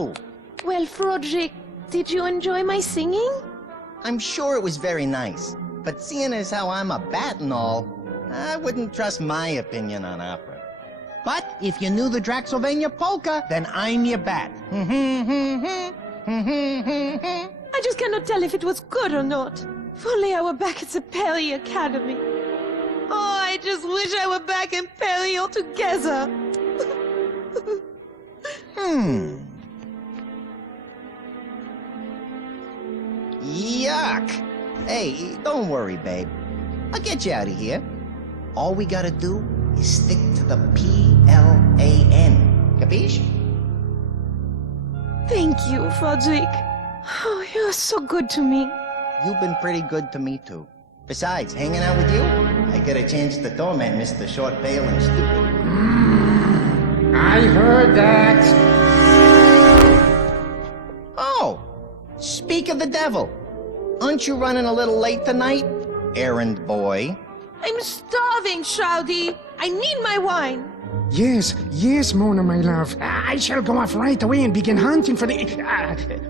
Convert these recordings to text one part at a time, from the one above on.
you! Well, Froderick, did you enjoy my singing? I'm sure it was very nice, but seeing as how I'm a bat and all, I wouldn't trust my opinion on opera. But if you knew the Draxylvania polka, then I'm your bat. I just cannot tell if it was good or not. If only I were back at the Perry Academy. Oh, I just wish I were back in Perry altogether. Yuck! Hey, don't worry, babe. I'll get you out of here. All we gotta do is stick to the P-L-A-N. Capiche? Thank you, Froderick. Oh, you're so good to me. You've been pretty good to me, too. Besides, hanging out with you, I get a chance to torment Mr. Short, Pale, and Stupid. I heard that. Oh! Speak of the devil. Aren't you running a little late tonight, errand boy? I'm starving, Shroudy. I need my wine. Yes, Mona, my love. I shall go off right away and begin hunting for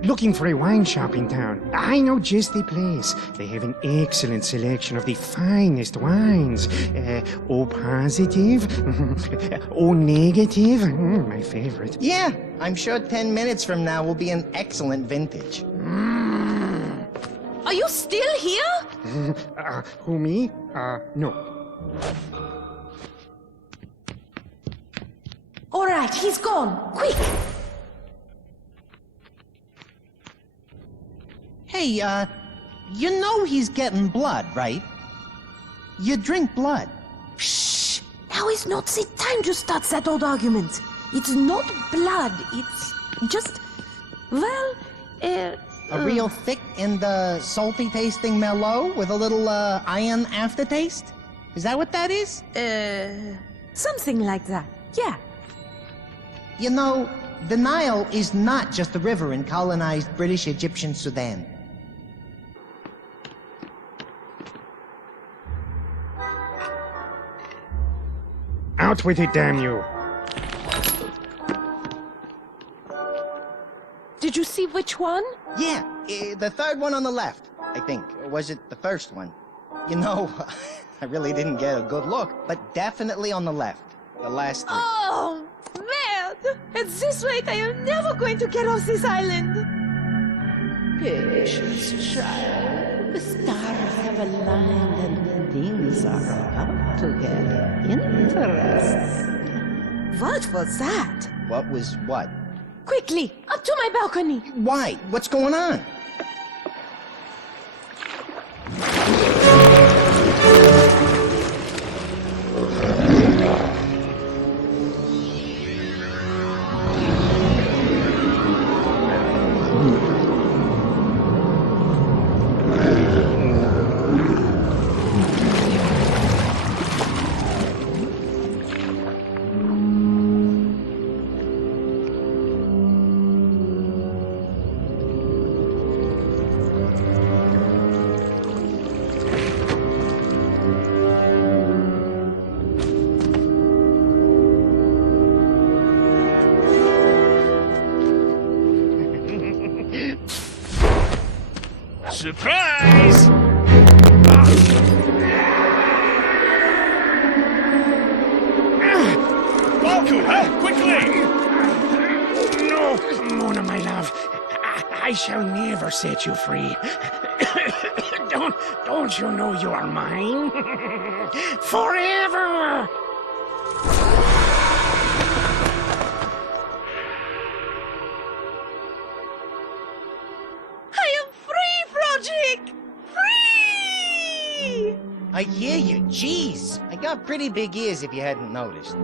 looking for a wine shop in town. I know just the place. They have an excellent selection of the finest wines. O positive, O negative, my favorite. Yeah, I'm sure 10 minutes from now will be an excellent vintage. Are you still here? Who, me? No. All right, he's gone. Quick! Hey, you know he's getting blood, right? You drink blood. Shh! Now is not the time to start that old argument. It's not blood, it's just... well, A real thick and salty-tasting Merlot with a little iron aftertaste? Is that what that is? something like that, yeah. You know, the Nile is not just a river in colonized British Egyptian Sudan. Out with it, damn you. Did you see which one? Yeah, the third one on the left, I think. Or was it the first one? You know, I really didn't get a good look, but definitely on the left. The last three. Oh, man! At this rate, I am never going to get off this island. Patience, child. The stars have aligned and things are about to get interesting. What was that? What was what? Quickly, up to my balcony. Why? What's going on? Surprise! Falco, huh? Quickly! No, Mona, my love. I shall never set you free. Don't you know you are mine? Forever! Free! I hear you. Jeez. I got pretty big ears if you hadn't noticed.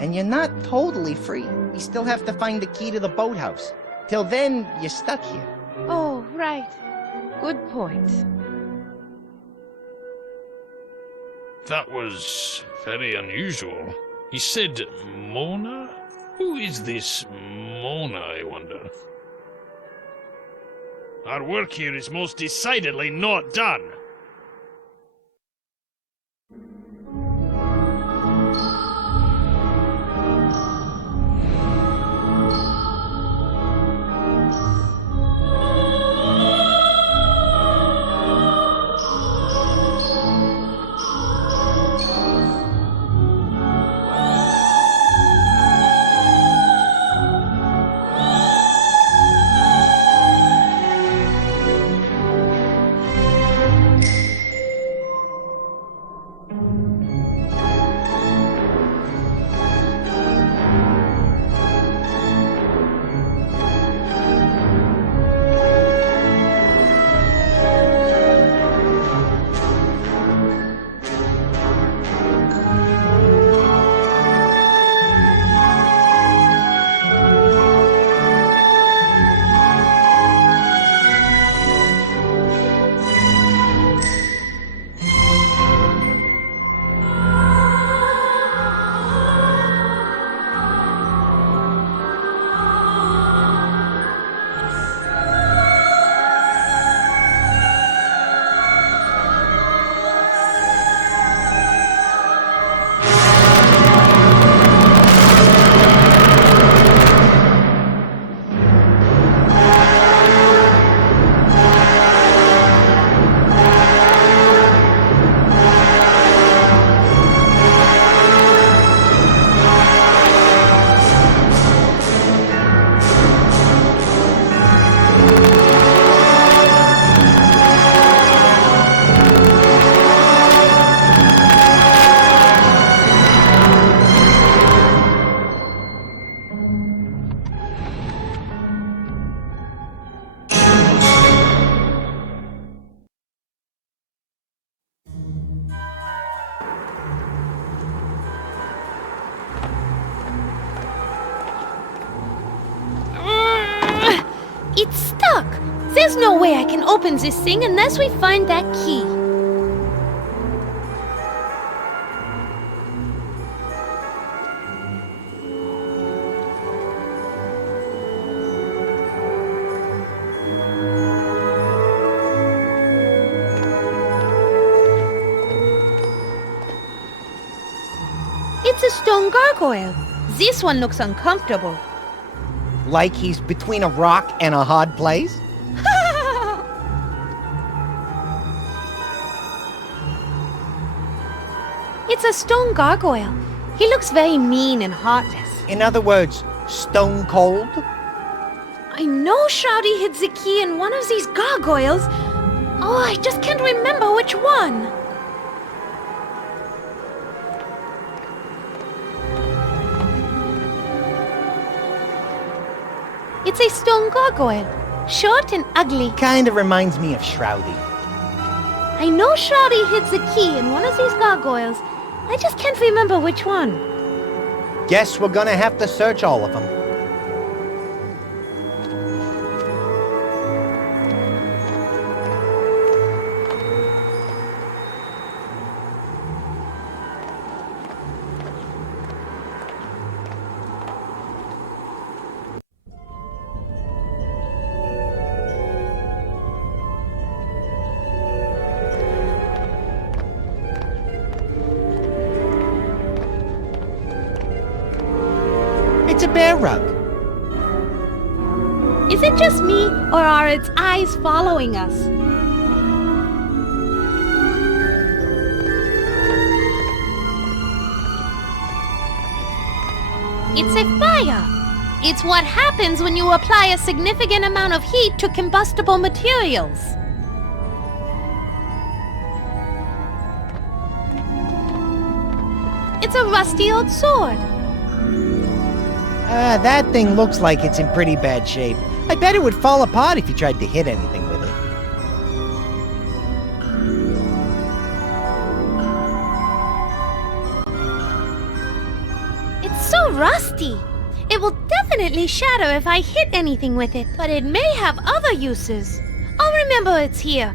And you're not totally free. We still have to find the key to the boathouse. Till then, you're stuck here. Oh, right. Good point. That was very unusual. He said Mona? Who is this Mona, I wonder? Our work here is most decidedly not done. no way I can open this thing unless we find that key. It's a stone gargoyle. This one looks uncomfortable. Like he's between a rock and a hard place? It's a stone gargoyle. He looks very mean and heartless. In other words, stone cold? I know Shroudy hid the key in one of these gargoyles. Oh, I just can't remember which one. It's a stone gargoyle. Short and ugly. Kinda reminds me of Shroudy. I know Shroudy hid the key in one of these gargoyles. I just can't remember which one. Guess we're gonna have to search all of them. It's a bear rug. Is it just me, or are its eyes following us? It's a fire. It's what happens when you apply a significant amount of heat to combustible materials. It's a rusty old sword. That thing looks like it's in pretty bad shape. I bet it would fall apart if you tried to hit anything with it. It's so rusty. It will definitely shatter if I hit anything with it, but it may have other uses. I'll remember it's here.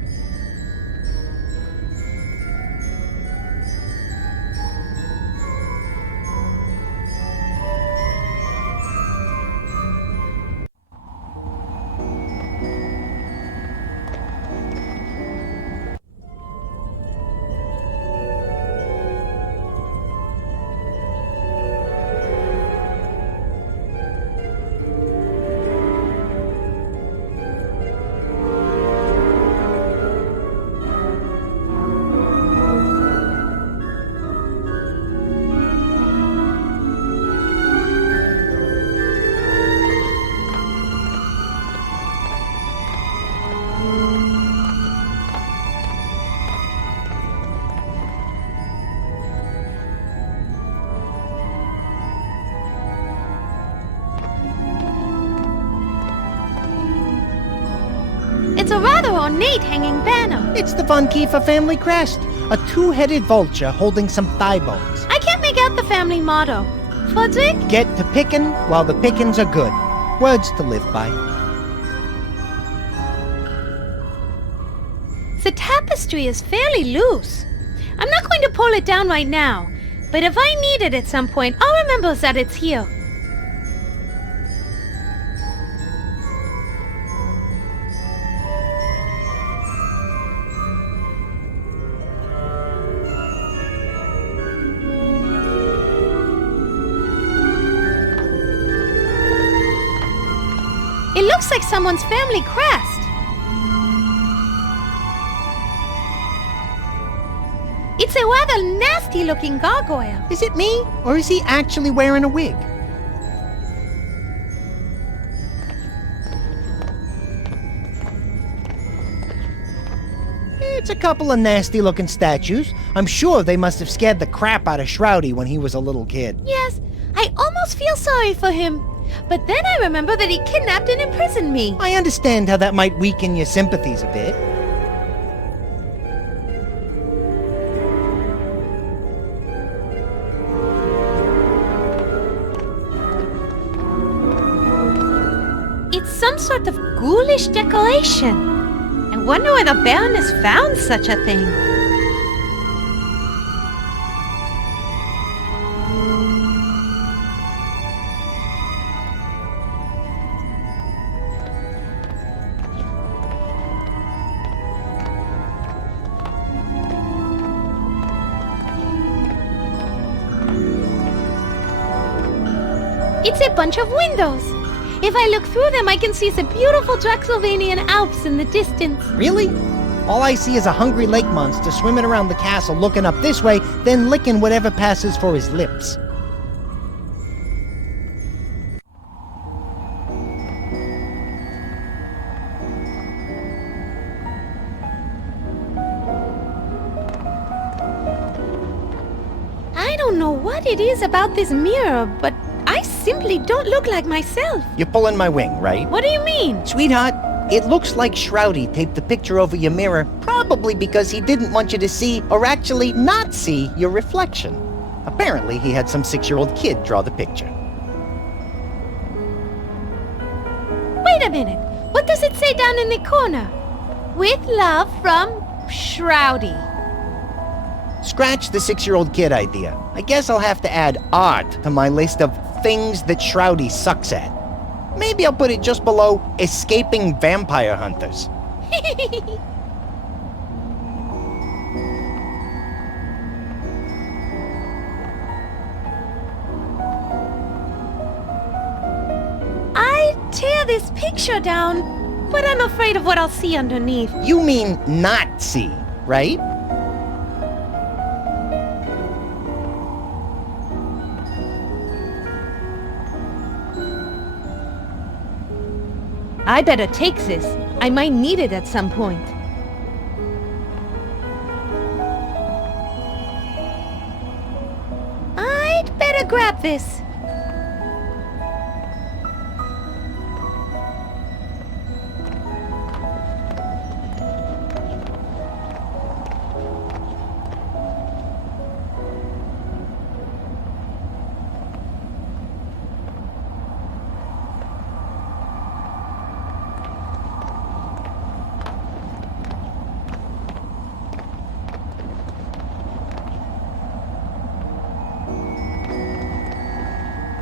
It's a rather ornate hanging banner. It's the Von Kiefer family crest. A two-headed vulture holding some thigh bones. I can't make out the family motto. Fudzik? Get to pickin' while the pickins are good. Words to live by. The tapestry is fairly loose. I'm not going to pull it down right now, but if I need it at some point, I'll remember that it's here. It looks like someone's family crest. It's a rather nasty-looking gargoyle. Is it me, or is he actually wearing a wig? It's a couple of nasty-looking statues. I'm sure they must have scared the crap out of Shroudy when he was a little kid. Yes, I almost feel sorry for him. But then I remember that he kidnapped and imprisoned me. I understand how that might weaken your sympathies a bit. It's some sort of ghoulish decoration. wonder where the Baroness found such a thing. It's a bunch of windows. If I look through them, I can see the beautiful Transylvanian Alps in the distance. Really? All I see is a hungry lake monster swimming around the castle, looking up this way, then licking whatever passes for his lips. I don't know what it is about this mirror, but I simply don't look like myself. You're pulling my wing, right? What do you mean? Sweetheart, it looks like Shroudy taped the picture over your mirror, probably because he didn't want you to see, or actually not see, your reflection. Apparently, he had some 6-year-old kid draw the picture. Wait a minute. What does it say down in the corner? With love from Shroudy. Scratch the 6-year-old kid idea. I guess I'll have to add art to my list of things that Shroudy sucks at. Maybe I'll put it just below escaping vampire hunters. I'd tear this picture down, but I'm afraid of what I'll see underneath. You mean not see, right? I better take this. I might need it at some point. I'd better grab this.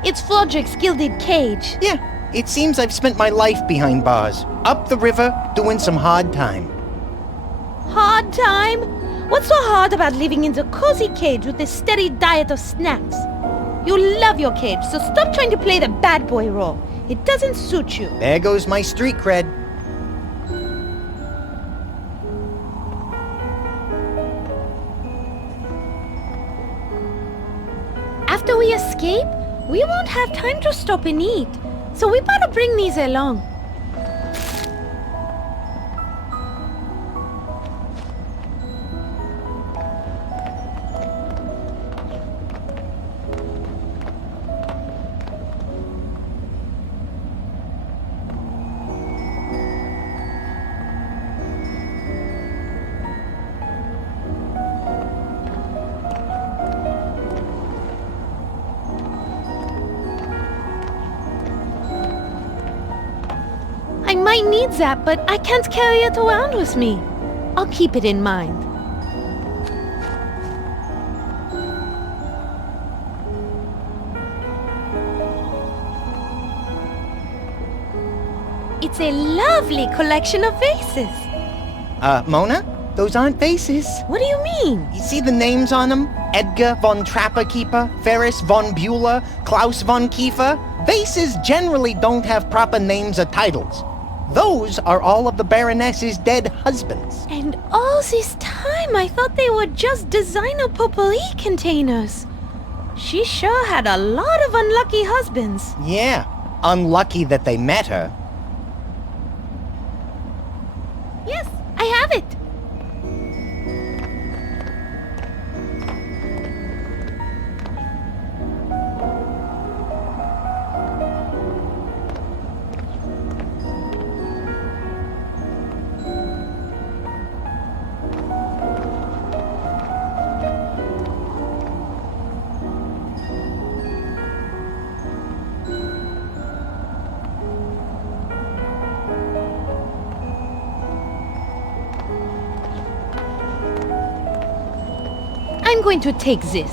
It's Flodrick's gilded cage. Yeah, it seems I've spent my life behind bars. Up the river, doing some hard time. Hard time? What's so hard about living in the cozy cage with a steady diet of snacks? You love your cage, so stop trying to play the bad boy role. It doesn't suit you. There goes my street cred. After we escape, we won't have time to stop and eat. So we better bring these along. I might need that, but I can't carry it around with me. I'll keep it in mind. It's a lovely collection of vases. Mona? Those aren't vases. What do you mean? You see the names on them? Edgar von Trapperkeeper, Ferris von Bueller, Klaus von Kiefer? Vases generally don't have proper names or titles. Those are all of the Baroness's dead husbands. And all this time, I thought they were just designer potpourri containers. She sure had a lot of unlucky husbands. Yeah, unlucky that they met her. Yes, I have it. I'm going to take this.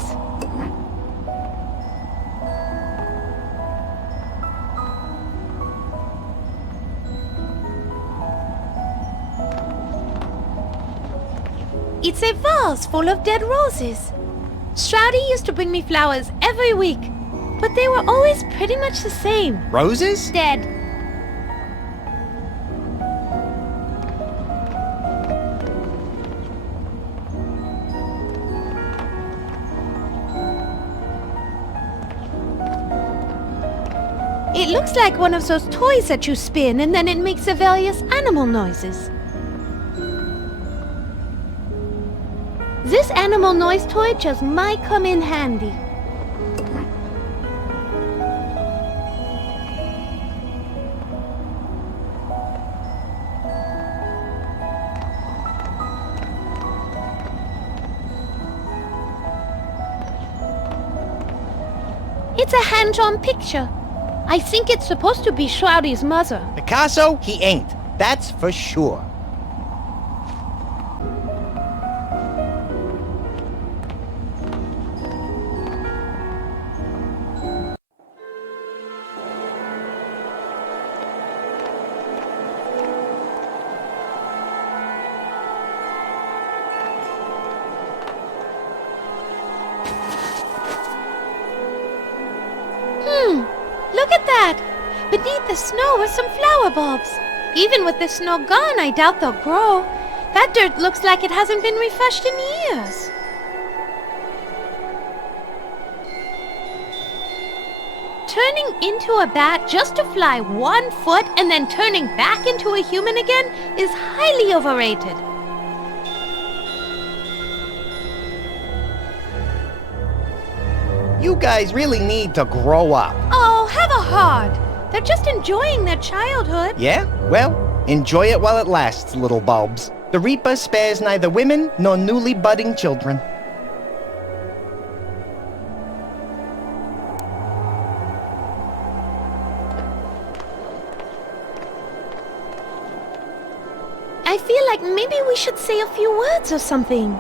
It's a vase full of dead roses. Stroudy used to bring me flowers every week, but they were always pretty much the same. Roses? Dead. It looks like one of those toys that you spin and then it makes the various animal noises. This animal noise toy just might come in handy. It's a hand-drawn picture. I think it's supposed to be Shroudy's mother. Picasso? He ain't. That's for sure. Look at that! Beneath the snow are some flower bulbs. Even with the snow gone, I doubt they'll grow. That dirt looks like it hasn't been refreshed in years. Turning into a bat just to fly 1 foot and then turning back into a human again is highly overrated. You guys really need to grow up. Oh, have a heart. They're just enjoying their childhood. Yeah? Well, enjoy it while it lasts, little bulbs. The Reaper spares neither women nor newly budding children. I feel like maybe we should say a few words or something.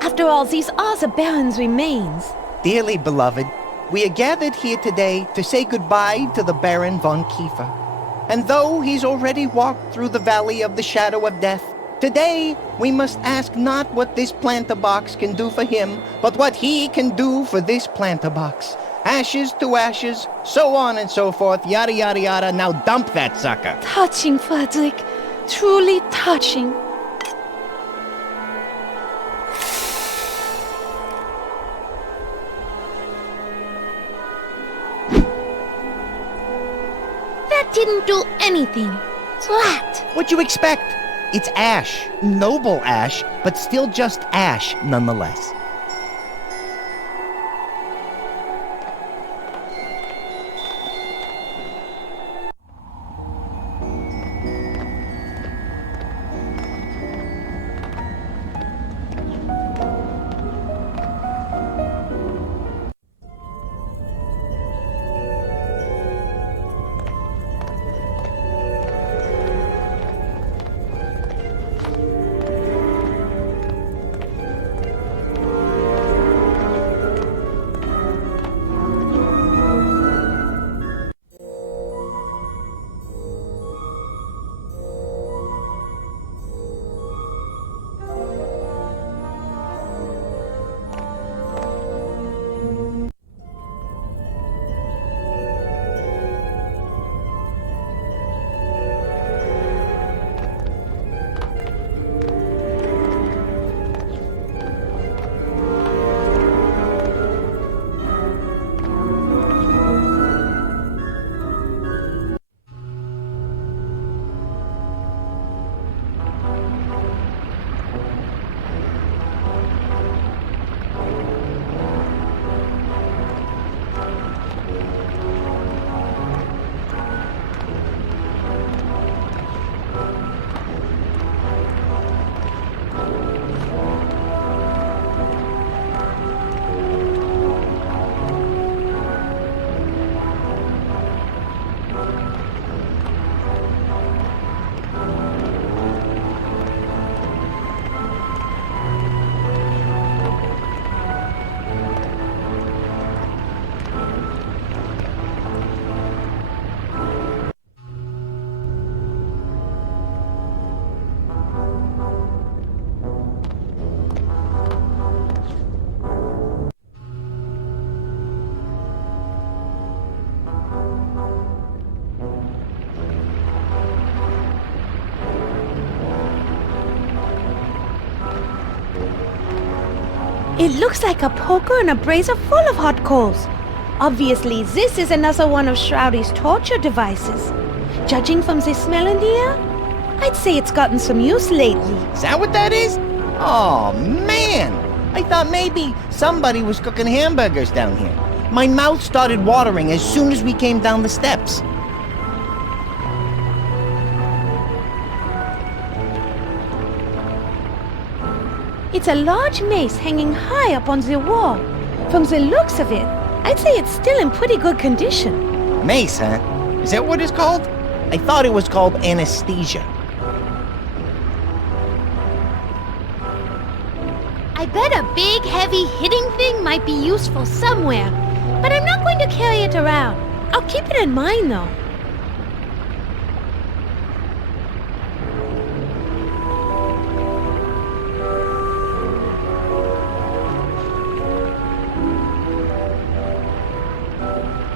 After all, these are the Baron's remains. Dearly beloved, we are gathered here today to say goodbye to the Baron von Kiefer. And though he's already walked through the valley of the shadow of death, today we must ask not what this planter box can do for him, but what he can do for this planter box. Ashes to ashes, so on and so forth, yada yada yada. Now dump that sucker. Touching, Frederick. Truly touching. Didn't do anything. Flat. What'd you expect? It's ash. Noble ash, but still just ash nonetheless. It looks like a poker and a brazier full of hot coals. Obviously, this is another one of Shroudy's torture devices. Judging from the smell in the air, I'd say it's gotten some use lately. Is that what that is? Oh, man! I thought maybe somebody was cooking hamburgers down here. My mouth started watering as soon as we came down the steps. It's a large mace hanging high up on the wall. From the looks of it, I'd say it's still in pretty good condition. Mace, huh? Is that what it's called? I thought it was called anesthesia. I bet a big, heavy hitting thing might be useful somewhere, but I'm not going to carry it around. I'll keep it in mind, though.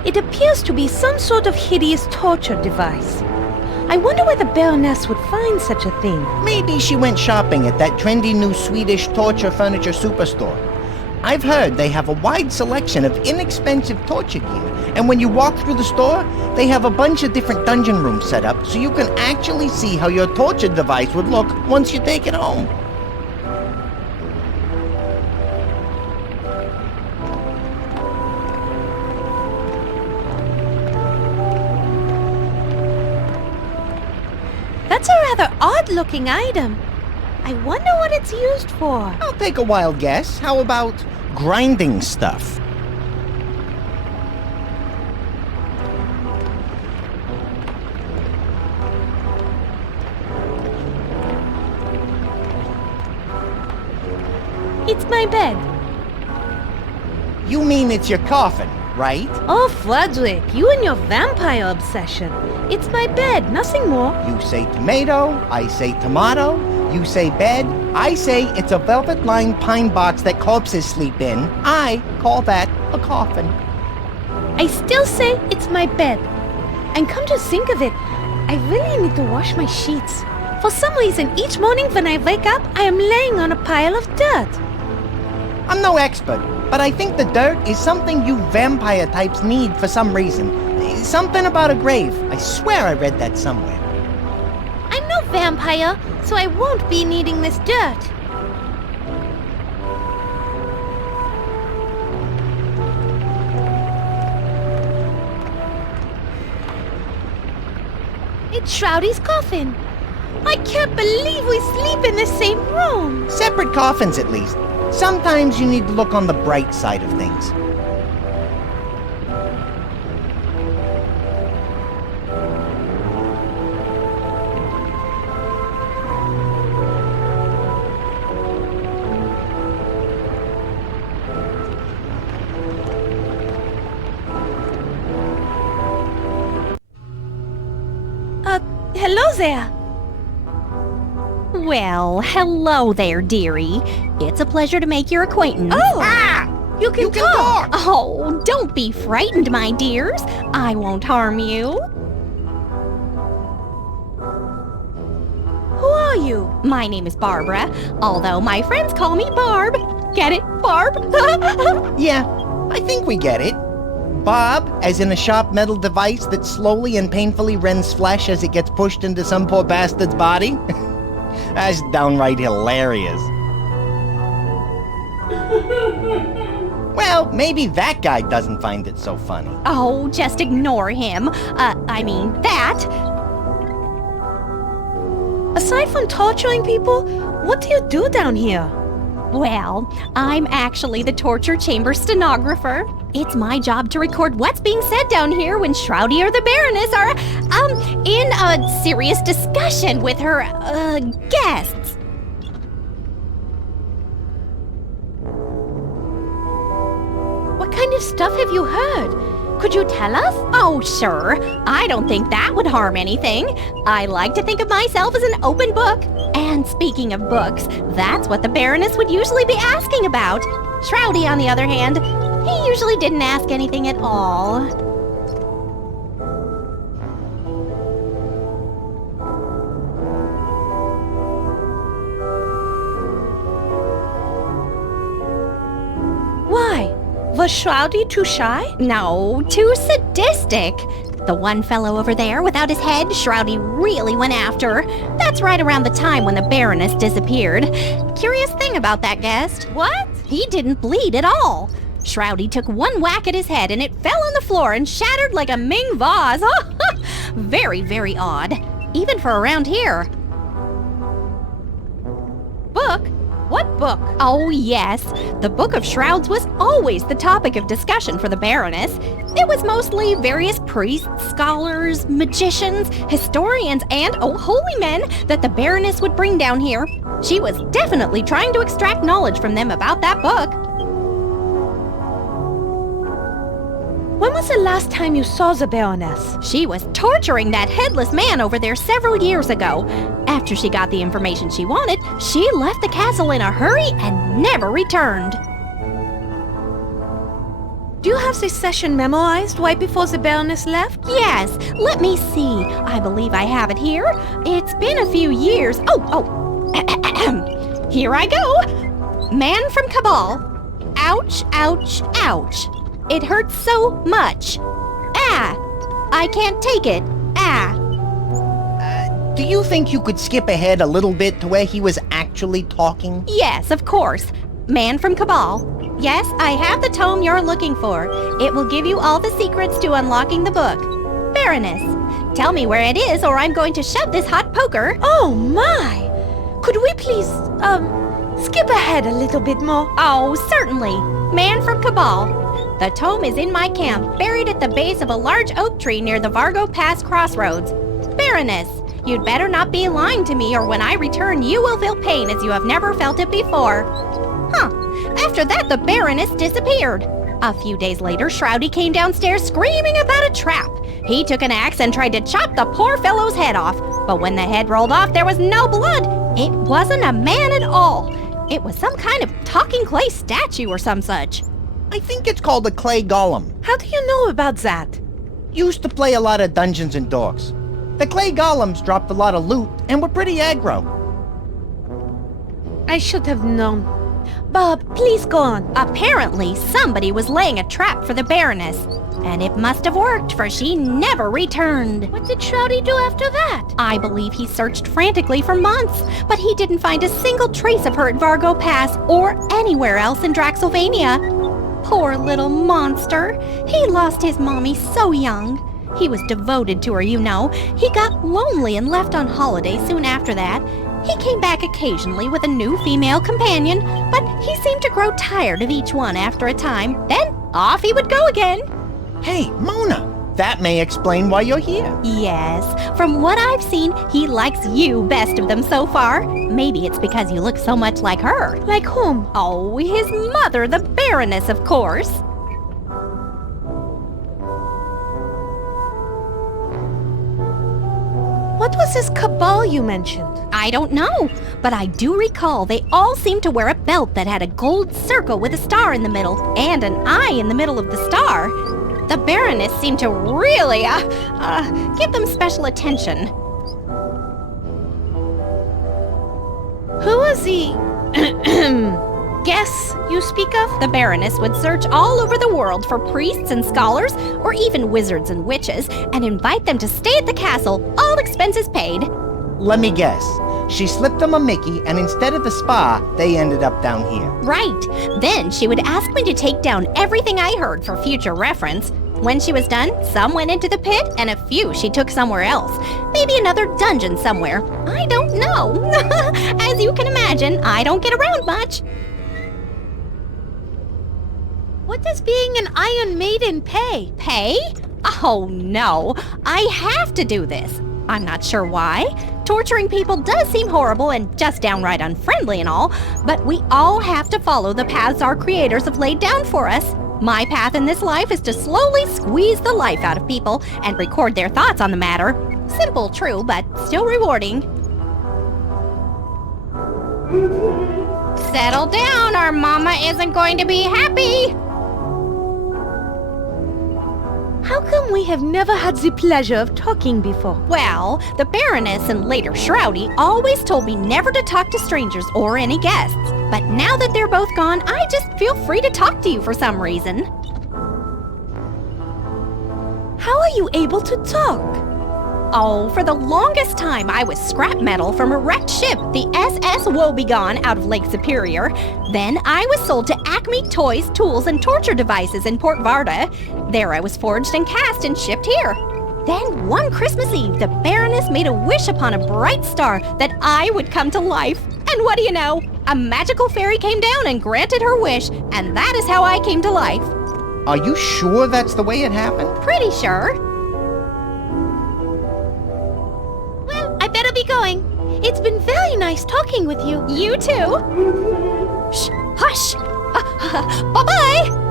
It appears to be some sort of hideous torture device. I wonder where the Baroness would find such a thing. Maybe she went shopping at that trendy new Swedish torture furniture superstore. I've heard they have a wide selection of inexpensive torture gear, and when you walk through the store, they have a bunch of different dungeon rooms set up so you can actually see how your torture device would look once you take it home. That's a rather odd-looking item. I wonder what it's used for. I'll take a wild guess. How about grinding stuff? It's my bed. You mean it's your coffin, right? Oh, Frederick, you and your vampire obsession. It's my bed, nothing more. You say tomato, I say tomato. You say bed, I say it's a velvet-lined pine box that corpses sleep in. I call that a coffin. I still say it's my bed. And come to think of it, I really need to wash my sheets. For some reason, each morning when I wake up, I am laying on a pile of dirt. I'm no expert, but I think the dirt is something you vampire types need for some reason. Something about a grave. I swear I read that somewhere. I'm no vampire, so I won't be needing this dirt. It's Shroudy's coffin. I can't believe we sleep in the same room. Separate coffins, at least. Sometimes you need to look on the bright side of things. Hello there. Well, hello there, dearie. It's a pleasure to make your acquaintance. Oh! You can talk. Oh, don't be frightened, my dears. I won't harm you. Who are you? My name is Barbara, although my friends call me Barb. Get it, Barb? Yeah, I think we get it. Bob, as in a sharp metal device that slowly and painfully rends flesh as it gets pushed into some poor bastard's body? That's downright hilarious. Well, maybe that guy doesn't find it so funny. Oh, just ignore him. That. Aside from torturing people, what do you do down here? Well, I'm actually the torture chamber stenographer. It's my job to record what's being said down here when Shroudy or the Baroness are, in a serious discussion with her, guests. What kind of stuff have you heard? Could you tell us? Oh, sure. I don't think that would harm anything. I like to think of myself as an open book. And speaking of books, that's what the Baroness would usually be asking about. Shroudy, on the other hand, he usually didn't ask anything at all. Was Shroudy too shy? No, too sadistic. The one fellow over there without his head, Shroudy really went after. That's right around the time when the Baroness disappeared. Curious thing about that guest. What? He didn't bleed at all. Shroudy took one whack at his head and it fell on the floor and shattered like a Ming vase. Very, very odd. Even for around here. Book? What book? Oh, yes. The Book of Shrouds was always the topic of discussion for the Baroness. It was mostly various priests, scholars, magicians, historians, and, holy men that the Baroness would bring down here. She was definitely trying to extract knowledge from them about that book. When was the last time you saw the Baroness? She was torturing that headless man over there several years ago. After she got the information she wanted, she left the castle in a hurry and never returned. Do you have this session memorized right before the Baroness left? Yes, let me see. I believe I have it here. It's been a few years. Here I go. Man from Cabal. Ouch, ouch, ouch. It hurts so much. Ah! I can't take it. Ah! Do you think you could skip ahead a little bit to where he was actually talking? Yes, of course. Man from Cabal. Yes, I have the tome you're looking for. It will give you all the secrets to unlocking the book. Baroness, tell me where it is or I'm going to shove this hot poker. Oh my! Could we please, skip ahead a little bit more? Oh, certainly. Man from Cabal. The tome is in my camp, buried at the base of a large oak tree near the Vargo Pass crossroads. Baroness, you'd better not be lying to me or when I return you will feel pain as you have never felt it before. After that, the Baroness disappeared. A few days later, Shroudy came downstairs screaming about a trap. He took an axe and tried to chop the poor fellow's head off. But when the head rolled off, there was no blood. It wasn't a man at all. It was some kind of talking clay statue or some such. I think it's called a clay golem. How do you know about that? Used to play a lot of Dungeons and Dorks. The clay golems dropped a lot of loot and were pretty aggro. I should have known. Bob, please go on. Apparently, somebody was laying a trap for the Baroness. And it must have worked, for she never returned. What did Shroudy do after that? I believe he searched frantically for months, but he didn't find a single trace of her at Vargo Pass or anywhere else in Draxylvania. Poor little monster. He lost his mommy so young. He was devoted to her, you know. He got lonely and left on holiday soon after that. He came back occasionally with a new female companion, but he seemed to grow tired of each one after a time. Then off he would go again. Hey, Mona, that may explain why you're here. Yes, from what I've seen, he likes you best of them so far. Maybe it's because you look so much like her. Like whom? Oh, his mother, the Baroness, of course. What was this cabal you mentioned? I don't know, but I do recall they all seemed to wear a belt that had a gold circle with a star in the middle and an eye in the middle of the star. The Baroness seemed to really, give them special attention. Who was the guess you speak of? The Baroness would search all over the world for priests and scholars, or even wizards and witches, and invite them to stay at the castle, all expenses paid. Let me guess. She slipped them a Mickey, and instead of the spa, they ended up down here. Right. Then she would ask me to take down everything I heard for future reference. When she was done, some went into the pit, and a few she took somewhere else. Maybe another dungeon somewhere. I don't know. As you can imagine, I don't get around much. What does being an Iron Maiden pay? Pay? Oh, no. I have to do this. I'm not sure why. Torturing people does seem horrible and just downright unfriendly and all, but we all have to follow the paths our creators have laid down for us. My path in this life is to slowly squeeze the life out of people and record their thoughts on the matter. Simple, true, but still rewarding. Settle down, or Mama isn't going to be happy. How come we have never had the pleasure of talking before? Well, the Baroness and later Shroudy always told me never to talk to strangers or any guests. But now that they're both gone, I just feel free to talk to you for some reason. How are you able to talk? Oh, for the longest time, I was scrap metal from a wrecked ship, the SS Woebegone, out of Lake Superior. Then I was sold to Acme Toys, Tools, and Torture Devices in Port Varda. There I was forged and cast and shipped here. Then one Christmas Eve, the Baroness made a wish upon a bright star that I would come to life. And what do you know? A magical fairy came down and granted her wish, and that is how I came to life. Are you sure that's the way it happened? Pretty sure. Well, I better be going. It's been very nice talking with you. You too. Shh, hush. Bye-bye.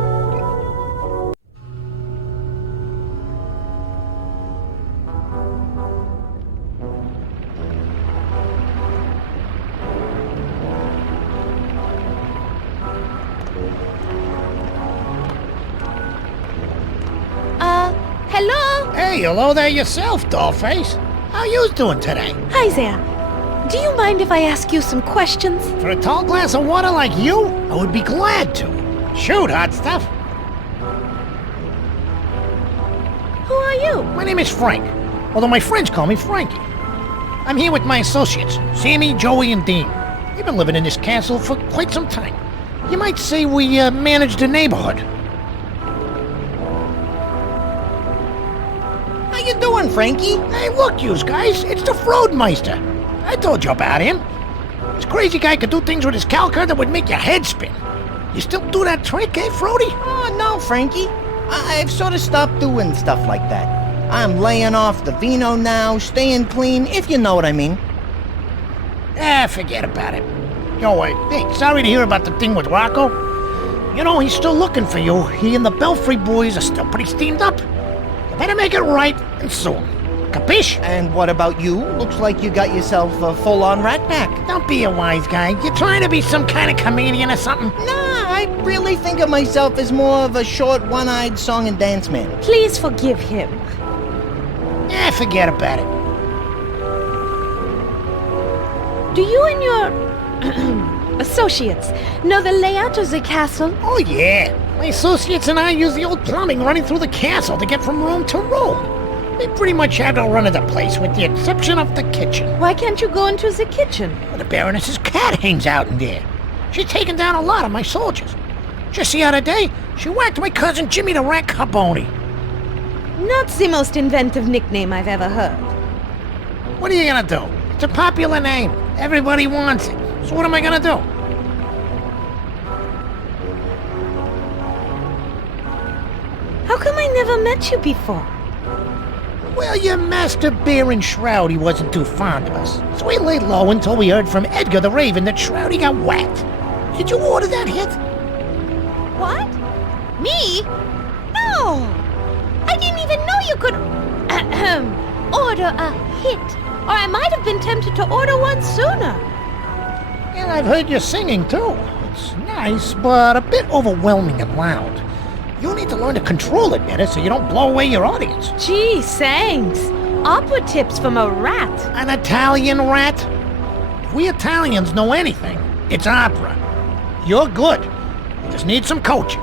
Hello? Hey, hello there yourself, dollface. How you doing today? Hi there. Do you mind if I ask you some questions? For a tall glass of water like you, I would be glad to. Shoot, hot stuff. Who are you? My name is Frank, although my friends call me Frankie. I'm here with my associates, Sammy, Joey, and Dean. We've been living in this castle for quite some time. You might say we manage the neighborhood. How you doing, Frankie? Hey, look, yous guys, it's the Froadmeister. I told you about him. This crazy guy could do things with his calcar that would make your head spin. You still do that trick, eh, Frody? Oh, no, Frankie. I've sort of stopped doing stuff like that. I'm laying off the vino now, staying clean, if you know what I mean. Forget about it. Yo, hey, sorry to hear about the thing with Rocco. You know, he's still looking for you. He and the Belfry boys are still pretty steamed up. You better make it right, and soon. Capiche? And what about you? Looks like you got yourself a full-on rat pack. Don't be a wise guy. You're trying to be some kind of comedian or something? Nah, I really think of myself as more of a short, one-eyed song and dance man. Please forgive him. Forget about it. Do you and your associates know the layout of the castle? Oh, yeah. My associates and I use the old plumbing running through the castle to get from room to room. They pretty much have the run of the place, with the exception of the kitchen. Why can't you go into the kitchen? Well, the Baroness's cat hangs out in there. She's taken down a lot of my soldiers. Just the other day, she whacked my cousin Jimmy the Rat Carboni. Not the most inventive nickname I've ever heard. What are you gonna do? It's a popular name. Everybody wants it. So what am I gonna do? How come I never met you before? Well, your master Baron Shroudy wasn't too fond of us, so we laid low until we heard from Edgar the Raven that Shroudy got whacked. Did you order that hit? What? Me? No! I didn't even know you could order a hit. Or I might have been tempted to order one sooner. And I've heard you singing, too. It's nice, but a bit overwhelming and loud. You need to learn to control it better so you don't blow away your audience. Gee, thanks. Opera tips from a rat. An Italian rat? If we Italians know anything, it's opera. You're good. You just need some coaching.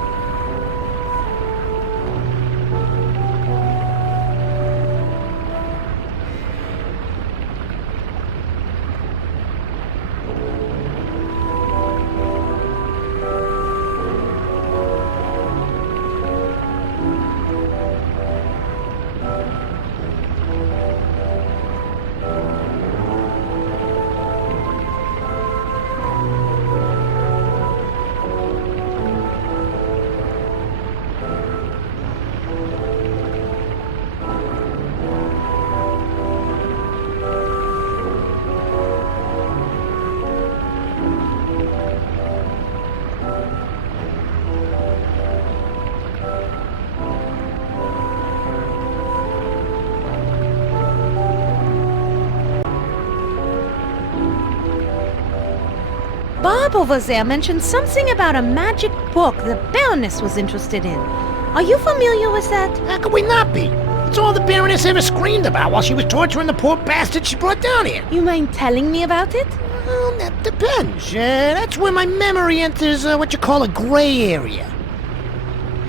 Bob over there mentioned something about a magic book the Baroness was interested in. Are you familiar with that? How could we not be? It's all the Baroness ever screamed about while she was torturing the poor bastard she brought down here. You mind telling me about it? Well, that depends. That's where my memory enters what you call a gray area.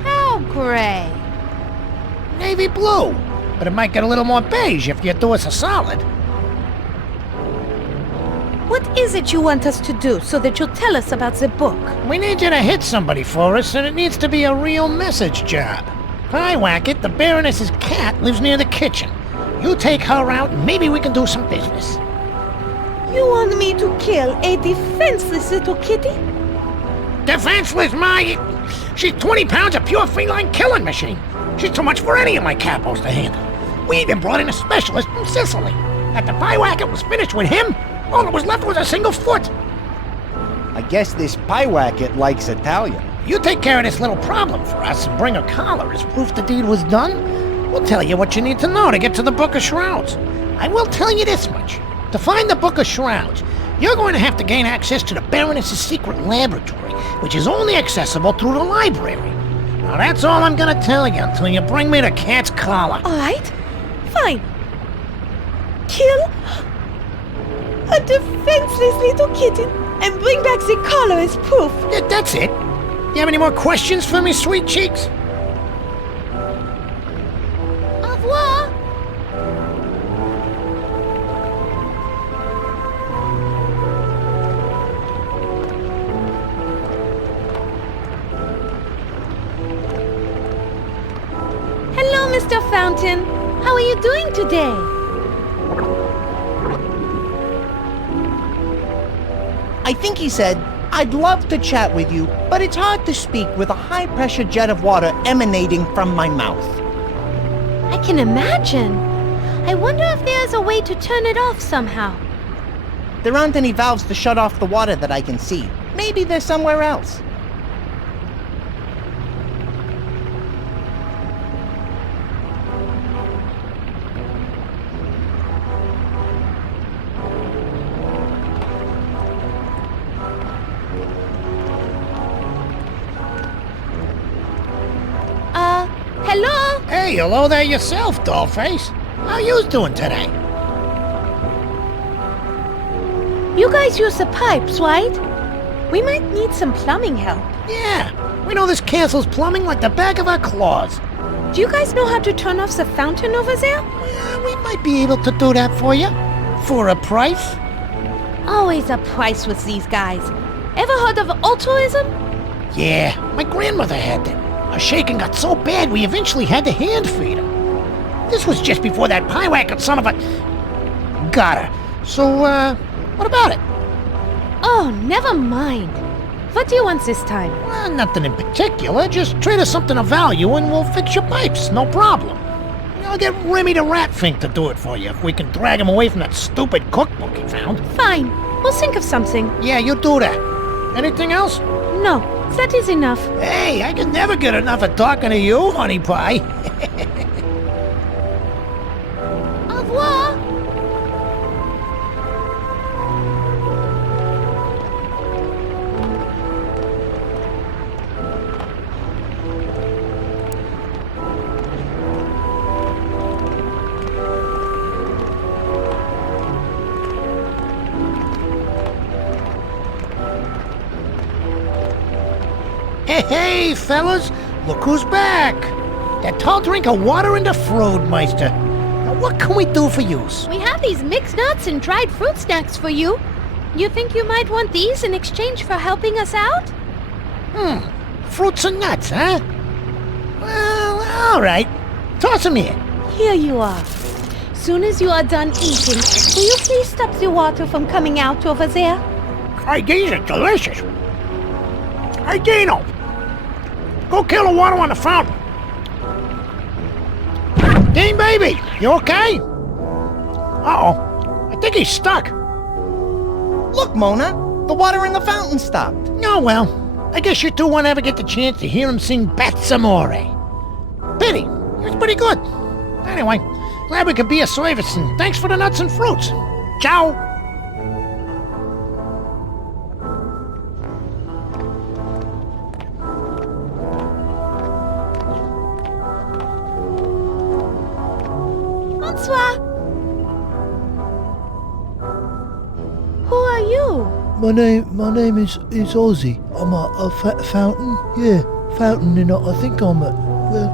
How gray? Navy blue. But it might get a little more beige if you do us a solid. What is it you want us to do so that you'll tell us about the book? We need you to hit somebody for us, and it needs to be a real message job. Pyewacket, the Baroness's cat, lives near the kitchen. You take her out, and maybe we can do some business. You want me to kill a defenseless little kitty? Defenseless, She's 20 pounds of pure feline killing machine. She's too much for any of my capos to handle. We even brought in a specialist from Sicily. After Pyewacket was finished with him, all that was left was a single foot. I guess this Pyewacket likes Italian. You take care of this little problem for us and bring a collar as proof the deed was done. We'll tell you what you need to know to get to the Book of Shrouds. I will tell you this much. To find the Book of Shrouds, you're going to have to gain access to the Baroness's secret laboratory, which is only accessible through the library. Now that's all I'm gonna tell you until you bring me the cat's collar. All right, fine. Kill a defenseless little kitten and bring back the collar as proof. That's it. You have any more questions for me, sweet cheeks? Au revoir. Hello, Mr. Fountain. How are you doing today? I think he said, "I'd love to chat with you, but it's hard to speak with a high-pressure jet of water emanating from my mouth." I can imagine. I wonder if there's a way to turn it off somehow. There aren't any valves to shut off the water that I can see. Maybe they're somewhere else. Hello? Hey, hello there yourself, dollface. How you doing today? You guys use the pipes, right? We might need some plumbing help. Yeah, we know this castle's plumbing like the back of our claws. Do you guys know how to turn off the fountain over there? Yeah, we might be able to do that for you. For a price. Always a price with these guys. Ever heard of altruism? Yeah, my grandmother had that. Her shaking got so bad we eventually had to hand feed her. This was just before that Pyewacket son of a... got her. So, what about it? Oh, never mind. What do you want this time? Well, nothing in particular. Just trade us something of value and we'll fix your pipes. No problem. I'll get Remy the Ratfink to do it for you if we can drag him away from that stupid cookbook he found. Fine. We'll think of something. Yeah, you do that. Anything else? No, that is enough. Hey, I can never get enough of talking to you, honey pie. Au revoir. Hey, fellas, look who's back. That tall drink of water and the fruit, Meister. Now, what can we do for you? We have these mixed nuts and dried fruit snacks for you. You think you might want these in exchange for helping us out? Fruits and nuts, huh? Well, all right. Toss them here. Here you are. Soon as you are done eating, will you please stop the water from coming out over there? Hey, these are delicious. Hey, Dino. Go kill the water on the fountain. Dean, baby, you okay? Uh-oh. I think he's stuck. Look, Mona, the water in the fountain stopped. Oh, well. I guess you two won't ever get the chance to hear him sing Amore. Pity. He was pretty good. Anyway, glad we could be of service, and thanks for the nuts and fruits. Ciao. name is Ozzy. I'm a fountain. Yeah, fountain, and I think I'm a... Well,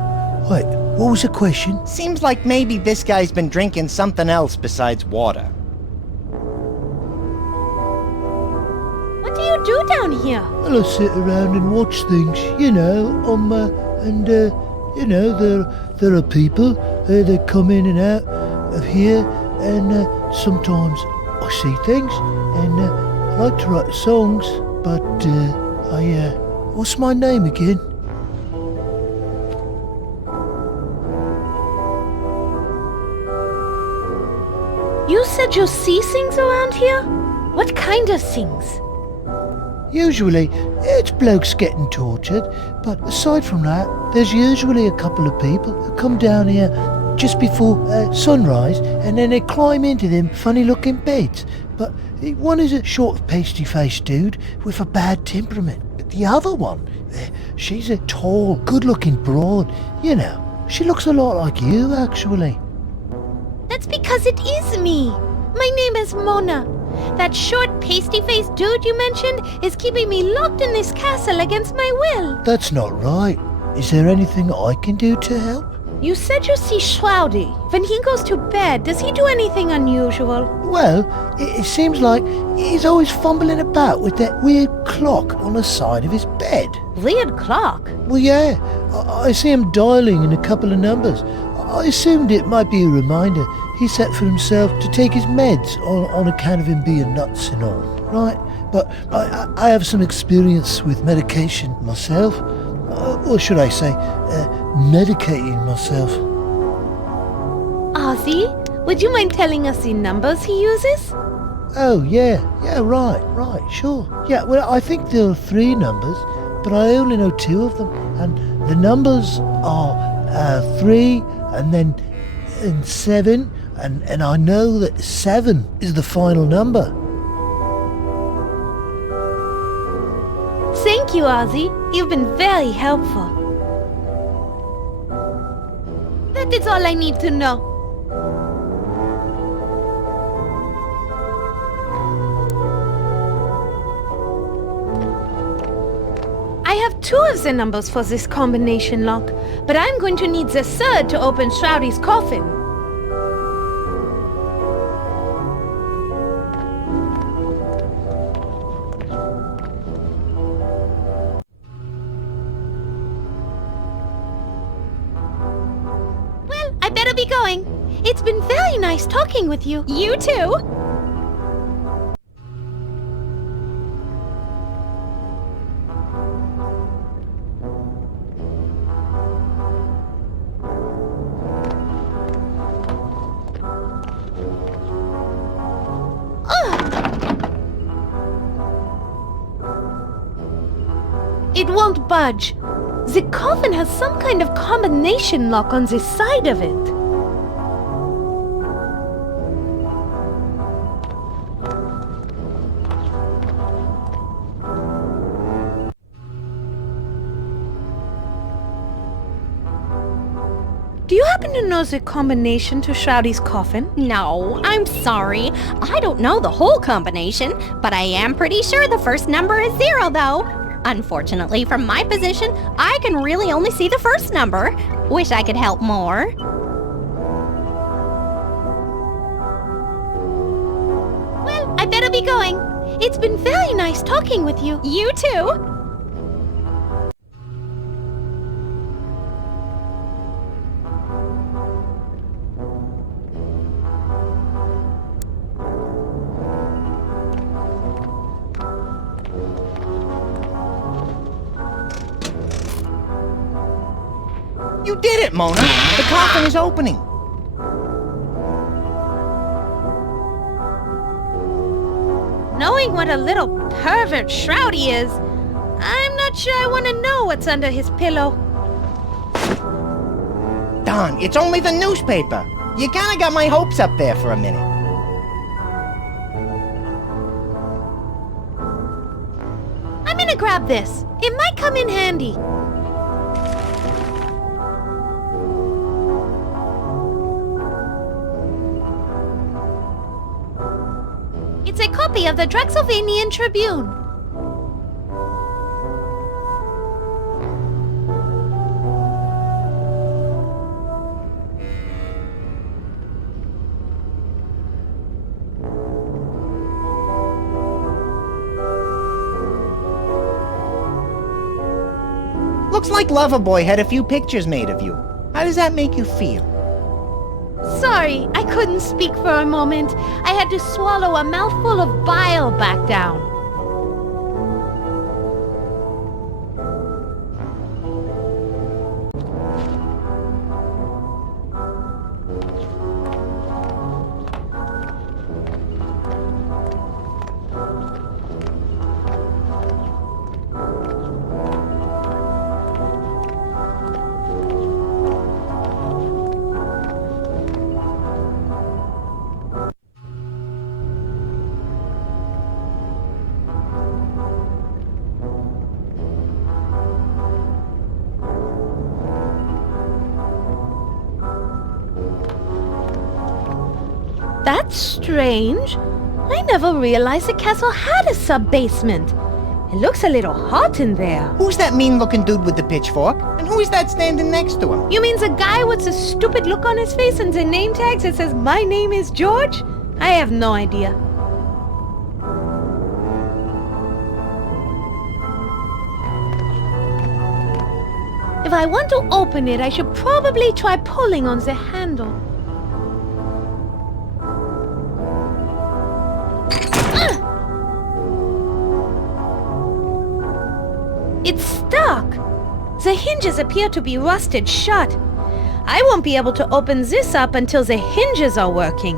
wait, what was the question? Seems like maybe this guy's been drinking something else besides water. What do you do down here? Well, I sit around and watch things, you know, you know, there are people that come in and out of here, and sometimes I see things, and I like to write songs, but what's my name again? You said you see things around here? What kind of things? Usually, it's blokes getting tortured, but aside from that, there's usually a couple of people who come down here just before sunrise, and then they climb into them funny-looking beds. But one is a short, pasty-faced dude with a bad temperament. But the other one, she's a tall, good-looking broad. You know, she looks a lot like you, actually. That's because it is me. My name is Mona. That short, pasty-faced dude you mentioned is keeping me locked in this castle against my will. That's not right. Is there anything I can do to help? You said you see Shroudy. When he goes to bed, does he do anything unusual? Well, it seems like he's always fumbling about with that weird clock on the side of his bed. Weird clock? Well, yeah. I see him dialing in a couple of numbers. I assumed it might be a reminder he set for himself to take his meds on account of him being nuts and all, right? But I have some experience with medication myself, or should I say, medicating myself. Ozzy, would you mind telling us the numbers he uses? Oh, yeah, right, sure. Yeah, well, I think there are 3 numbers, but I only know 2 of them, and the numbers are 3 and 7, and I know that 7 is the final number. Thank you, Ozzy. You've been very helpful. That is all I need to know. I have 2 of the numbers for this combination lock, but I'm going to need the 3rd to open Shroudy's coffin. Well, I better be going. It's been very nice talking with you. You too. It won't budge. The coffin has some kind of combination lock on the side of it. Do you happen to know the combination to Shroudy's coffin? No, I'm sorry. I don't know the whole combination, but I am pretty sure the first number is 0, though. Unfortunately, from my position, I can really only see the first number. Wish I could help more. Well, I better be going. It's been very nice talking with you. You too. You did it, Mona! The coffin is opening! Knowing what a little pervert Shroudy is, I'm not sure I want to know what's under his pillow. Darn, it's only the newspaper! You kinda got my hopes up there for a minute. I'm gonna grab this. It might come in handy. It's It's a copy of the Draxylvanian Tribune. Looks like Loverboy had a few pictures made of you. How does that make you feel? Sorry, I couldn't speak for a moment. I had to swallow a mouthful of bile back down. That's strange. I never realized the castle had a sub-basement. It looks a little hot in there. Who's that mean-looking dude with the pitchfork? And who is that standing next to him? You mean the guy with the stupid look on his face and the name tags that says, "My name is George"? I have no idea. If I want to open it, I should probably try pulling on the handle. It's stuck! The hinges appear to be rusted shut. I won't be able to open this up until the hinges are working.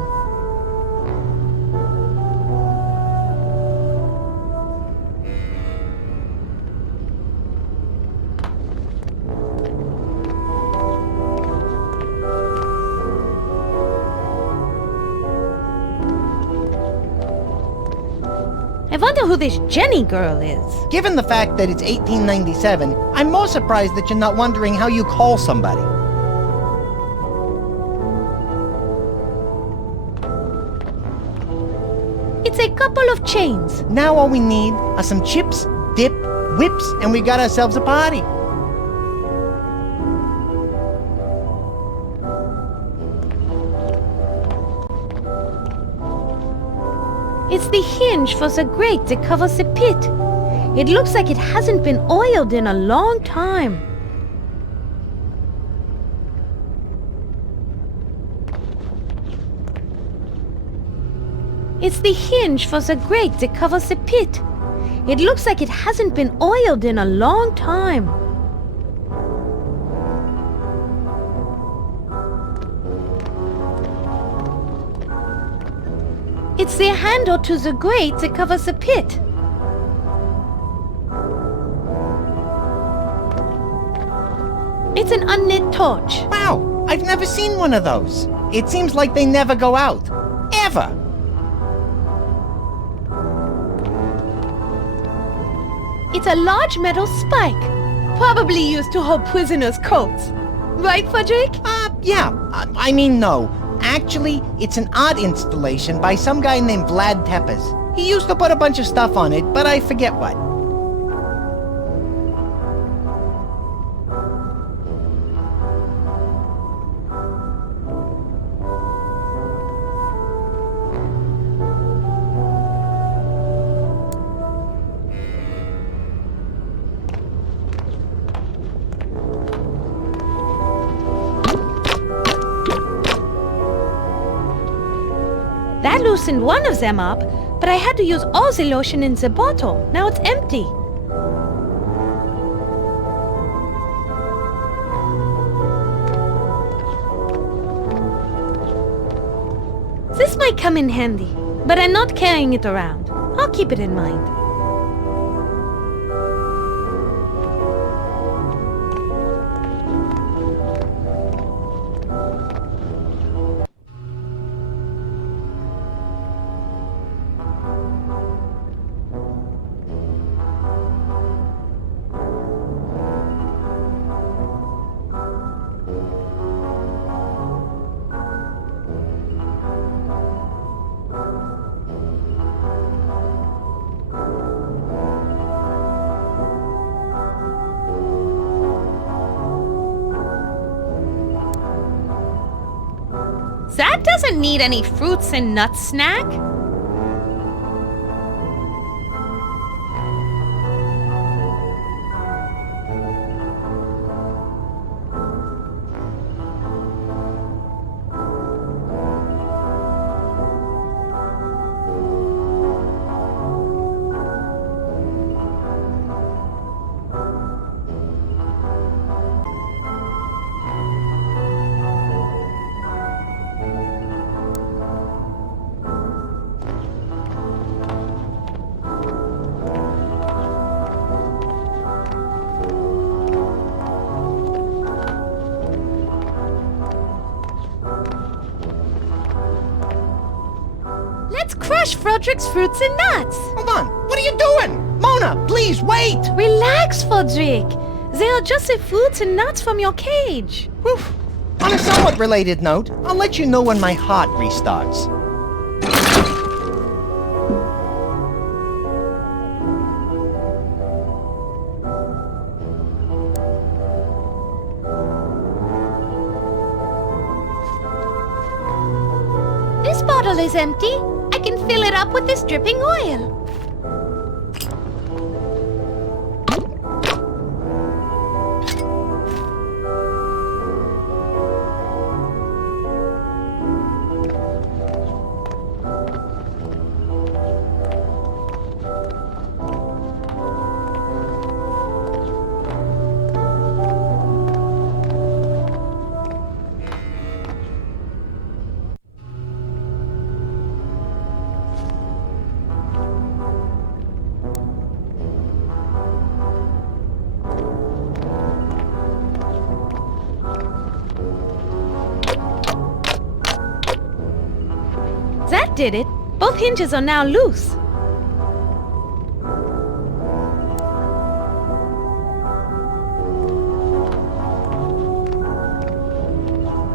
I wonder who this Jenny girl is. Given the fact that it's 1897, I'm more surprised that you're not wondering how you call somebody. It's a couple of chains. Now all we need are some chips, dip, whips, and we got ourselves a party. It's the hinge for the grate that covers the pit. It looks like it hasn't been oiled in a long time. It's the hinge for the grate that covers the pit. It looks like it hasn't been oiled in a long time. It's the handle to the grate that covers the pit. It's an unlit torch. Wow, I've never seen one of those. It seems like they never go out. Ever. It's a large metal spike, probably used to hold prisoners' coats. Right, Frederick? Yeah. I mean, no. Actually, it's an art installation by some guy named Vlad Tepes. He used to put a bunch of stuff on it, but I forget what. That loosened one of them up, but I had to use all the lotion in the bottle. Now it's empty. This might come in handy, but I'm not carrying it around. I'll keep it in mind. don't need any fruits and nuts snack. Let's crush Frodrick's fruits and nuts. Hold on. What are you doing? Mona, please wait. Relax, Frodrick. They are just the fruits and nuts from your cage. Whew. On a somewhat related note, I'll let you know when my heart restarts. This bottle is empty. I can fill it up with this dripping oil. That did it. Both hinges are now loose.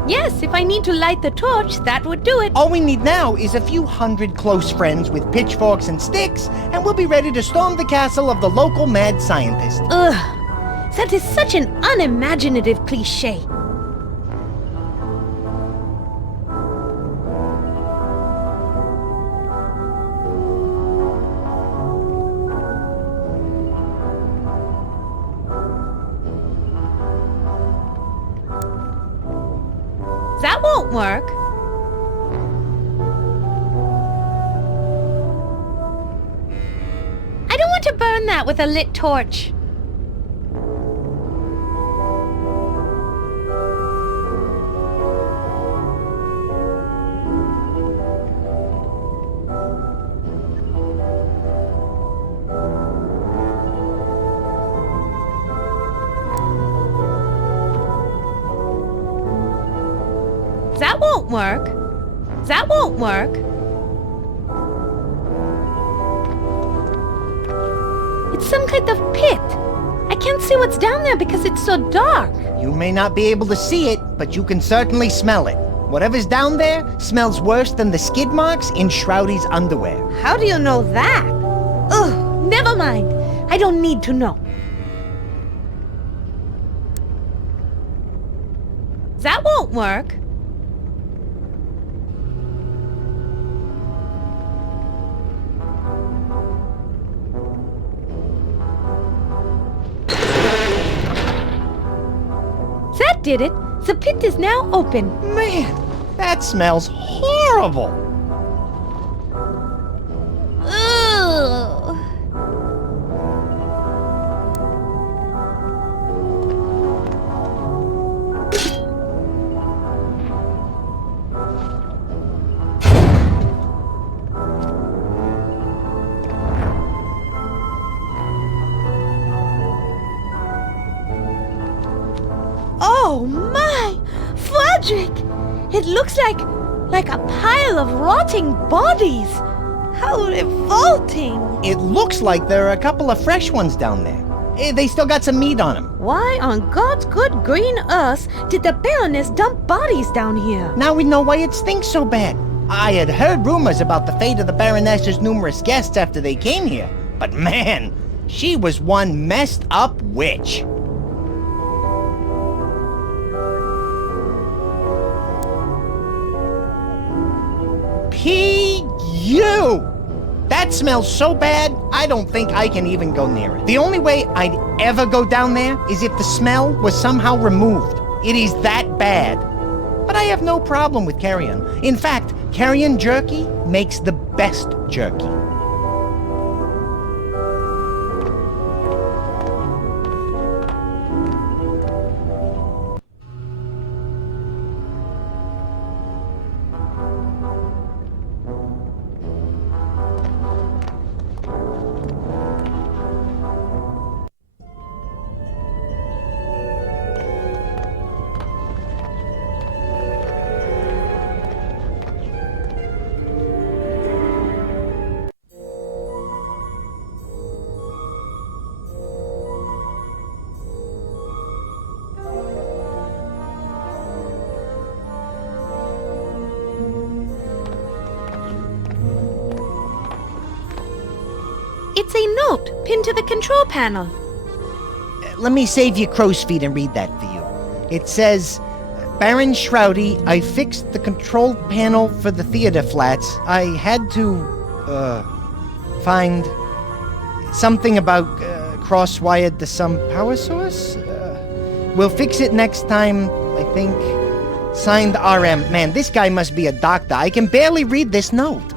Yes, if I need to light the torch, that would do it. All we need now is a few hundred close friends with pitchforks and sticks, and we'll be ready to storm the castle of the local mad scientist. Ugh, that is such an unimaginative cliché. That won't work. I don't want to burn that with a lit torch. That won't work. That won't work. It's some kind of pit. I can't see what's down there because it's so dark. You may not be able to see it, but you can certainly smell it. Whatever's down there smells worse than the skid marks in Shroudy's underwear. How do you know that? Ugh, never mind. I don't need to know. That won't work. That did it. The pit is now open. Man, that smells horrible. Ugh. Oh my! Frederick! It looks like a pile of rotting bodies. How revolting! It looks like there are a couple of fresh ones down there. They still got some meat on them. Why on God's good green earth did the Baroness dump bodies down here? Now we know why it stinks so bad. I had heard rumors about the fate of the Baroness's numerous guests after they came here. But man, she was one messed up witch. you! That smells so bad, I don't think I can even go near it. The only way I'd ever go down there is if the smell was somehow removed. It is that bad. But I have no problem with carrion. In fact, carrion jerky makes the best jerky. It's a note pinned to the control panel. Let me save you crow's feet and read that for you. It says, Baron Shroudy, I fixed the control panel for the theater flats. I had to, find something about, cross-wired to some power source? We'll fix it next time, I think. Signed RM. Man, this guy must be a doctor. I can barely read this note.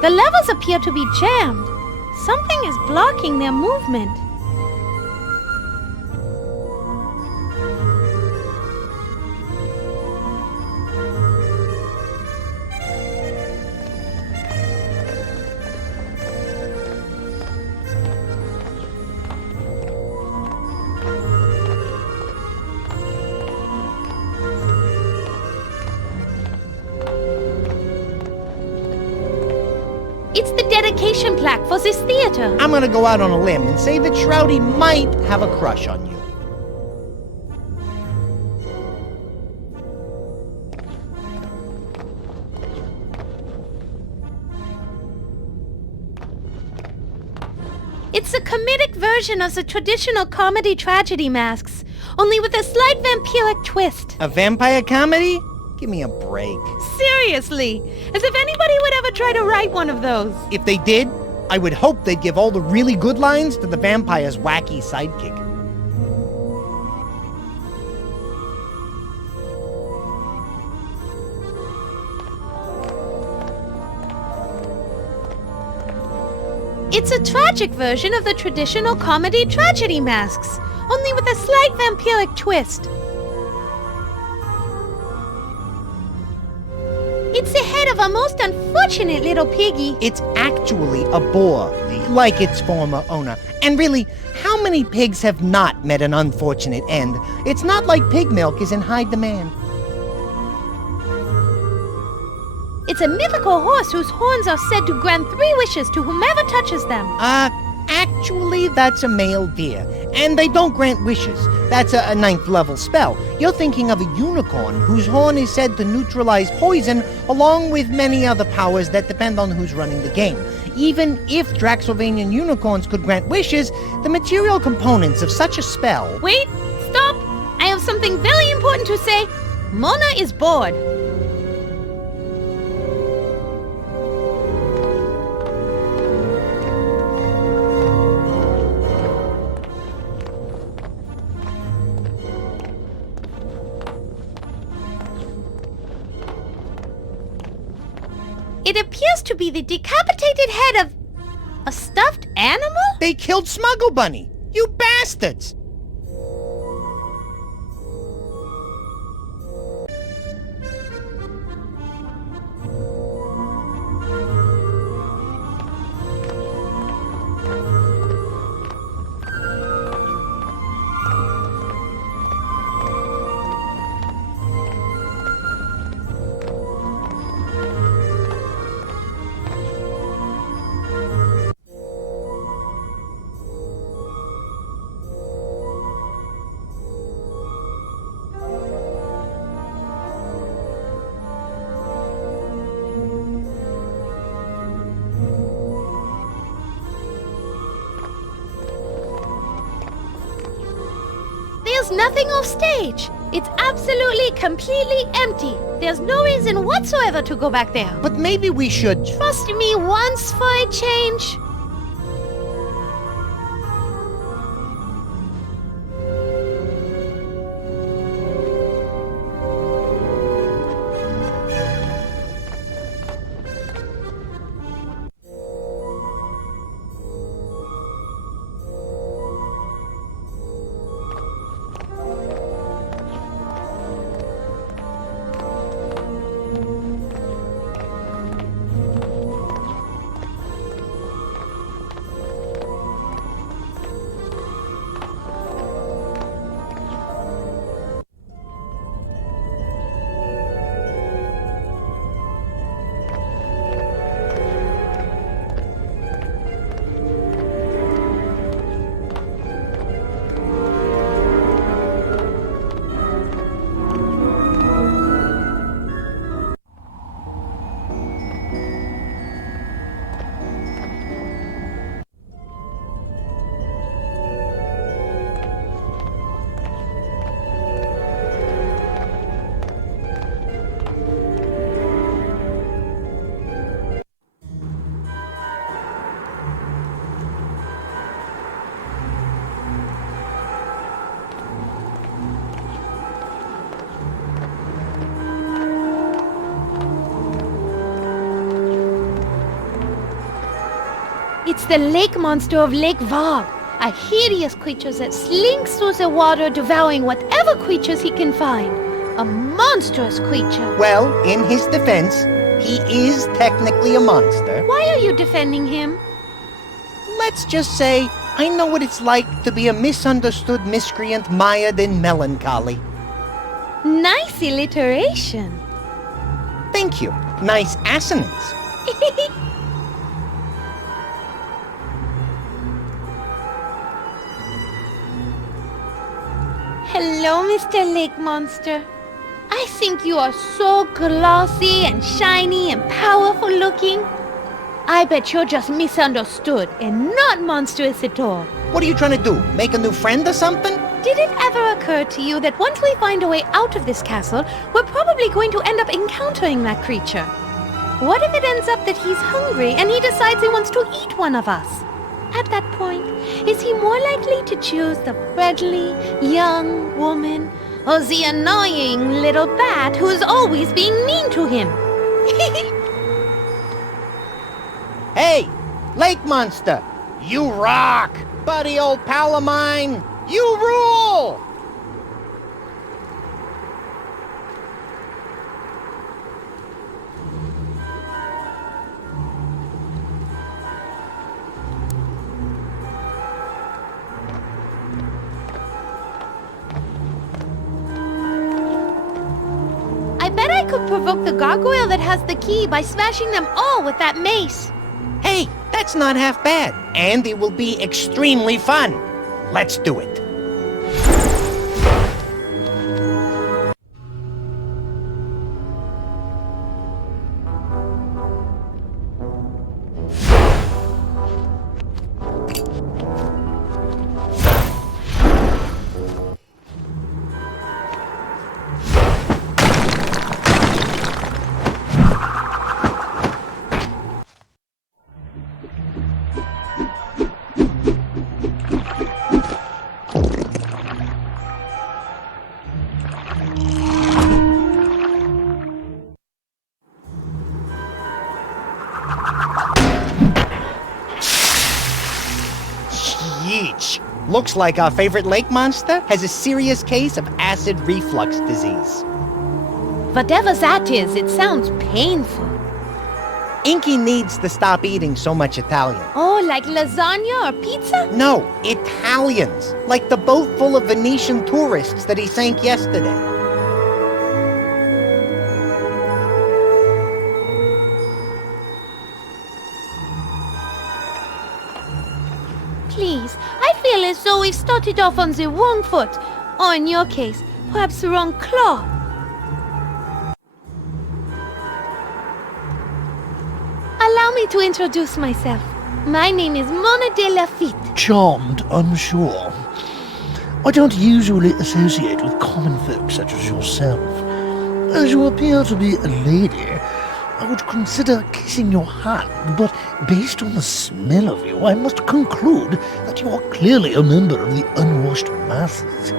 The levels appear to be jammed. Something is blocking their movement. It's the dedication plaque for this theater. I'm gonna go out on a limb and say that Shroudy might have a crush on you. It's a comedic version of the traditional comedy tragedy masks, only with a slight vampiric twist. A vampire comedy? Give me a break. Seriously, as if anybody would ever try to write one of those. If they did, I would hope they'd give all the really good lines to the vampire's wacky sidekick. It's a tragic version of the traditional comedy tragedy masks, only with a slight vampiric twist. It's the head of a most unfortunate little piggy. It's actually a boar, like its former owner. And really, how many pigs have not met an unfortunate end? It's not like pig milk is in high demand. It's a mythical horse whose horns are said to grant 3 wishes to whomever touches them. Actually, that's a male deer. And they don't grant wishes. That's a 9th level spell. You're thinking of a unicorn whose horn is said to neutralize poison, along with many other powers that depend on who's running the game. Even if Draxylvanian unicorns could grant wishes, the material components of such a spell... Wait, stop! I have something very important to say. Mona is bored. It appears to be the decapitated head of a stuffed animal? They killed Smuggle Bunny! You bastards! almost nothing off stage. It's absolutely, completely empty. There's no reason whatsoever to go back there. But maybe we should... Trust me once for a change. It's the lake monster of Lake Varg, a hideous creature that slinks through the water, devouring whatever creatures he can find. A monstrous creature. Well, in his defense, he is technically a monster. Why are you defending him? Let's just say, I know what it's like to be a misunderstood miscreant mired in melancholy. Nice alliteration. Thank you. Nice assonance. Hello, Mr. Lake Monster. I think you are so glossy and shiny and powerful looking. I bet you're just misunderstood and not monstrous at all. What are you trying to do? Make a new friend or something? Did it ever occur to you that once we find a way out of this castle, we're probably going to end up encountering that creature? What if it ends up that he's hungry and he decides he wants to eat one of us? At that point, is he more likely to choose the friendly, young woman or the annoying little bat who's always being mean to him? Hey, Lake Monster! You rock! Buddy old pal of mine! You rule! I bet I could provoke the gargoyle that has the key by smashing them all with that mace. Hey, that's not half bad. And it will be extremely fun. Let's do it. Yeesh. Looks like our favorite lake monster has a serious case of acid reflux disease. Whatever that is, it sounds painful. Inky needs to stop eating so much Italian. Oh, like lasagna or pizza? No, Italians. Like the boat full of Venetian tourists that he sank yesterday. Please, I feel as though we started off on the wrong foot. Or in your case, perhaps the wrong claw. Allow me to introduce myself. My name is Mona De Lafitte. Charmed, I'm sure. I don't usually associate with common folk such as yourself. As you appear to be a lady, I would consider kissing your hand, but based on the smell of you, I must conclude that you are clearly a member of the unwashed masses.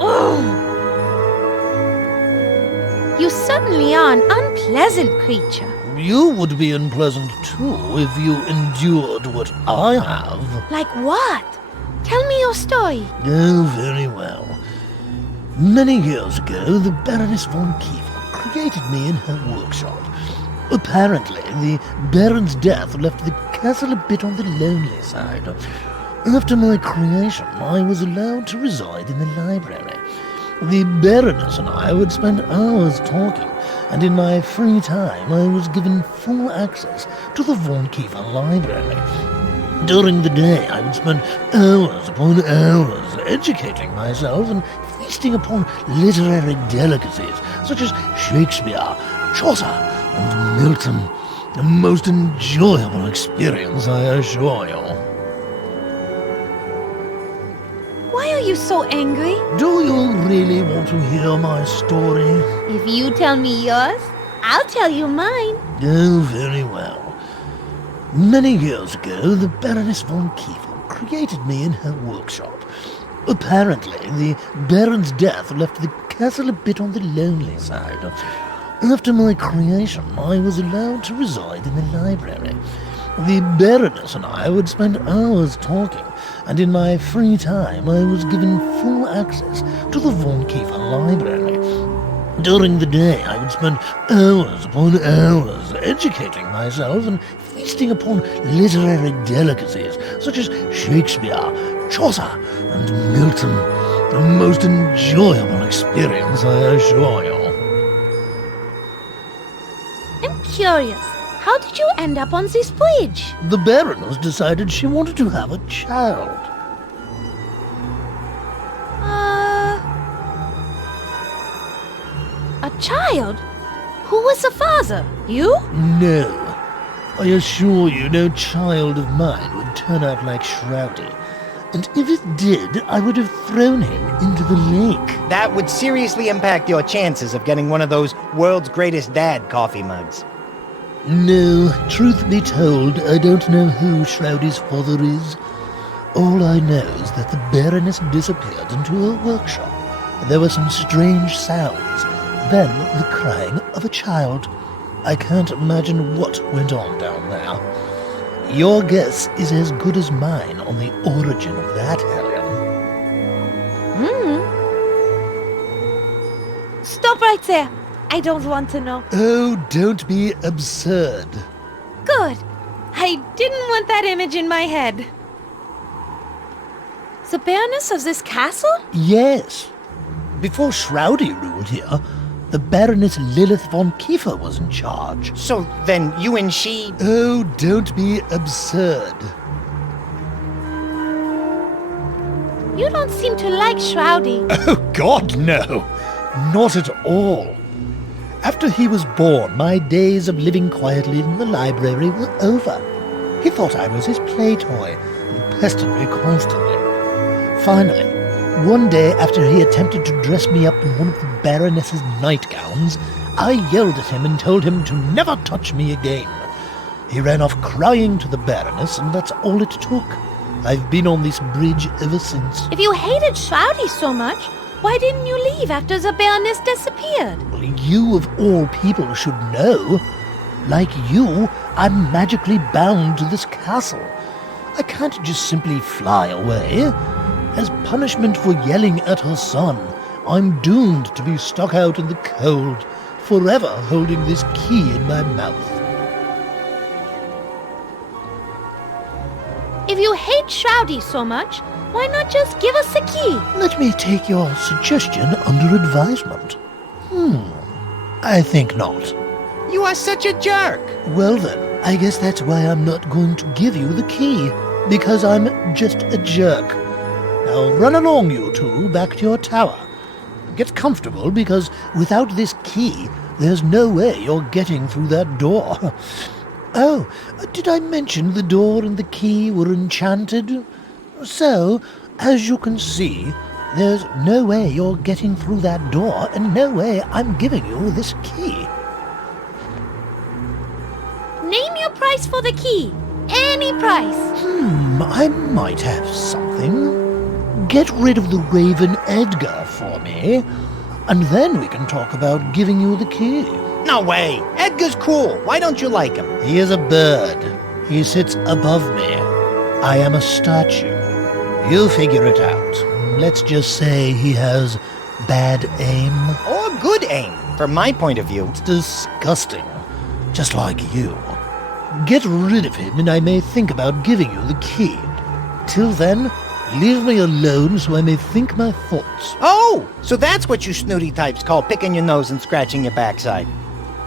You certainly are an unpleasant creature. You would be unpleasant too if you endured what I have. Like what? Tell me your story. Oh, very well. Many years ago, the Baroness von Kiefer created me in her workshop. Apparently, the Baron's death left the castle a bit on the lonely side. After my creation, I was allowed to reside in the library. The Baroness and I would spend hours talking, and in my free time I was given full access to the Von Kiefer library. During the day I would spend hours upon hours educating myself and feasting upon literary delicacies such as Shakespeare, Chaucer, and Milton. A most enjoyable experience, I assure you. Why are you so angry? Do you really want to hear my story? If you tell me yours, I'll tell you mine. Oh, very well. Many years ago, the Baroness von Kiefer created me in her workshop. Apparently, the Baron's death left the castle a bit on the lonely side. After my creation, I was allowed to reside in the library. The Baroness and I would spend hours talking, and in my free time I was given full access to the Von Kiefer library. During the day I would spend hours upon hours educating myself and feasting upon literary delicacies such as Shakespeare, Chaucer, and Milton. A most enjoyable experience, I assure you. I'm curious. How did you end up on this bridge? The Baroness decided she wanted to have a child. A child? Who was the father? You? No. I assure you no child of mine would turn out like Shroudy. And if it did, I would have thrown him into the lake. That would seriously impact your chances of getting one of those world's greatest dad coffee mugs. No, truth be told, I don't know who Shroudy's father is. All I know is that the Baroness disappeared into her workshop. There were some strange sounds, then the crying of a child. I can't imagine what went on down there. Your guess is as good as mine on the origin of that hellion. Stop right there. I don't want to know. Oh, don't be absurd. Good. I didn't want that image in my head. The Baroness of this castle? Yes. Before Shroudy ruled here, the Baroness Lilith von Kiefer was in charge. So then you and she... Oh, don't be absurd. You don't seem to like Shroudy. Oh, God, no. Not at all. After he was born, my days of living quietly in the library were over. He thought I was his play toy and pestered me constantly. Finally, one day after he attempted to dress me up in one of the Baroness's nightgowns, I yelled at him and told him to never touch me again. He ran off crying to the Baroness, and that's all it took. I've been on this bridge ever since. If you hated Shroudy so much, why didn't you leave after the Baroness disappeared? Well, you of all people should know. Like you, I'm magically bound to this castle. I can't just simply fly away. As punishment for yelling at her son, I'm doomed to be stuck out in the cold, forever holding this key in my mouth. If you hate Shroudy so much, why not just give us the key? Let me take your suggestion under advisement. I think not. You are such a jerk. Well then, I guess that's why I'm not going to give you the key, because I'm just a jerk. Now run along, you two, back to your tower. Get comfortable, because without this key, there's no way you're getting through that door. Oh, did I mention the door and the key were enchanted? So, as you can see, there's no way you're getting through that door, and no way I'm giving you this key. Name your price for the key. Any price. I might have something. Get rid of the Raven Edgar for me, and then we can talk about giving you the key. No way. Edgar's cool. Why don't you like him? He is a bird. He sits above me. I am a statue. You figure it out. Let's just say he has bad aim. Or good aim, from my point of view. It's disgusting. Just like you. Get rid of him and I may think about giving you the key. Till then, leave me alone so I may think my thoughts. Oh, so that's what you snooty types call picking your nose and scratching your backside.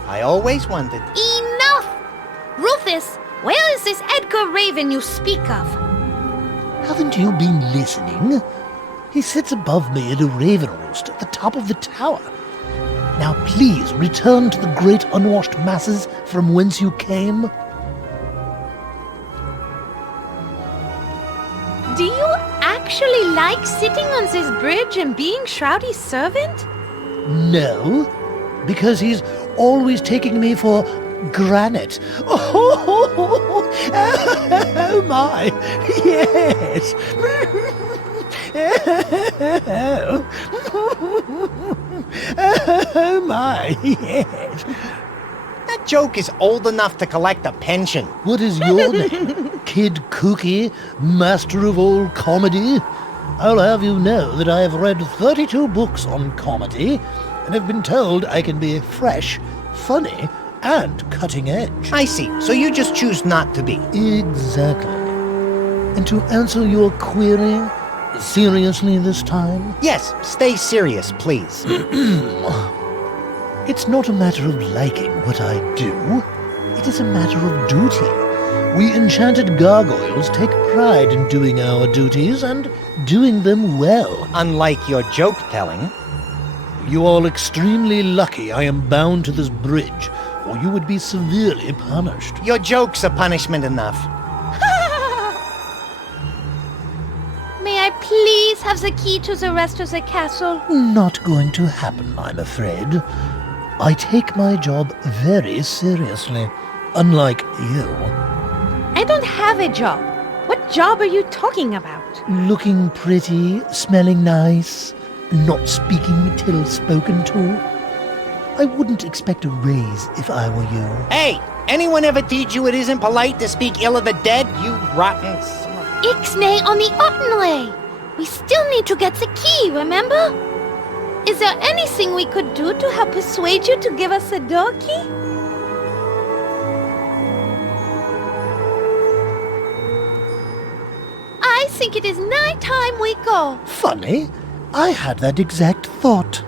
I always wondered. Enough! Rufus, where is this Edgar Raven you speak of? Haven't you been listening? He sits above me in a raven roost at the top of the tower. Now please return to the great unwashed masses from whence you came. Do you actually like sitting on this bridge and being Shroudy's servant? No, because he's always taking me for granite. Oh my, yes. Oh my, yes. That joke is old enough to collect a pension. What is your name? Kid Kooky, master of all comedy? I'll have you know that I have read 32 books on comedy and have been told I can be fresh, funny, and cutting edge. I see. So you just choose not to be. Exactly. And to answer your query, seriously this time? Yes, stay serious, please. It's not a matter of liking what I do. It is a matter of duty. We enchanted gargoyles take pride in doing our duties and doing them well. Unlike your joke-telling. You are extremely lucky I am bound to this bridge, or you would be severely punished. Your jokes are punishment enough. May I please have the key to the rest of the castle? Not going to happen, I'm afraid. I take my job very seriously, unlike you. I don't have a job. What job are you talking about? Looking pretty, smelling nice, not speaking till spoken to. I wouldn't expect a raise if I were you. Hey, anyone ever teach you it isn't polite to speak ill of the dead, you rotten son of... Ixnay on the Ottenlay. We still need to get the key, remember? Is there anything we could do to help persuade you to give us the door key? I think it is night time we go. Funny, I had that exact thought.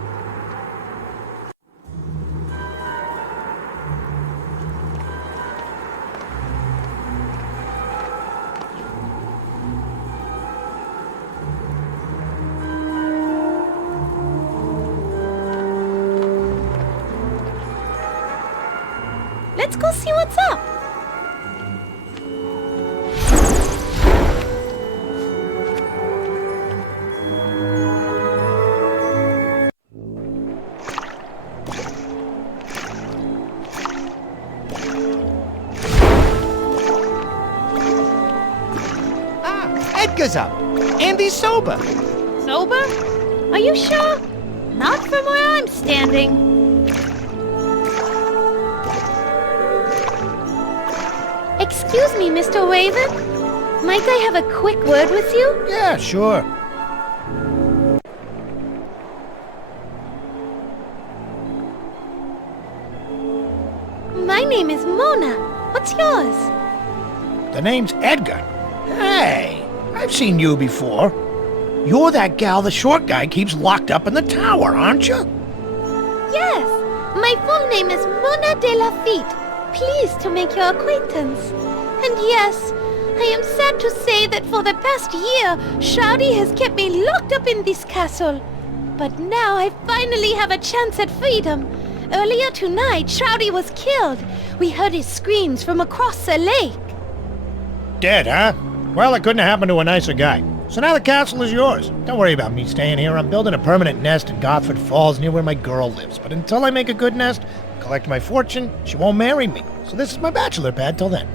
Let's go see what's up. Edgar's up. And he's sober. Sober? Are you sure? Not from where I'm standing. Excuse me, Mr. Raven. Might I have a quick word with you? Yeah, sure. My name is Mona. What's yours? The name's Edgar. Hey, I've seen you before. You're that gal the short guy keeps locked up in the tower, aren't you? Yes. My full name is Mona De Lafitte. Pleased to make your acquaintance. And yes, I am sad to say that for the past year, Shroudy has kept me locked up in this castle. But now I finally have a chance at freedom. Earlier tonight, Shroudy was killed. We heard his screams from across the lake. Dead, huh? Well, it couldn't happen to a nicer guy. So now the castle is yours. Don't worry about me staying here. I'm building a permanent nest in Gosford Falls near where my girl lives. But until I make a good nest, collect my fortune, she won't marry me. So this is my bachelor pad till then.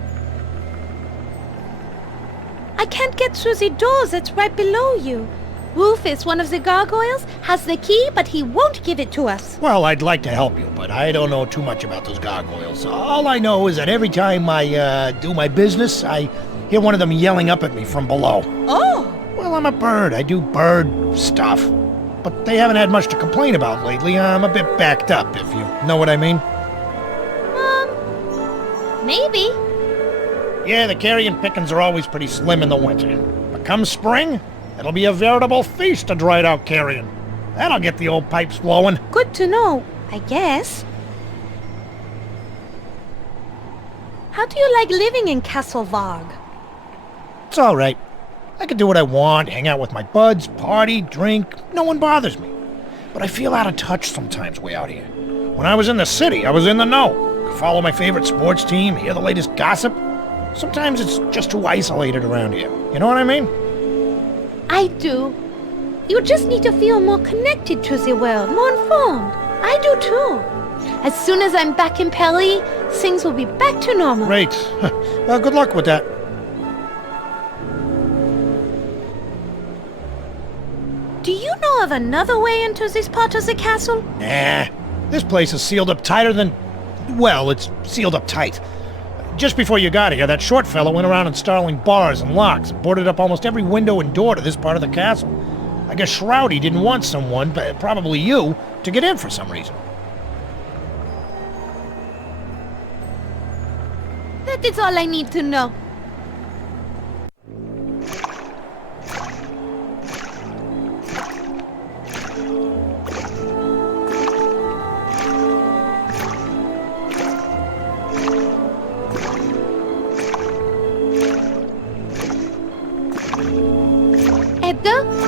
I can't get through the door that's right below you. Rufus, one of the gargoyles, has the key, but he won't give it to us. Well, I'd like to help you, but I don't know too much about those gargoyles. All I know is that every time I do my business, I hear one of them yelling up at me from below. Oh! Well, I'm a bird. I do bird stuff. But they haven't had much to complain about lately. I'm a bit backed up, if you know what I mean. Maybe. Yeah, the carrion pickings are always pretty slim in the winter. But come spring, it'll be a veritable feast of dried out carrion. That'll get the old pipes flowing. Good to know, I guess. How do you like living in Castle Varg? It's all right. I can do what I want, hang out with my buds, party, drink. No one bothers me. But I feel out of touch sometimes way out here. When I was in the city, I was in the know. Could follow my favorite sports team, hear the latest gossip. Sometimes it's just too isolated around here. You know what I mean? I do. You just need to feel more connected to the world, more informed. I do too. As soon as I'm back in Paris, things will be back to normal. Great. Well, good luck with that. Do you know of another way into this part of the castle? Nah. This place is sealed up tighter than... Well, it's sealed up tight. Just before you got here, that short fellow went around installing bars and locks and boarded up almost every window and door to this part of the castle. I guess Shroudy didn't want someone, probably you, to get in for some reason. That is all I need to know.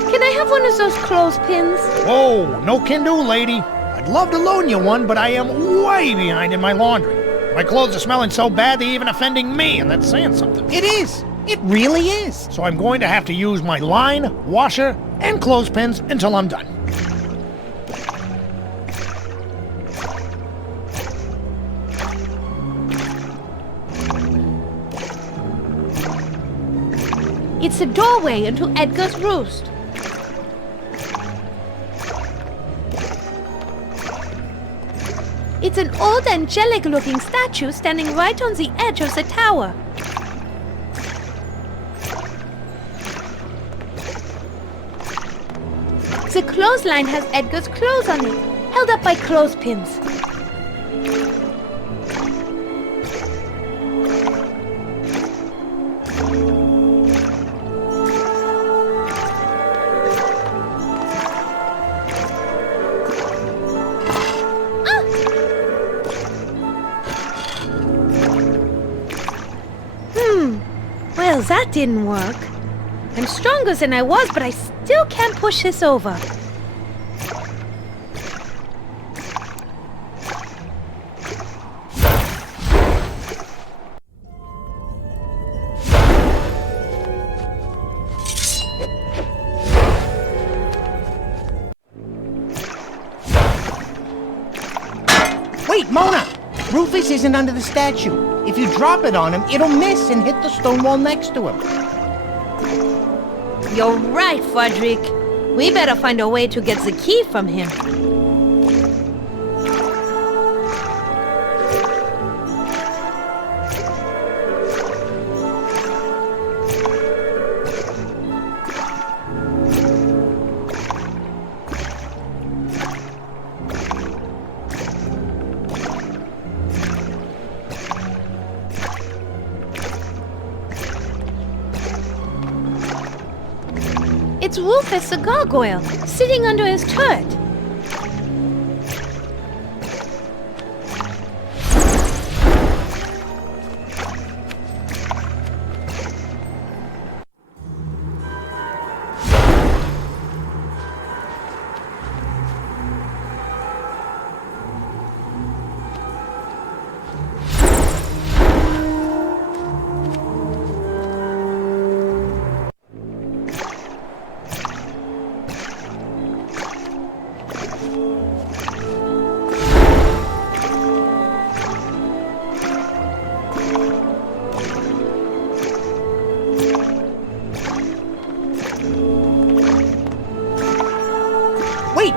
Can I have one of those clothespins? Whoa, no can do, lady. I'd love to loan you one, but I am way behind in my laundry. My clothes are smelling so bad they're even offending me, and that's saying something. It is. It really is. So I'm going to have to use my line, washer, and clothespins until I'm done. It's a doorway into Edgar's roost. It's an old angelic-looking statue standing right on the edge of the tower. The clothesline has Edgar's clothes on it, held up by clothespins. Well, that didn't work. I'm stronger than I was, but I still can't push this over. Wait, Mona! Rufus isn't under the statue. If you drop it on him, it'll miss and hit the stone wall next to him. You're right, Frederick. We better find a way to get the key from him. It's Rufus the gargoyle, sitting under his turret.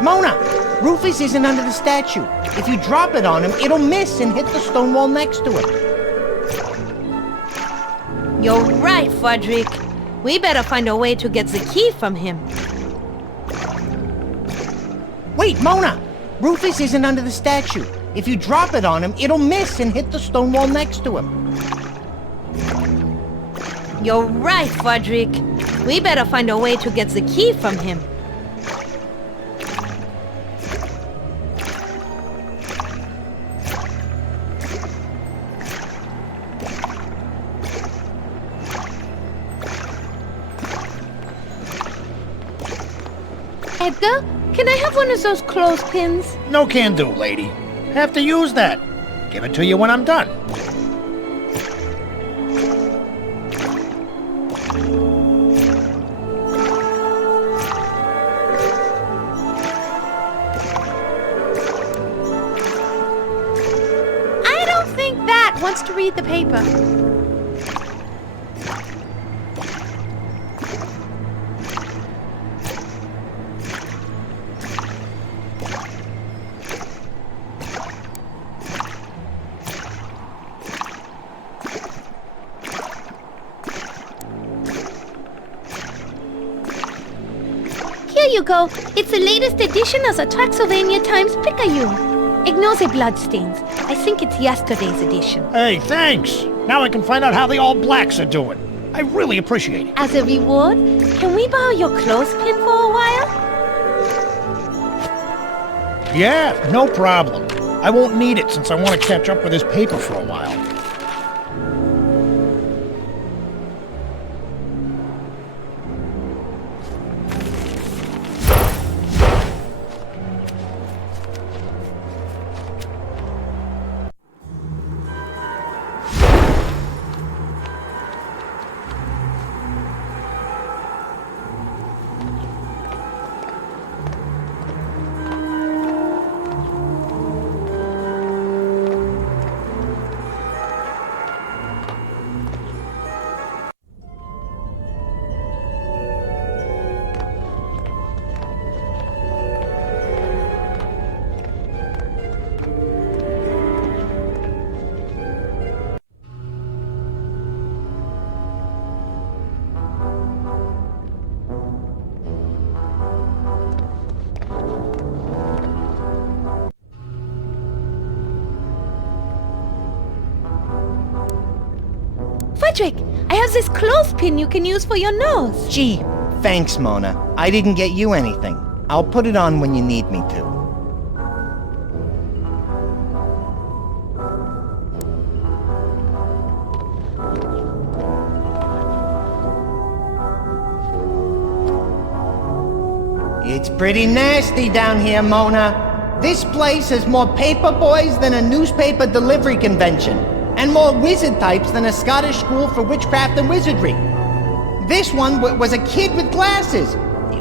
Mona! Rufus isn't under the statue. If you drop it on him, it'll miss and hit the stone wall next to it. You're right, Frederick. We better find a way to get the key from him. Wait, Mona! Rufus isn't under the statue. If you drop it on him, it'll miss and hit the stone wall next to him. You're right, Frederick. We better find a way to get the key from him. Edgar, can I have one of those clothespins? No can do, lady. Have to use that. Give it to you when I'm done. I don't think that wants to read the paper. Here you go. It's the latest edition of the Transylvania Times Picayune. Ignore the bloodstains. I think it's yesterday's edition. Hey, thanks. Now I can find out how the All Blacks are doing. I really appreciate it. As a reward, can we borrow your clothespin for a while? Yeah, no problem. I won't need it since I want to catch up with his paper for a while. Frederick, I have this clothespin you can use for your nose. Gee, thanks, Mona. I didn't get you anything. I'll put it on when you need me to. It's pretty nasty down here, Mona. This place has more paper boys than a newspaper delivery convention, and more wizard types than a Scottish school for witchcraft and wizardry. This one was a kid with glasses.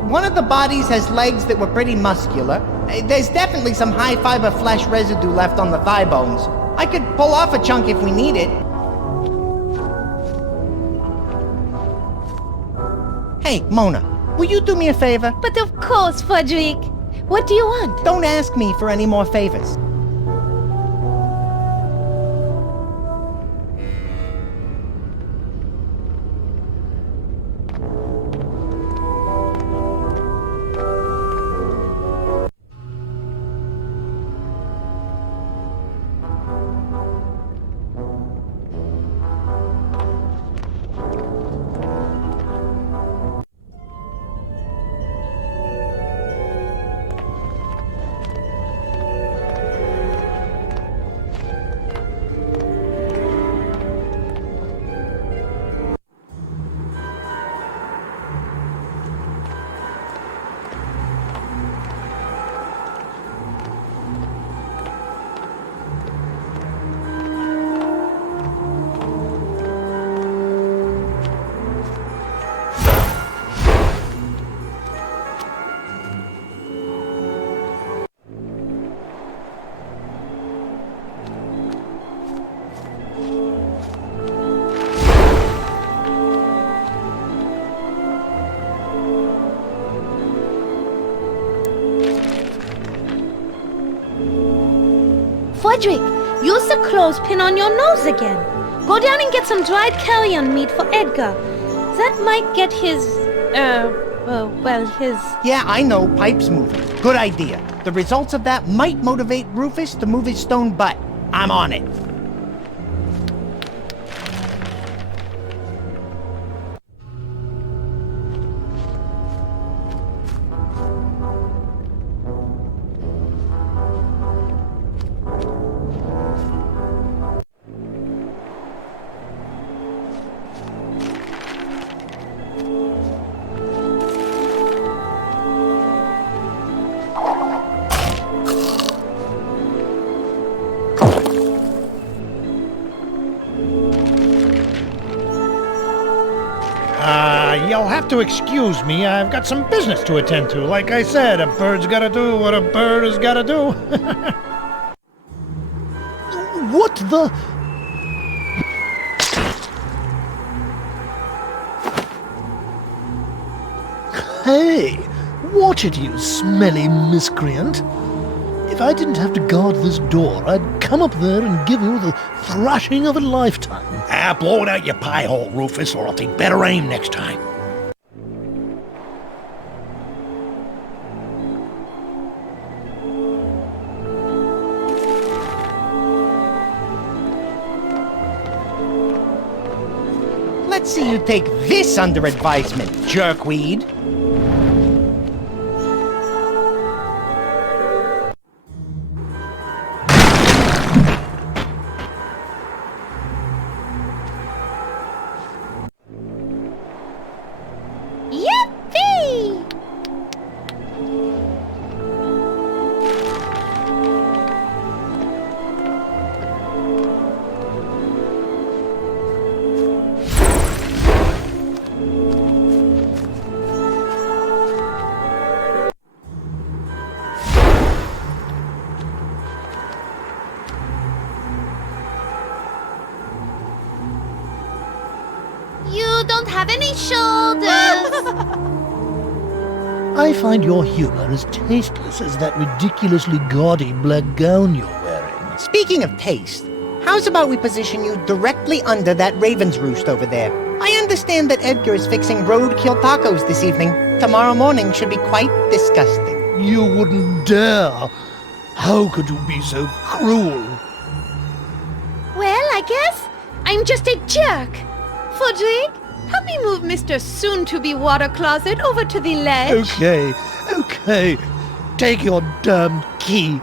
One of the bodies has legs that were pretty muscular. There's definitely some high-fiber flesh residue left on the thigh bones. I could pull off a chunk if we need it. Hey, Mona, will you do me a favor? But of course, Frederick. What do you want? Don't ask me for any more favors. Frederick, use the clothespin on your nose again. Go down and get some dried carrion meat for Edgar. That might get his, his... Yeah, I know, pipes moving. Good idea. The results of that might motivate Rufus to move his stone butt. I'm on it. You'll have to excuse me. I've got some business to attend to. Like I said, a bird's gotta do what a bird has gotta do. What the... Hey, watch it, you smelly miscreant. If I didn't have to guard this door, I'd come up there and give you the thrashing of a lifetime. Blow it out your pie hole, Rufus, or I'll take better aim next time. Let's see you take this under advisement, jerkweed. Yippee! You don't have any shoulders. I find your humor as tasteless as that ridiculously gaudy black gown you're wearing. Speaking of taste, how's about we position you directly under that raven's roost over there? I understand that Edgar is fixing roadkill tacos this evening. Tomorrow morning should be quite disgusting. You wouldn't dare. How could you be so cruel? Well, I guess I'm just a jerk. Frederick, help me move Mr. Soon-to-be water closet over to the ledge. Okay. Take your damned key.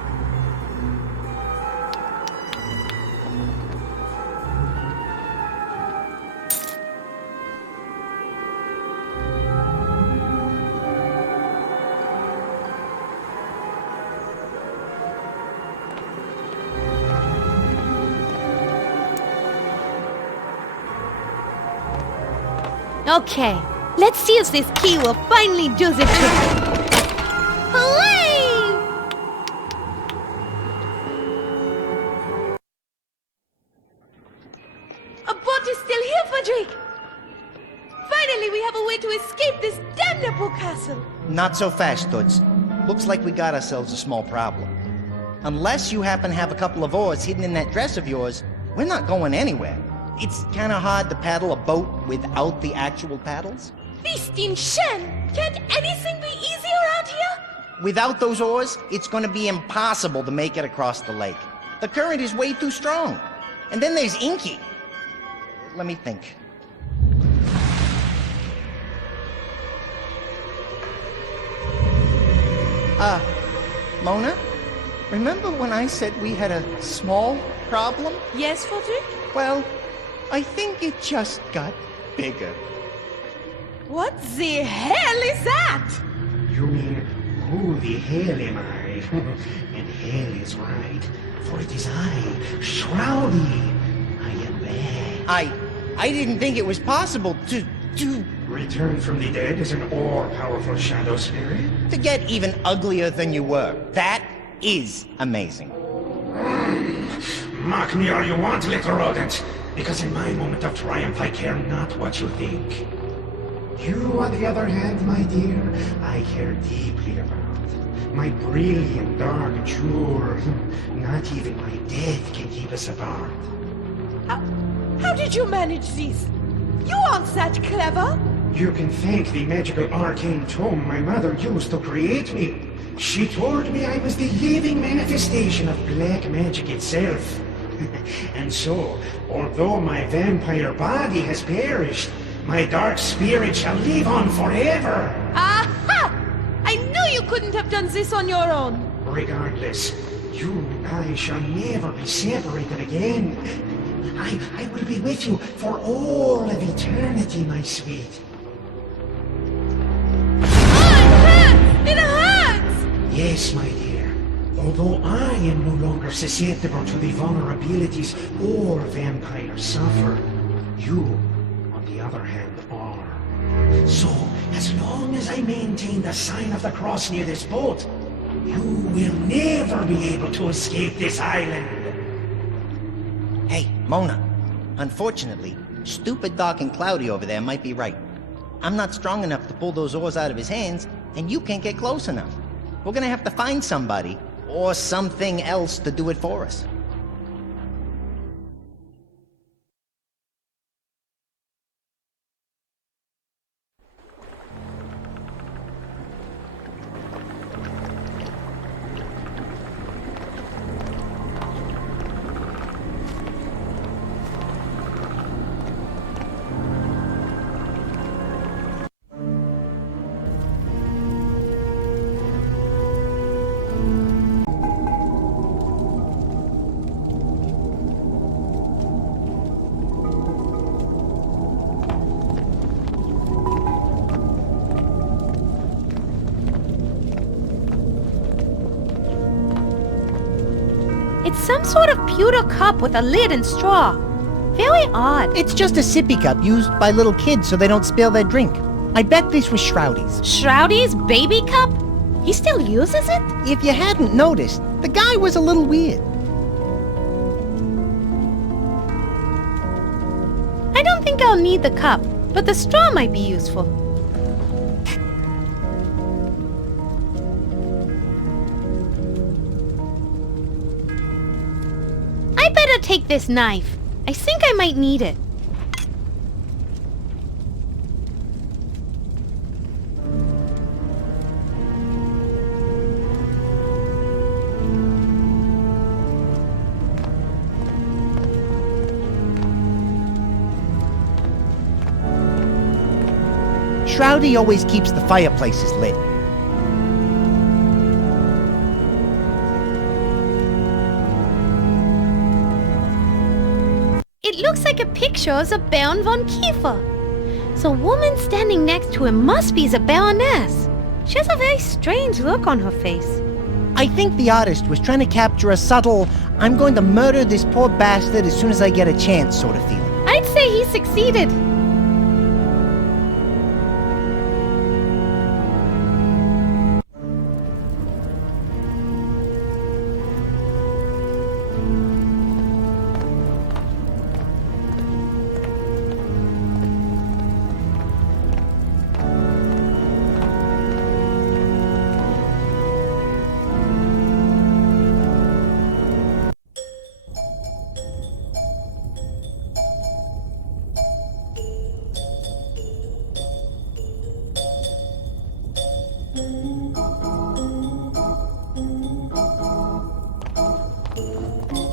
Okay, let's see if this key will finally do the trick. Hooray! A boat is still here, Frederick! Finally, we have a way to escape this damnable castle! Not so fast, Toots. Looks like we got ourselves a small problem. Unless you happen to have a couple of oars hidden in that dress of yours, we're not going anywhere. It's kind of hard to paddle a boat without the actual paddles. Feasting Shen! Can't anything be easy around here? Without those oars, it's going to be impossible to make it across the lake. The current is way too strong. And then there's Inky. Let me think. Mona? Remember when I said we had a small problem? Yes, Frederick? Well, I think it just got bigger. What the hell is that? You mean, who the hell am I? And hell is right, for it is I, Shroudy. I am back. I didn't think it was possible to Return from the dead as an all-powerful shadow spirit? to get even uglier than you were. That is amazing. Mock me all you want, little rodent, because in my moment of triumph I care not what you think. You, on the other hand, my dear, I care deeply about. My brilliant dark jewel. Not even my death can keep us apart. How did you manage this? You aren't that clever. You can thank the magical arcane tome my mother used to create me. She told me I was the living manifestation of black magic itself. And so, although my vampire body has perished, my dark spirit shall live on forever. Aha! I knew you couldn't have done this on your own. Regardless, you and I shall never be separated again. I will be with you for all of eternity, my sweet. It hurts! Yes, my dear. Although I am no longer susceptible to the vulnerabilities all vampires suffer, you, on the other hand, are. So, as long as I maintain the sign of the cross near this boat, you will never be able to escape this island. Hey, Mona. Unfortunately, stupid, dark, and cloudy over there might be right. I'm not strong enough to pull those oars out of his hands, and you can't get close enough. We're gonna have to find somebody, or something else to do it for us. It's some sort of pewter cup with a lid and straw. Very odd. It's just a sippy cup used by little kids so they don't spill their drink. I bet this was Shroudy's. Shroudy's baby cup? He still uses it? If you hadn't noticed, the guy was a little weird. I don't think I'll need the cup, but the straw might be useful. I better take this knife. I think I might need it. Shroudy always keeps the fireplaces lit. It looks like a picture of the Baron von Kiefer. The woman standing next to him must be the Baroness. She has a very strange look on her face. I think the artist was trying to capture a subtle, I'm going to murder this poor bastard as soon as I get a chance sort of feeling. I'd say he succeeded.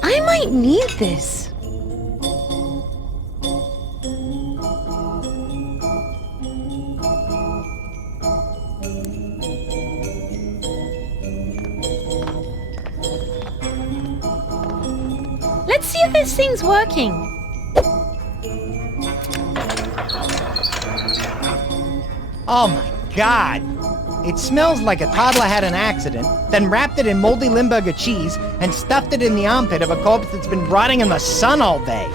I might need this. Let's see if this thing's working. Oh my God! It smells like a toddler had an accident, then wrapped it in moldy Limburger cheese and stuffed it in the armpit of a corpse that's been rotting in the sun all day.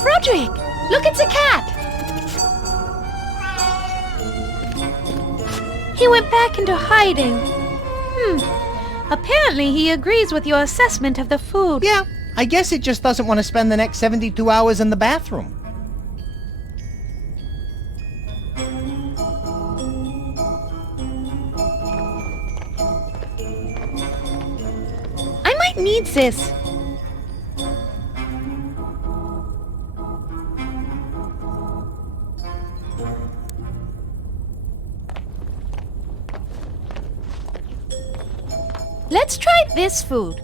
Frederick, look, it's a cat. He went back into hiding. Apparently he agrees with your assessment of the food. Yeah, I guess it just doesn't want to spend the next 72 hours in the bathroom. needs this. Let's try this food.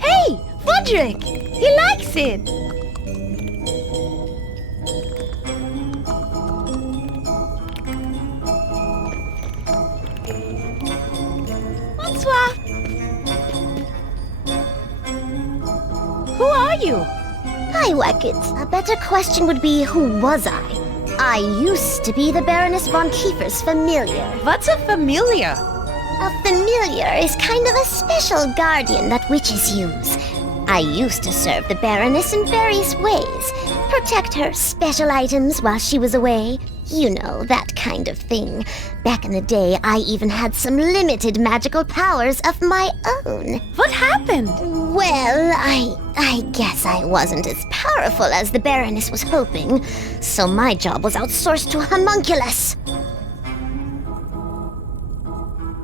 Hey, Fudrick! He likes it! Bonsoir! Who are you? Hi, Wackett. A better question would be, who was I? I used to be the Baroness von Kiefer's familiar. What's a familiar? A familiar is kind of a special guardian that witches use. I used to serve the Baroness in various ways. Protect her special items while she was away. You know, that kind of thing. Back in the day, I even had some limited magical powers of my own. What happened? Well, I guess I wasn't as powerful as the Baroness was hoping, so my job was outsourced to a homunculus.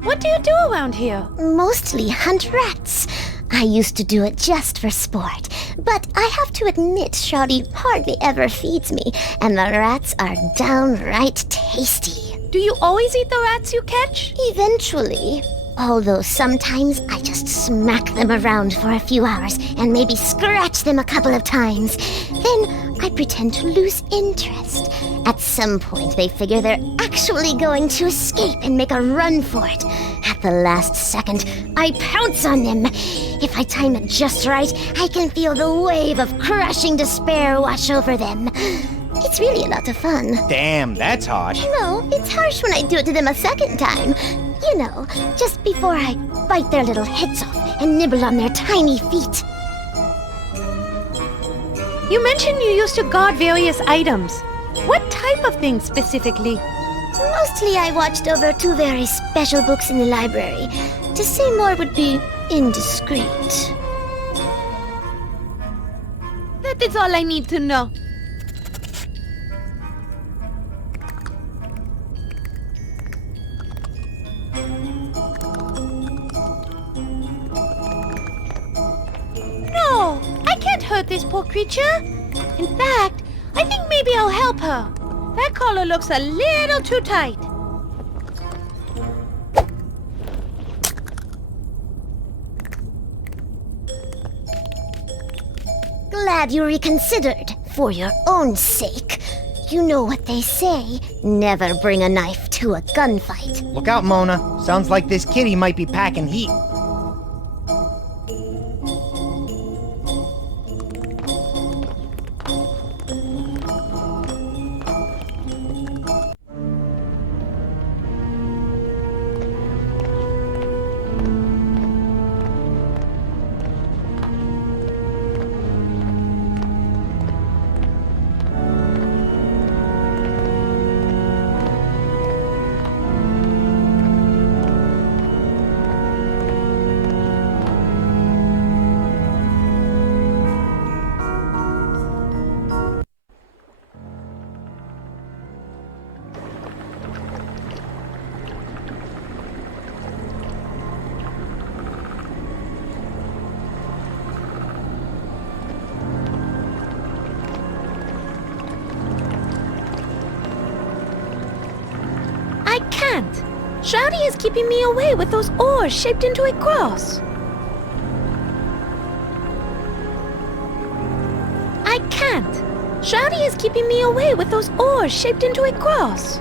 What do you do around here? Mostly hunt rats. I used to do it just for sport, but I have to admit Shawty hardly ever feeds me, and the rats are downright tasty. Do you always eat the rats you catch? Eventually. Although sometimes I just smack them around for a few hours and maybe scratch them a couple of times. Then I pretend to lose interest. At some point they figure they're actually going to escape and make a run for it. At the last second, I pounce on them. If I time it just right, I can feel the wave of crushing despair wash over them. It's really a lot of fun. Damn, that's harsh. No, it's harsh when I do it to them a second time. You know, just before I bite their little heads off and nibble on their tiny feet. You mentioned you used to guard various items. What type of things specifically? Mostly I watched over 2 very special books in the library. To say more would be indiscreet. That is all I need to know. No, I can't hurt this poor creature. In fact, I think maybe I'll help her. That collar looks a little too tight. Glad you reconsidered, for your own sake. You know what they say, never bring a knife to a gunfight. Look out, Mona. Sounds like this kitty might be packing heat. Shawty is keeping me away with those oars shaped into a cross. I can't. Shawty is keeping me away with those oars shaped into a cross.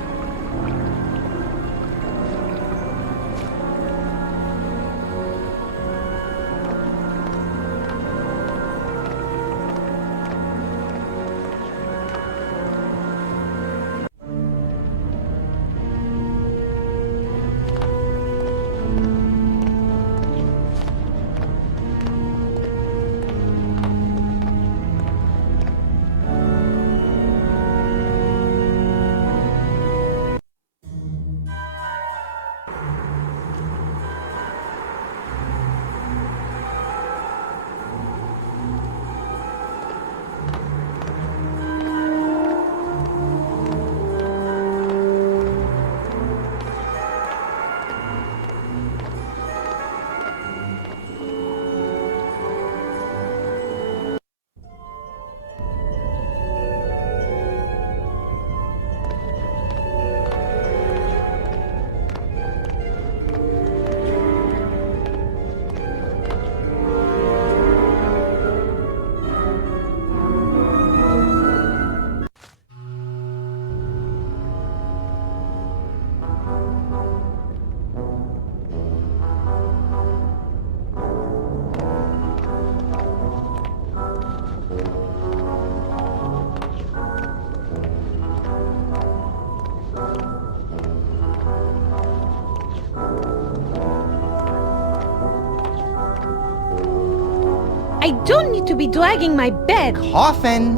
I don't need to be dragging my bed. Coffin.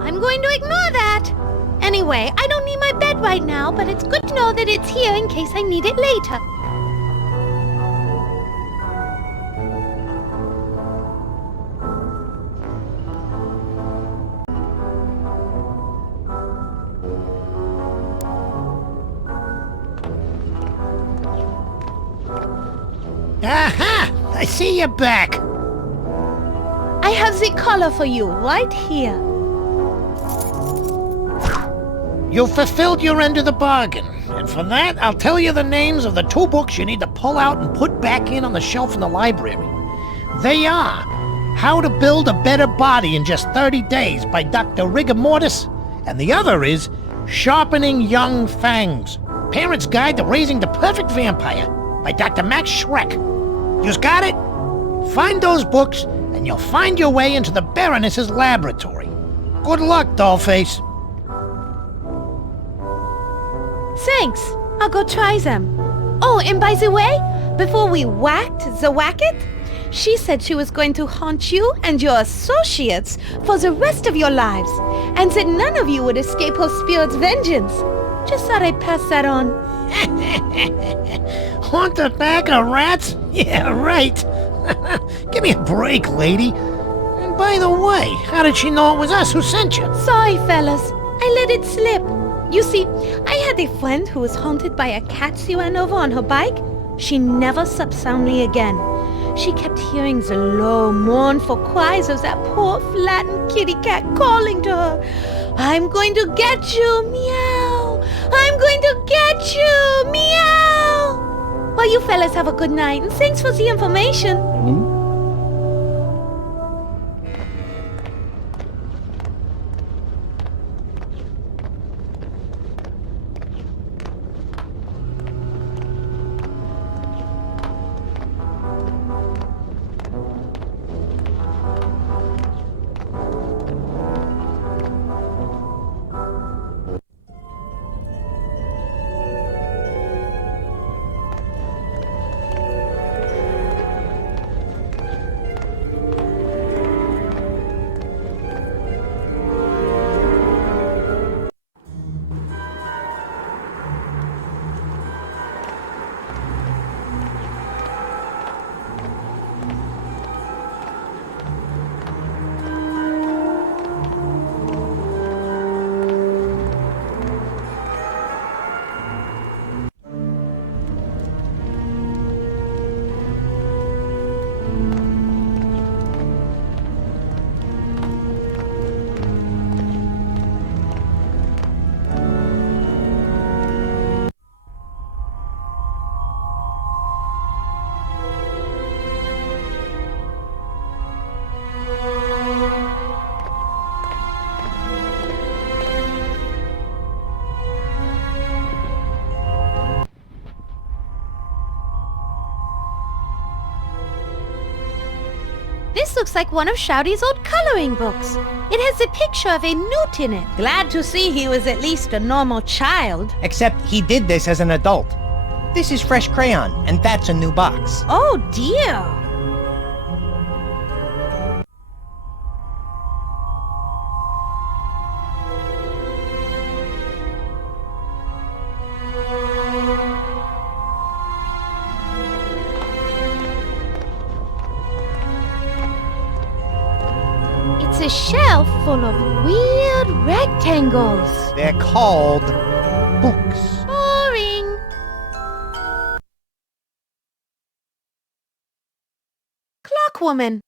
I'm going to ignore that. Anyway, I don't need my bed right now, but it's good to know that it's here in case I need it later. Aha! I see you're back. I have the collar for you right here. You fulfilled your end of the bargain, and for that, I'll tell you the names of the 2 books you need to pull out and put back in on the shelf in the library. They are How to Build a Better Body in Just 30 Days by Dr. Rigor Mortis, and the other is Sharpening Young Fangs, Parent's Guide to Raising the Perfect Vampire by Dr. Max Schreck. You got it? Find those books, and you'll find your way into the Baroness's laboratory. Good luck, Dollface. Thanks. I'll go try them. Oh, and by the way, before we whacked the whacket, she said she was going to haunt you and your associates for the rest of your lives, and said none of you would escape her spirit's vengeance. Just thought I'd pass that on. Haunt a bag of rats? Yeah, right. Give me a break, lady. And by the way, how did she know it was us who sent you? Sorry, fellas. I let it slip. You see, I had a friend who was haunted by a cat she ran over on her bike. She never slept soundly again. She kept hearing the low, mournful cries of that poor, flattened kitty cat calling to her. I'm going to get you, meow. I'm going to get you, meow. Well, you fellas have a good night, and thanks for the information. This looks like one of Shouty's old coloring books. It has a picture of a newt in it. Glad to see he was at least a normal child. Except he did this as an adult. This is fresh crayon, and that's a new box. Oh, dear. It's a shelf full of weird rectangles. They're called books. Boring. Clockwoman.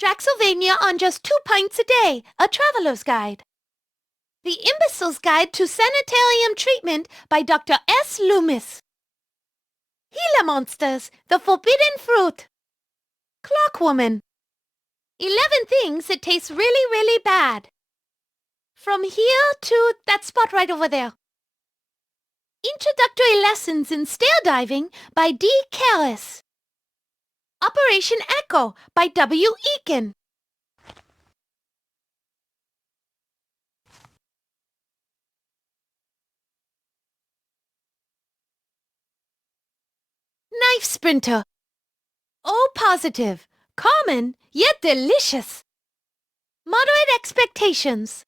Draxylvania on just 2 pints a day, a traveler's guide. The Imbecile's Guide to Sanitarium Treatment by Dr. S. Loomis. Gila Monsters, the Forbidden Fruit. Clockwoman. 11 things that taste really, really bad. From here to that spot right over there. Introductory Lessons in Stair Diving by D. Karras. Operation Echo by W. Eakin. Knife Sprinter. O positive. Common, yet delicious. Moderate expectations.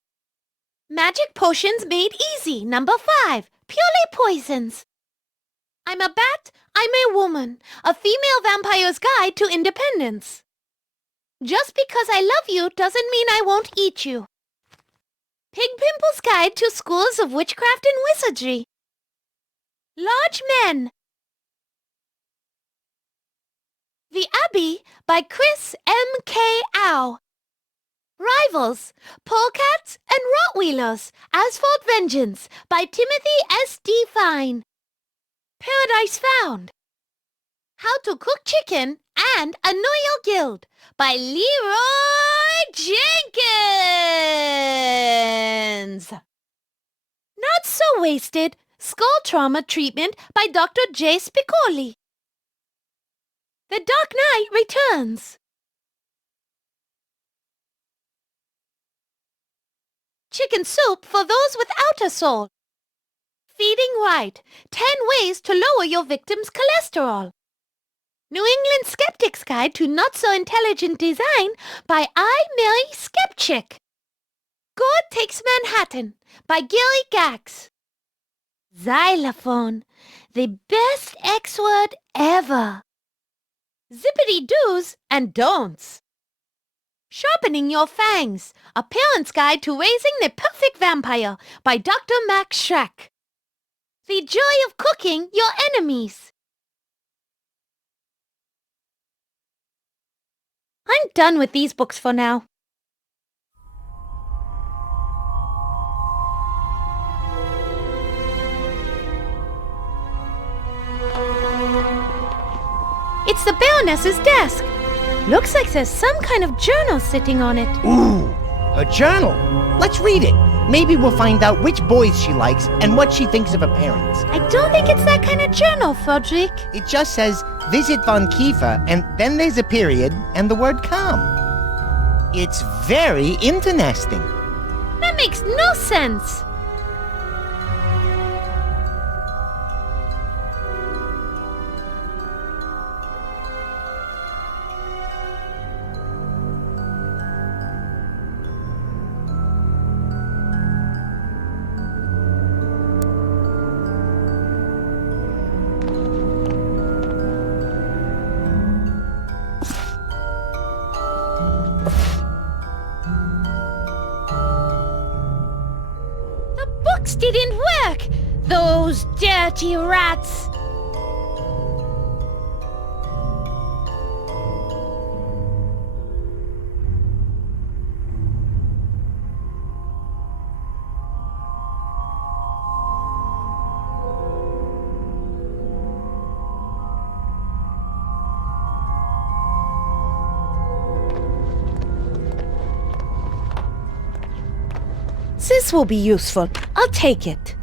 Magic potions made easy. Number 5. Purely poisons. I'm a bat, I'm a woman. A female vampire's guide to independence. Just because I love you doesn't mean I won't eat you. Pig Pimple's Guide to Schools of Witchcraft and Wizardry. Large Men. The Abbey by Chris M.K. Au. Rivals, Polecats and Rottweilers, Asphalt Vengeance by Timothy S.D. Fine. Paradise Found. How to Cook Chicken and Annoy Your Guild by Leroy Jenkins. Not So Wasted, Skull Trauma Treatment by Dr. J. Spicoli. The Dark Knight Returns. Chicken Soup for Those Without a Soul. Feeding Right, 10 Ways to Lower Your Victim's Cholesterol. New England Skeptic's Guide to Not-So-Intelligent Design by I. Mary Skepchick. God Takes Manhattan by Gilly Gax. Xylophone, the best X word ever. Zippity Do's and Don'ts. Sharpening Your Fangs, a Parent's Guide to Raising the Perfect Vampire by Dr. Max Schreck. The Joy of Cooking Your Enemies. I'm done with these books for now. It's the Baroness's desk. Looks like there's some kind of journal sitting on it. Ooh, a journal. Let's read it. Maybe we'll find out which boys she likes and what she thinks of her parents. I don't think it's that kind of journal, Frederick. It just says, visit Von Kiefer, and then there's a period and the word come. It's very interesting. That makes no sense. Didn't work! Those dirty rats! This will be useful. I'll take it.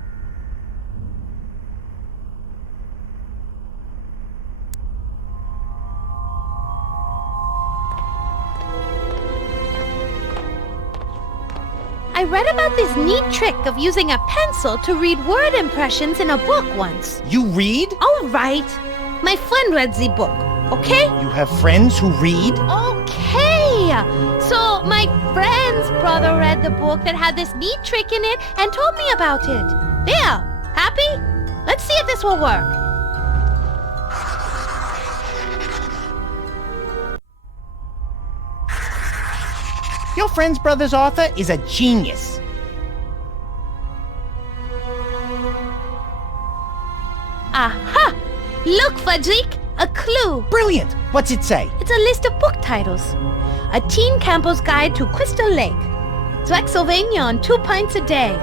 I read about this neat trick of using a pencil to read word impressions in a book once. You read? All right. My friend read the book, okay? You have friends who read? Okay. So my friend's brother read the book that had this neat trick in it and told me about it. There. Happy? Let's see if this will work. Your friend's brother's author is a genius. Aha! Look, Frederick, a clue. Brilliant. What's it say? It's a list of book titles. A Teen Camper's Guide to Crystal Lake. Transylvania on 2 pints a day.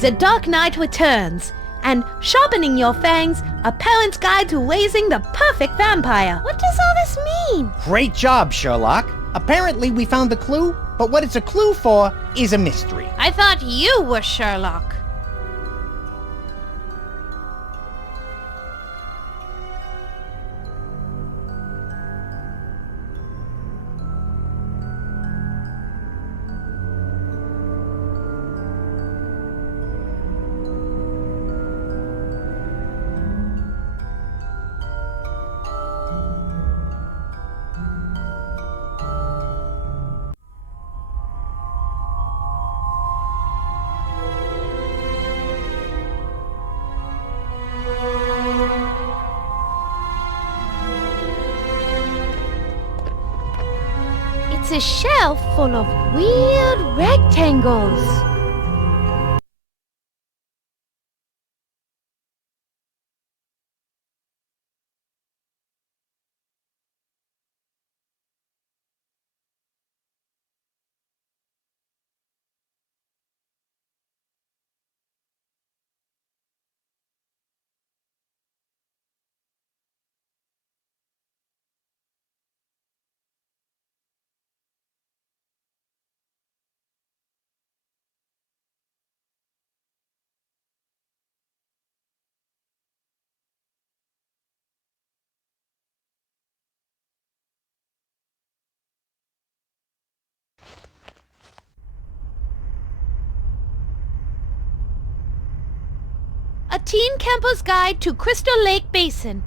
The Dark Knight Returns. And Sharpening Your Fangs, a Parent's Guide to Raising the Perfect Vampire. What does all this mean? Great job, Sherlock. Apparently we found the clue, but what it's a clue for is a mystery. I thought you were Sherlock. It's a shelf full of weird rectangles. A teen camper's guide to Crystal Lake Basin.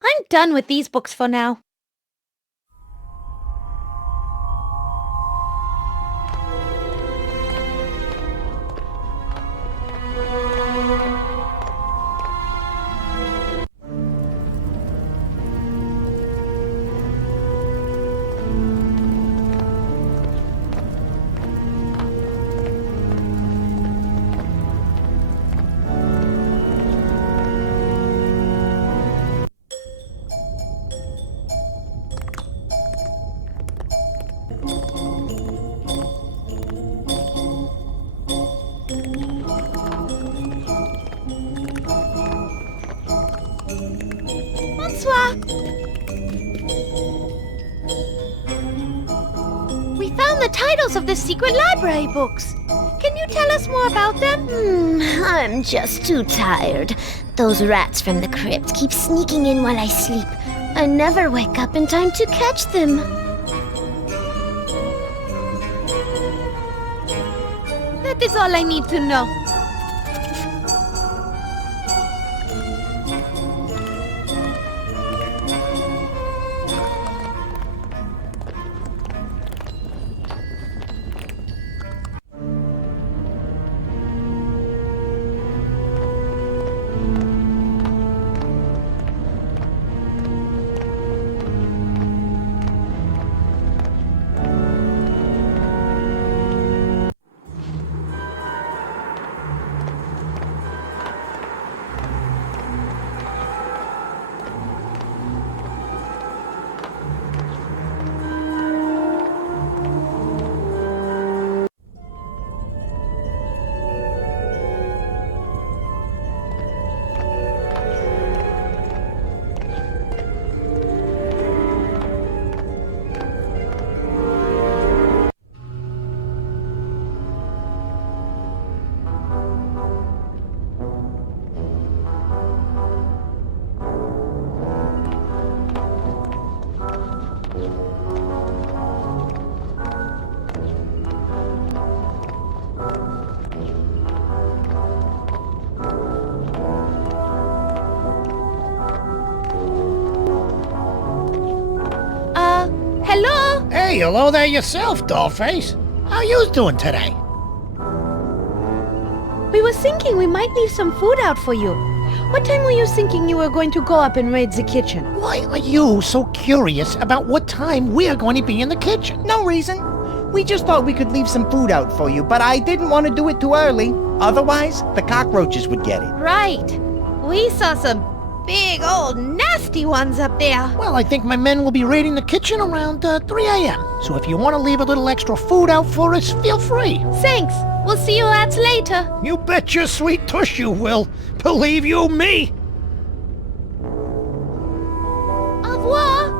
I'm done with these books for now. Bonsoir. We found the titles of the secret library books. Can you tell us more about them? I'm just too tired. Those rats from the crypt keep sneaking in while I sleep. I never wake up in time to catch them. That is all I need to know. Hey, hello there yourself, dollface. How you doing today? We were thinking we might leave some food out for you. What time were you thinking you were going to go up and raid the kitchen? Why are you so curious about what time we're going to be in the kitchen? No reason. We just thought we could leave some food out for you, but I didn't want to do it too early. Otherwise, the cockroaches would get it. Right. We saw some big old nasty ones up there. Well, I think my men will be raiding the kitchen around 3 a.m. So if you want to leave a little extra food out for us, feel free. Thanks. We'll see you lads later. You bet your sweet tush you will. Believe you me. Au revoir.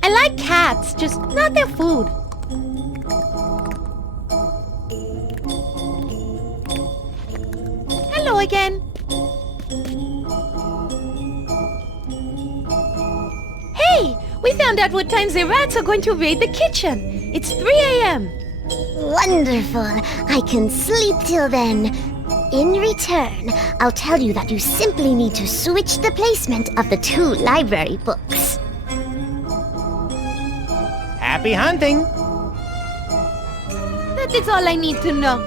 I like cats, just not their food. Hello again. Hey, we found out what times the rats are going to raid the kitchen. It's 3 a.m. Wonderful. I can sleep till then. In return, I'll tell you that you simply need to switch the placement of the 2 library books. Happy hunting! That is all I need to know.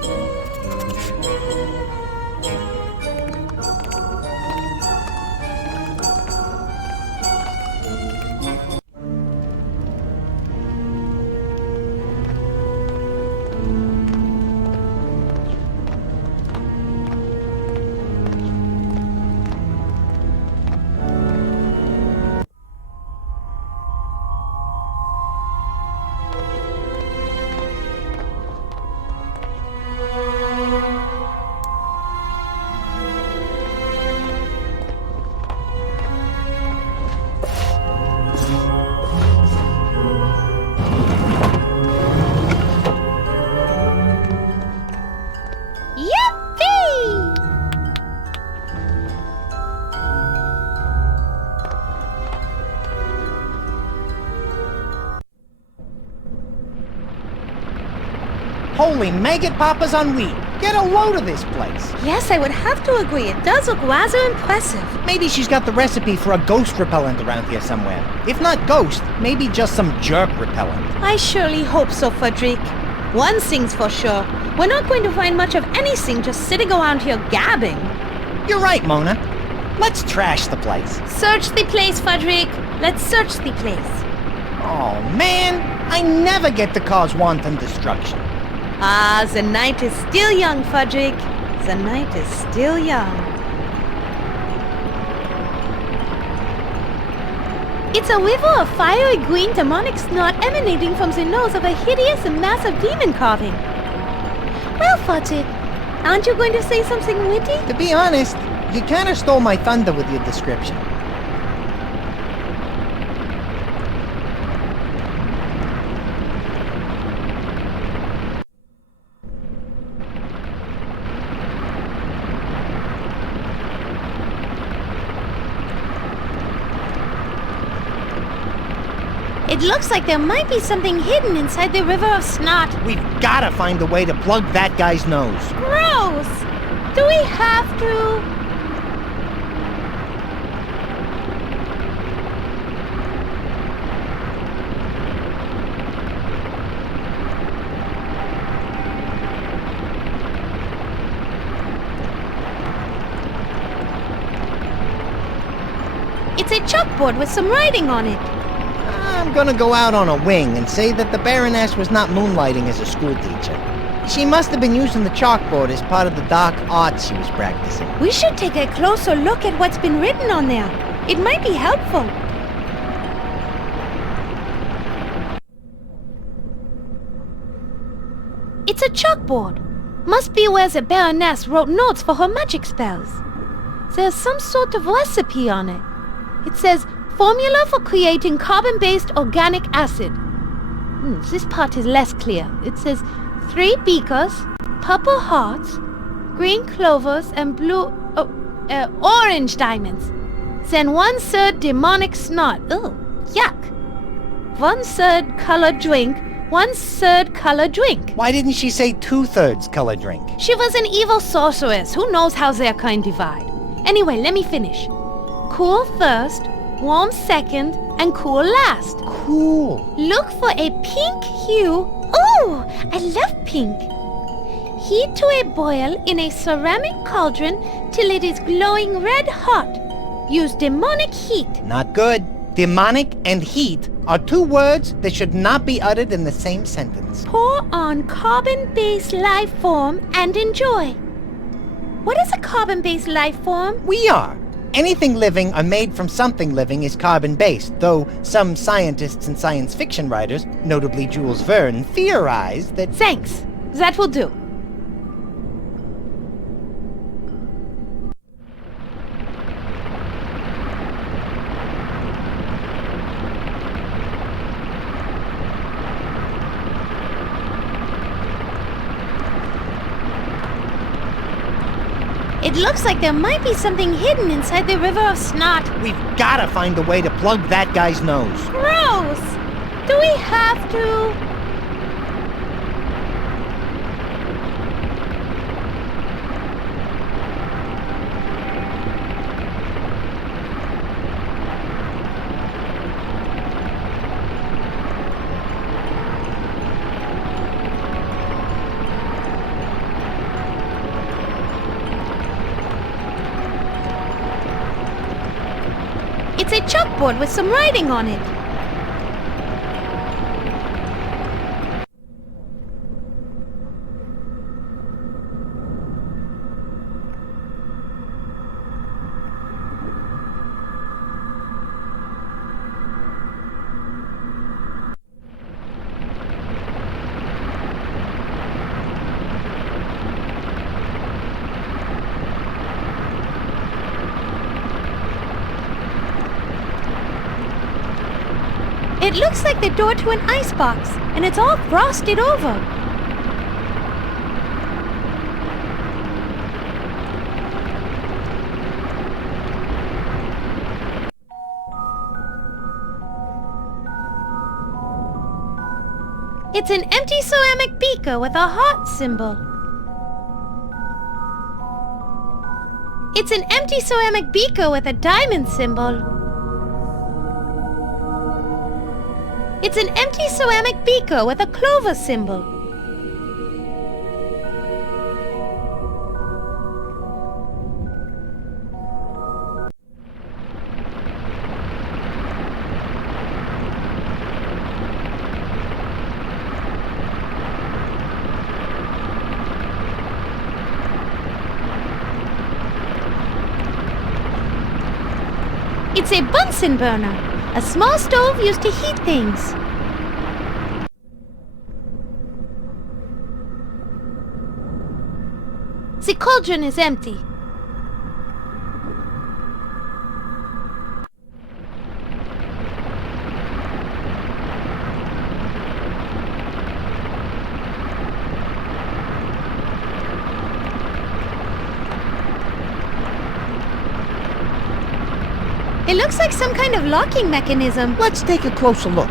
Holy maggot poppers on weed. Get a load of this place. Yes, I would have to agree. It does look rather impressive. Maybe she's got the recipe for a ghost repellent around here somewhere. If not ghost, maybe just some jerk repellent. I surely hope so, Frederick. One thing's for sure. We're not going to find much of anything just sitting around here gabbing. You're right, Mona. Let's trash the place. Search the place, Frederick. Let's search the place. Oh, man. I never get to cause wanton destruction. Ah, the night is still young, Frederick. The night is still young. It's a river of fiery green demonic snot emanating from the nose of a hideous and massive demon carving. Well, Frederick, aren't you going to say something witty? To be honest, you kind of stole my thunder with your description. It looks like there might be something hidden inside the river of snot. We've gotta find a way to plug that guy's nose. Gross! Do we have to? It's a chalkboard with some writing on it. I'm gonna go out on a wing and say that the Baroness was not moonlighting as a schoolteacher. She must have been using the chalkboard as part of the dark arts she was practicing. We should take a closer look at what's been written on there. It might be helpful. It's a chalkboard. Must be where the Baroness wrote notes for her magic spells. There's some sort of recipe on it. It says, formula for creating carbon-based organic acid. This part is less clear. It says, 3 beakers, purple hearts, green clovers, and orange diamonds. Then 1/3 demonic snot. Ugh, yuck. 1/3 colored drink, 1/3 colored drink. Why didn't she say 2/3 color drink? She was an evil sorceress. Who knows how their kind divide? Anyway, let me finish. Cool first, warm second, and cool last. Cool. Look for a pink hue. Oh, I love pink. Heat to a boil in a ceramic cauldron till it is glowing red hot. Use demonic heat. Not good. Demonic and heat are 2 words that should not be uttered in the same sentence. Pour on carbon-based life form and enjoy. What is a carbon-based life form? We are. Anything living or made from something living is carbon-based, though some scientists and science fiction writers, notably Jules Verne, theorize that... Thanks. That will do. It looks like there might be something hidden inside the river of snot. We've gotta find a way to plug that guy's nose. Gross! Do we have to? It's a chalkboard with some writing on it. It looks like the door to an icebox, and it's all frosted over. It's an empty ceramic beaker with a heart symbol. It's an empty ceramic beaker with a diamond symbol. It's an empty ceramic beaker with a clover symbol. It's a Bunsen burner, a small stove used to heat things. The cauldron is empty. It looks like some kind of locking mechanism. Let's take a closer look.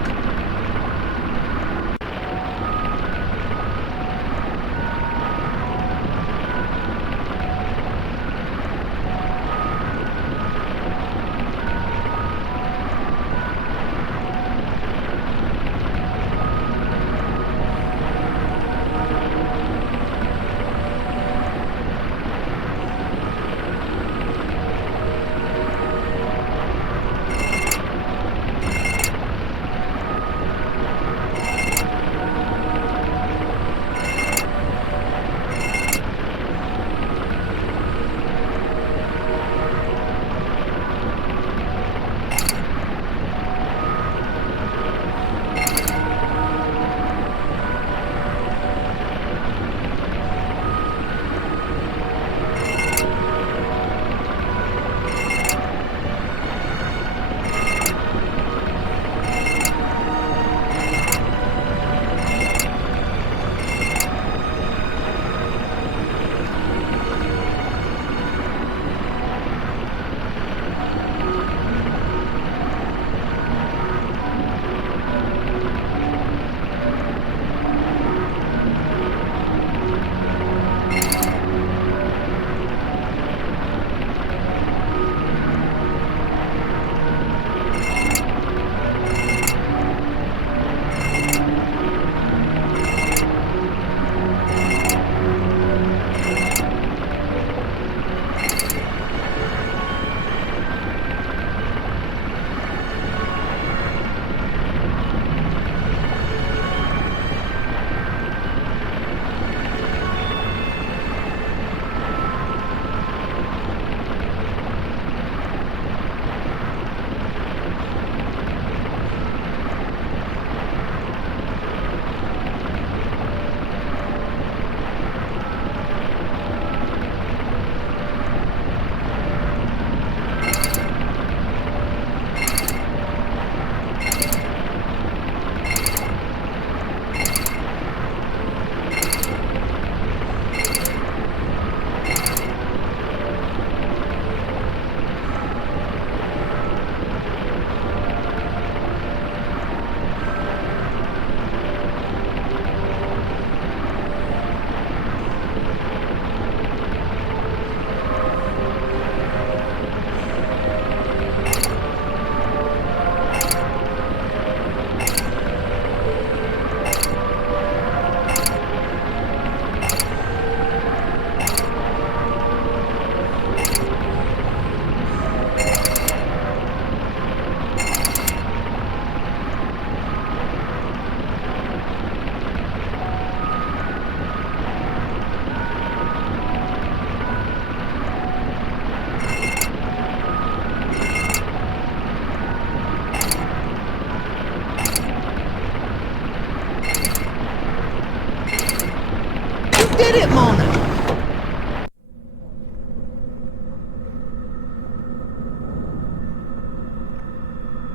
did it, Mona!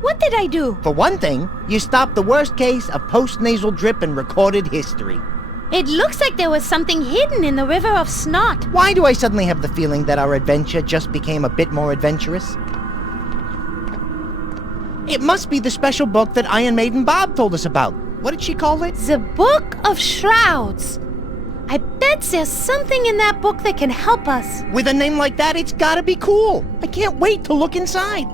What did I do? For one thing, you stopped the worst case of post-nasal drip in recorded history. It looks like there was something hidden in the river of snot. Why do I suddenly have the feeling that our adventure just became a bit more adventurous? It must be the special book that Iron Maiden Bob told us about. What did she call it? The Book of Shrouds. I bet there's something in that book that can help us. With a name like that, it's gotta be cool. I can't wait to look inside.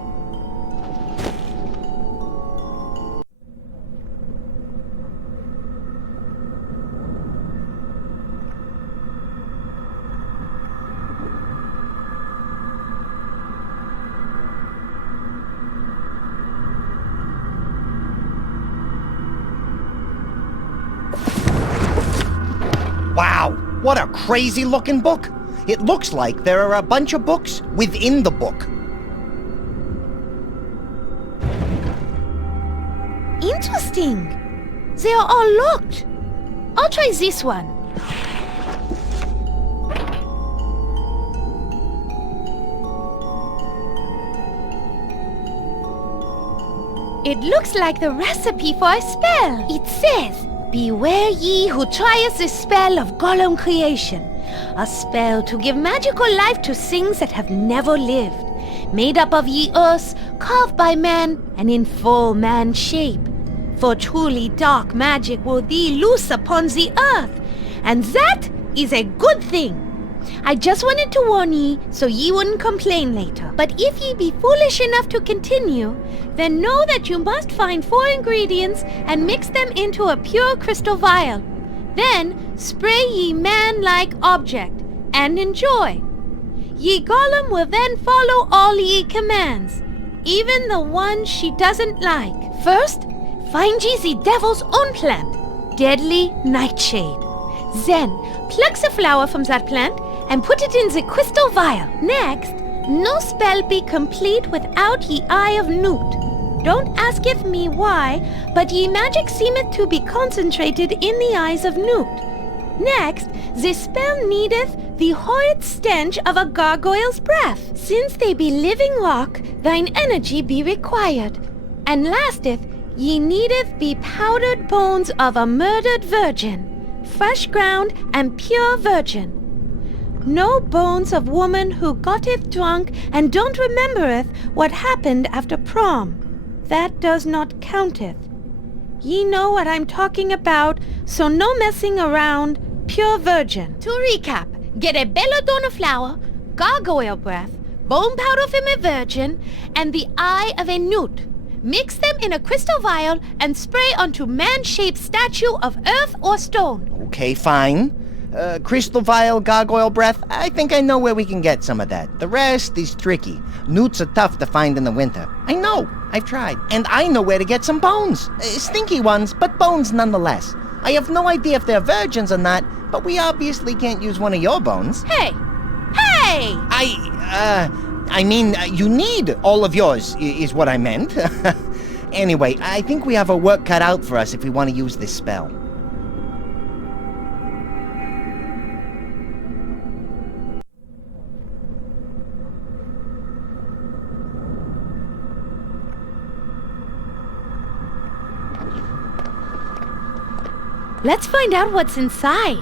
Wow, what a crazy-looking book. It looks like there are a bunch of books within the book. Interesting. They are all locked. I'll try this one. It looks like the recipe for a spell. It says, "Beware ye who trieth the spell of golem creation, a spell to give magical life to things that have never lived, made up of ye earths, carved by man, and in full man shape. For truly dark magic will thee loose upon the earth, and that is a good thing. I just wanted to warn ye, so ye wouldn't complain later. But if ye be foolish enough to continue, then know that you must find 4 ingredients and mix them into a pure crystal vial. Then spray ye man-like object, and enjoy. Ye golem will then follow all ye commands, even the ones she doesn't like. First, find ye the devil's own plant, deadly nightshade. Then, pluck the flower from that plant and put it in the crystal vial. Next, no spell be complete without ye eye of newt. Don't asketh me why, but ye magic seemeth to be concentrated in the eyes of newt. Next, the spell needeth the horrid stench of a gargoyle's breath. Since they be living rock, thine energy be required. And lasteth, ye needeth be powdered bones of a murdered virgin, fresh ground and pure virgin. No bones of woman who gotteth drunk and don't remembereth what happened after prom. That does not counteth. Ye know what I'm talking about, so no messing around, pure virgin. To recap, get a belladonna flower, gargoyle breath, bone powder from a virgin, and the eye of a newt. Mix them in a crystal vial and spray onto man-shaped statue of earth or stone. Okay, fine. Crystal vial, gargoyle breath, I think I know where we can get some of that. The rest is tricky. Newts are tough to find in the winter. I know, I've tried. And I know where to get some bones. Stinky ones, but bones nonetheless. I have no idea if they're virgins or not, but we obviously can't use one of your bones. Hey! Hey! I mean, you need all of yours, is what I meant. Anyway, I think we have our work cut out for us if we want to use this spell. Let's find out what's inside.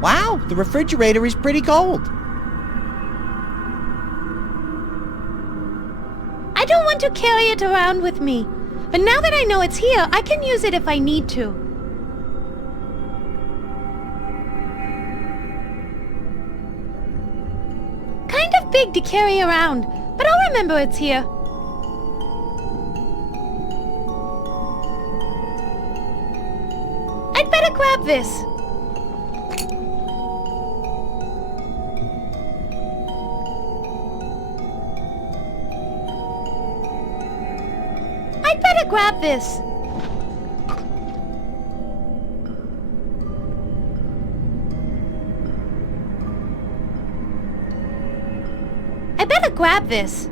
Wow, the refrigerator is pretty cold. I don't want to carry it around with me, but now that I know it's here, I can use it if I need to. Kind of big to carry around, but I'll remember it's here. I'd better grab this. I'd better grab this. I better grab this.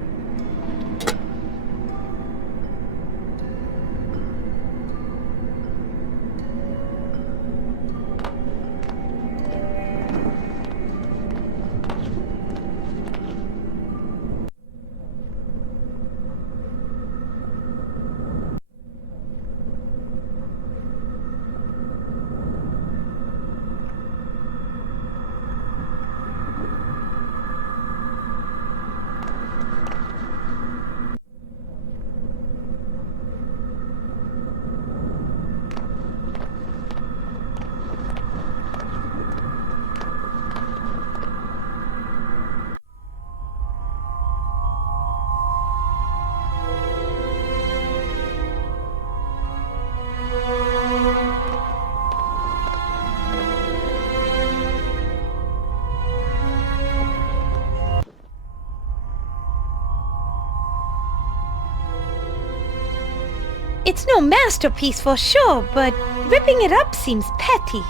It's no masterpiece for sure, but ripping it up seems petty.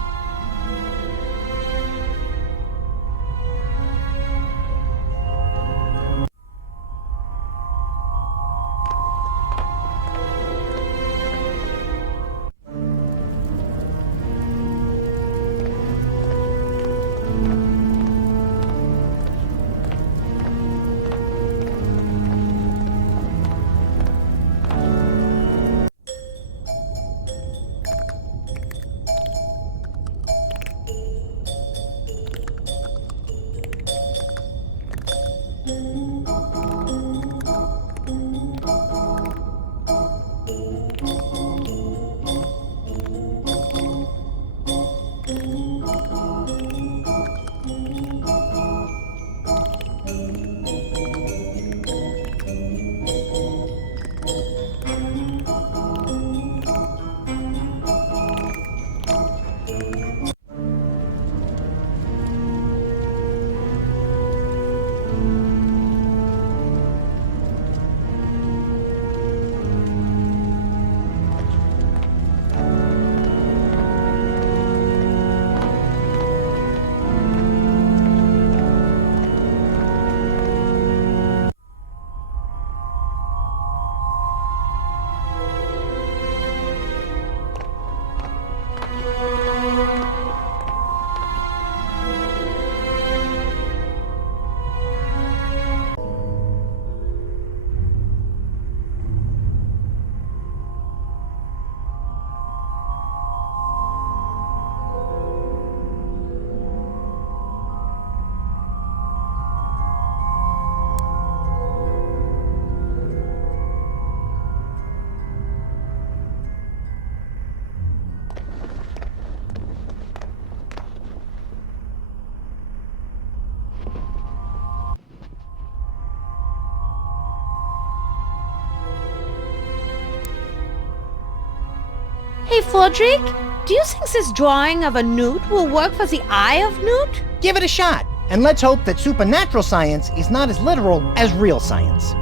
Hey, Fodrick, do you think this drawing of a newt will work for the eye of newt? Give it a shot, and let's hope that supernatural science is not as literal as real science.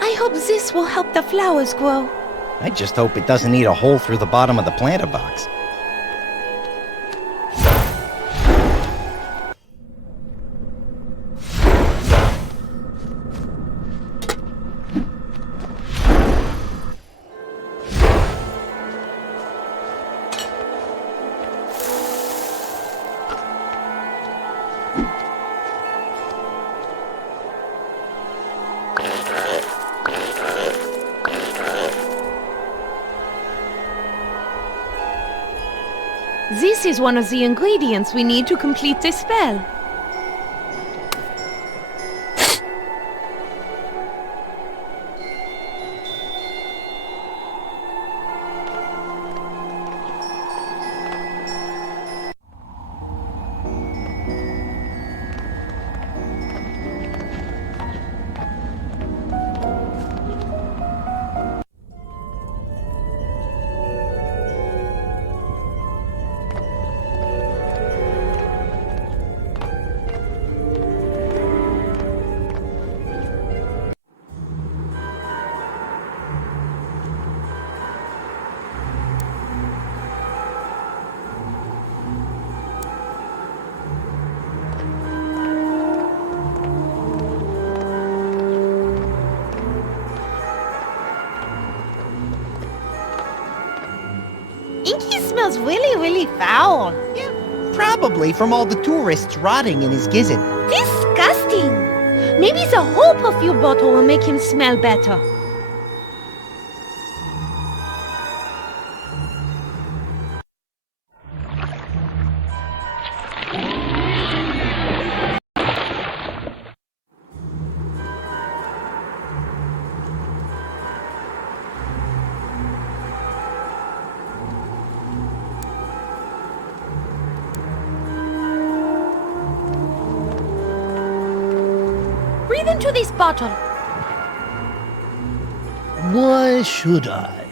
I hope this will help the flowers grow. I just hope it doesn't eat a hole through the bottom of the planter box. This is one of the ingredients we need to complete the spell. Inky smells really, really foul. Yeah, probably from all the tourists rotting in his gizzard. Disgusting. Maybe the whole perfume bottle will make him smell better. Breathe into this bottle. Why should I?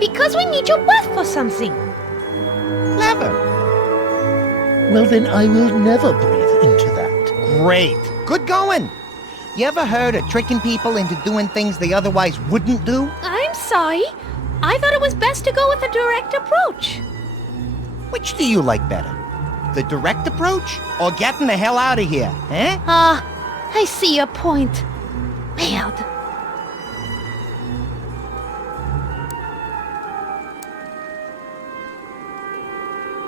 Because we need your breath for something. Clever. Well, then I will never breathe into that. Great. Good going. You ever heard of tricking people into doing things they otherwise wouldn't do? I'm sorry. I thought it was best to go with a direct approach. Which do you like better? The direct approach or getting the hell out of here, eh? I see your point. Weird.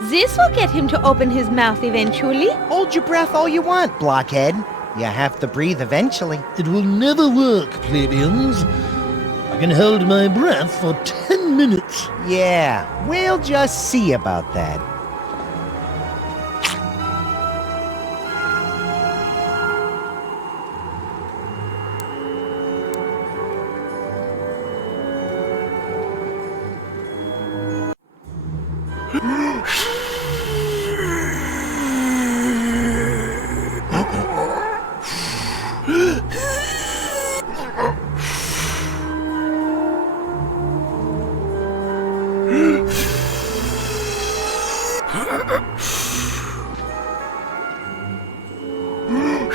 This will get him to open his mouth eventually. Hold your breath all you want, blockhead. You have to breathe eventually. It will never work, plebeians. I can hold my breath for 10 minutes. Yeah, we'll just see about that.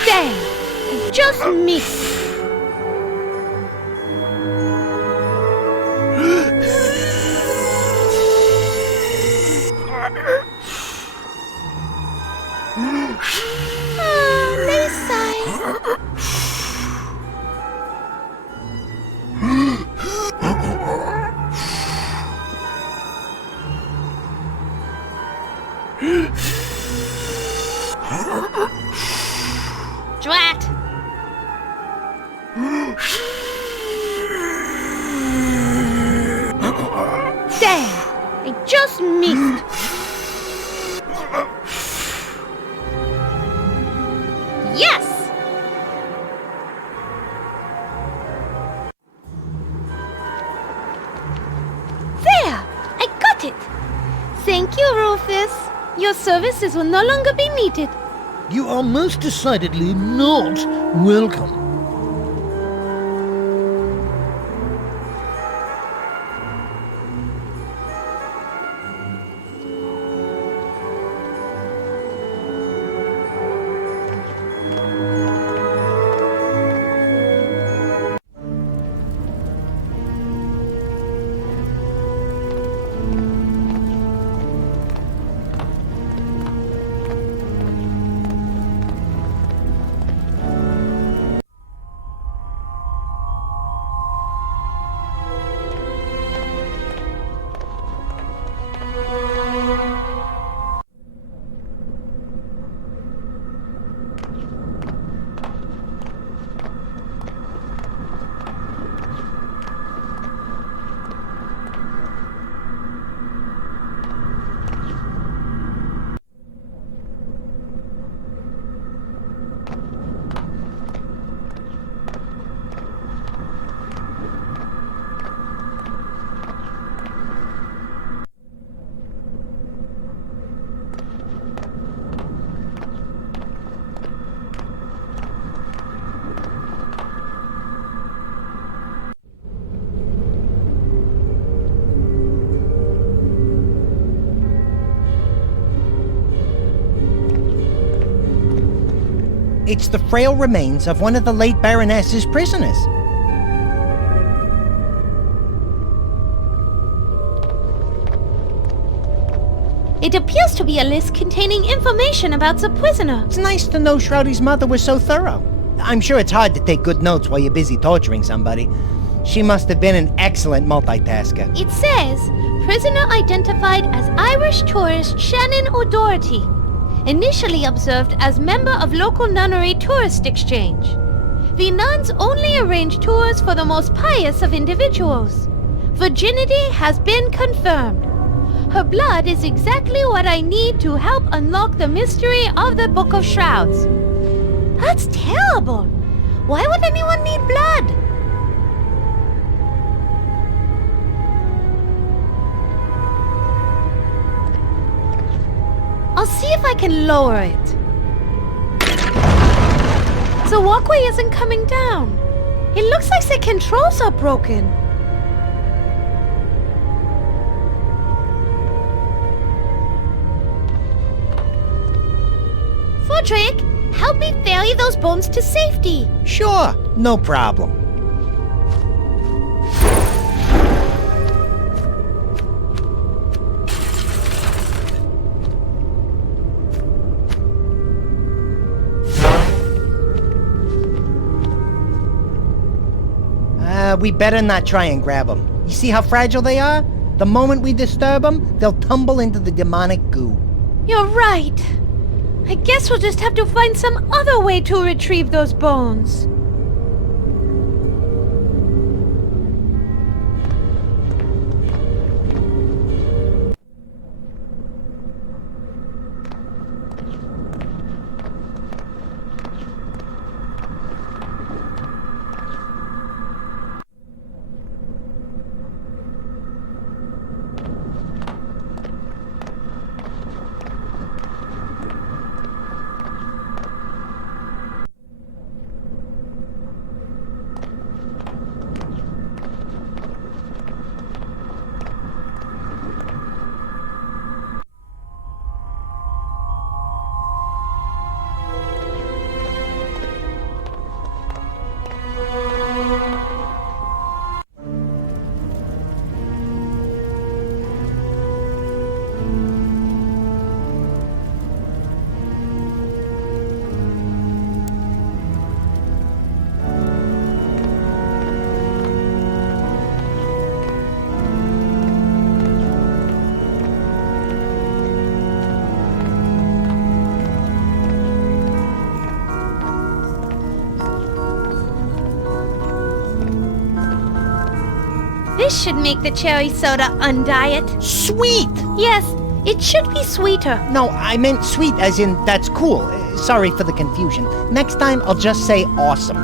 Dang! I just missed. Nice size. Drat! Dang! I just missed. Yes! There! I got it! Thank you, Rufus. Your services will no longer be needed. You are most decidedly not welcome. It's the frail remains of one of the late Baroness's prisoners. It appears to be a list containing information about the prisoner. It's nice to know Shroudy's mother was so thorough. I'm sure it's hard to take good notes while you're busy torturing somebody. She must have been an excellent multitasker. It says, prisoner identified as Irish tourist Shannon O'Doherty, initially observed as member of local nunnery tourist exchange. The nuns only arrange tours for the most pious of individuals. Virginity has been confirmed. Her blood is exactly what I need to help unlock the mystery of the Book of Shrouds. That's terrible. Why would anyone need blood? I'll see if I can lower it. The walkway isn't coming down. It looks like the controls are broken. Fodrick, help me ferry those bones to safety. Sure, no problem. We better not try and grab them. You see how fragile they are? The moment we disturb them, they'll tumble into the demonic goo. You're right. I guess we'll just have to find some other way to retrieve those bones. This should make the cherry soda undiet. Sweet! Yes, it should be sweeter. No, I meant sweet as in that's cool. Sorry for the confusion. Next time, I'll just say awesome.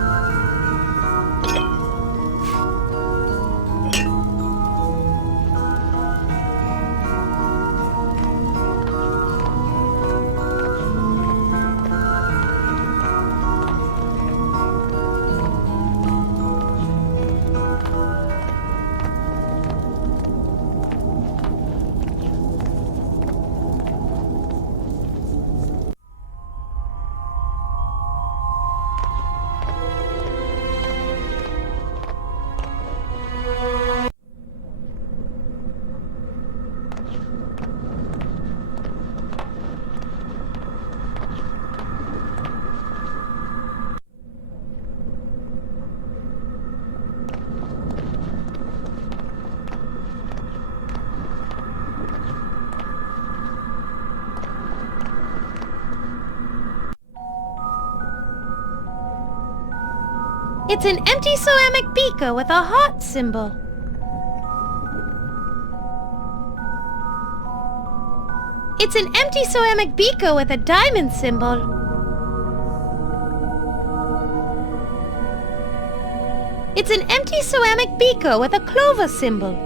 It's an empty ceramic beaker with a heart symbol. It's an empty ceramic beaker with a diamond symbol. It's an empty ceramic beaker with a clover symbol.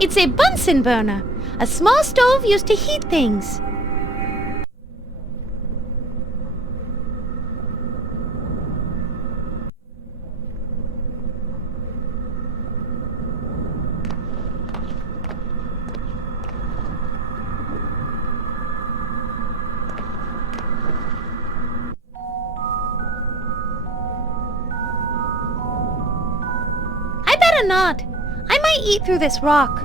It's a Bunsen burner. A small stove used to heat things. I better not. I might eat through this rock.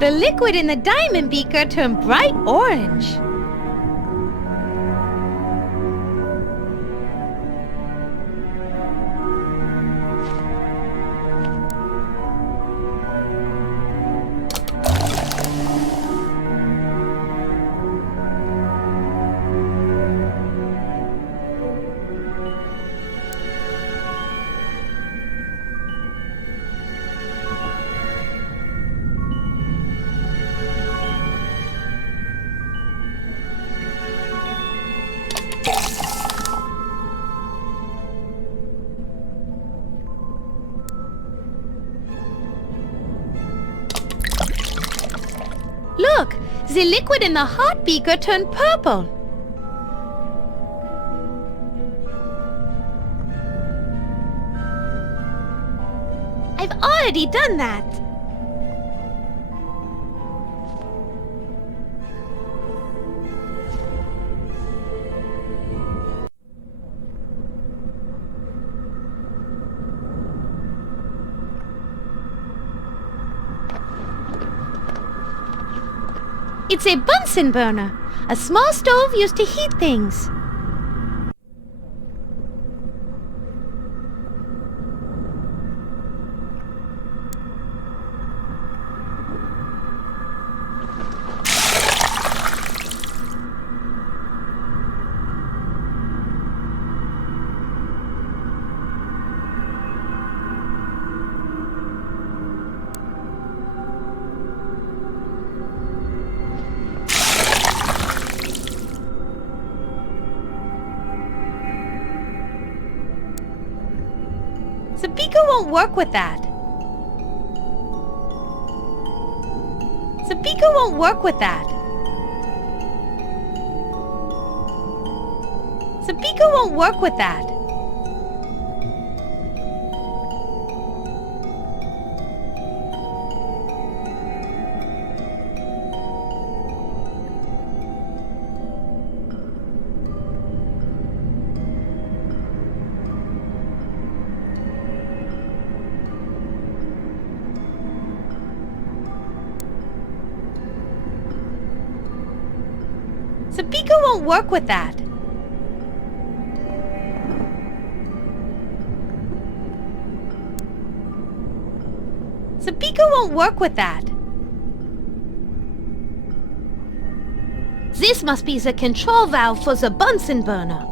The liquid in the diamond beaker turned bright orange. Look, the liquid in the hot beaker turned purple. I've already done that. It's a Bunsen burner, a small stove used to heat things. The beaker won't work with that. The beaker won't work with that. The beaker won't work with that. The beaker won't work with that. The beaker won't work with that. This must be the control valve for the Bunsen burner.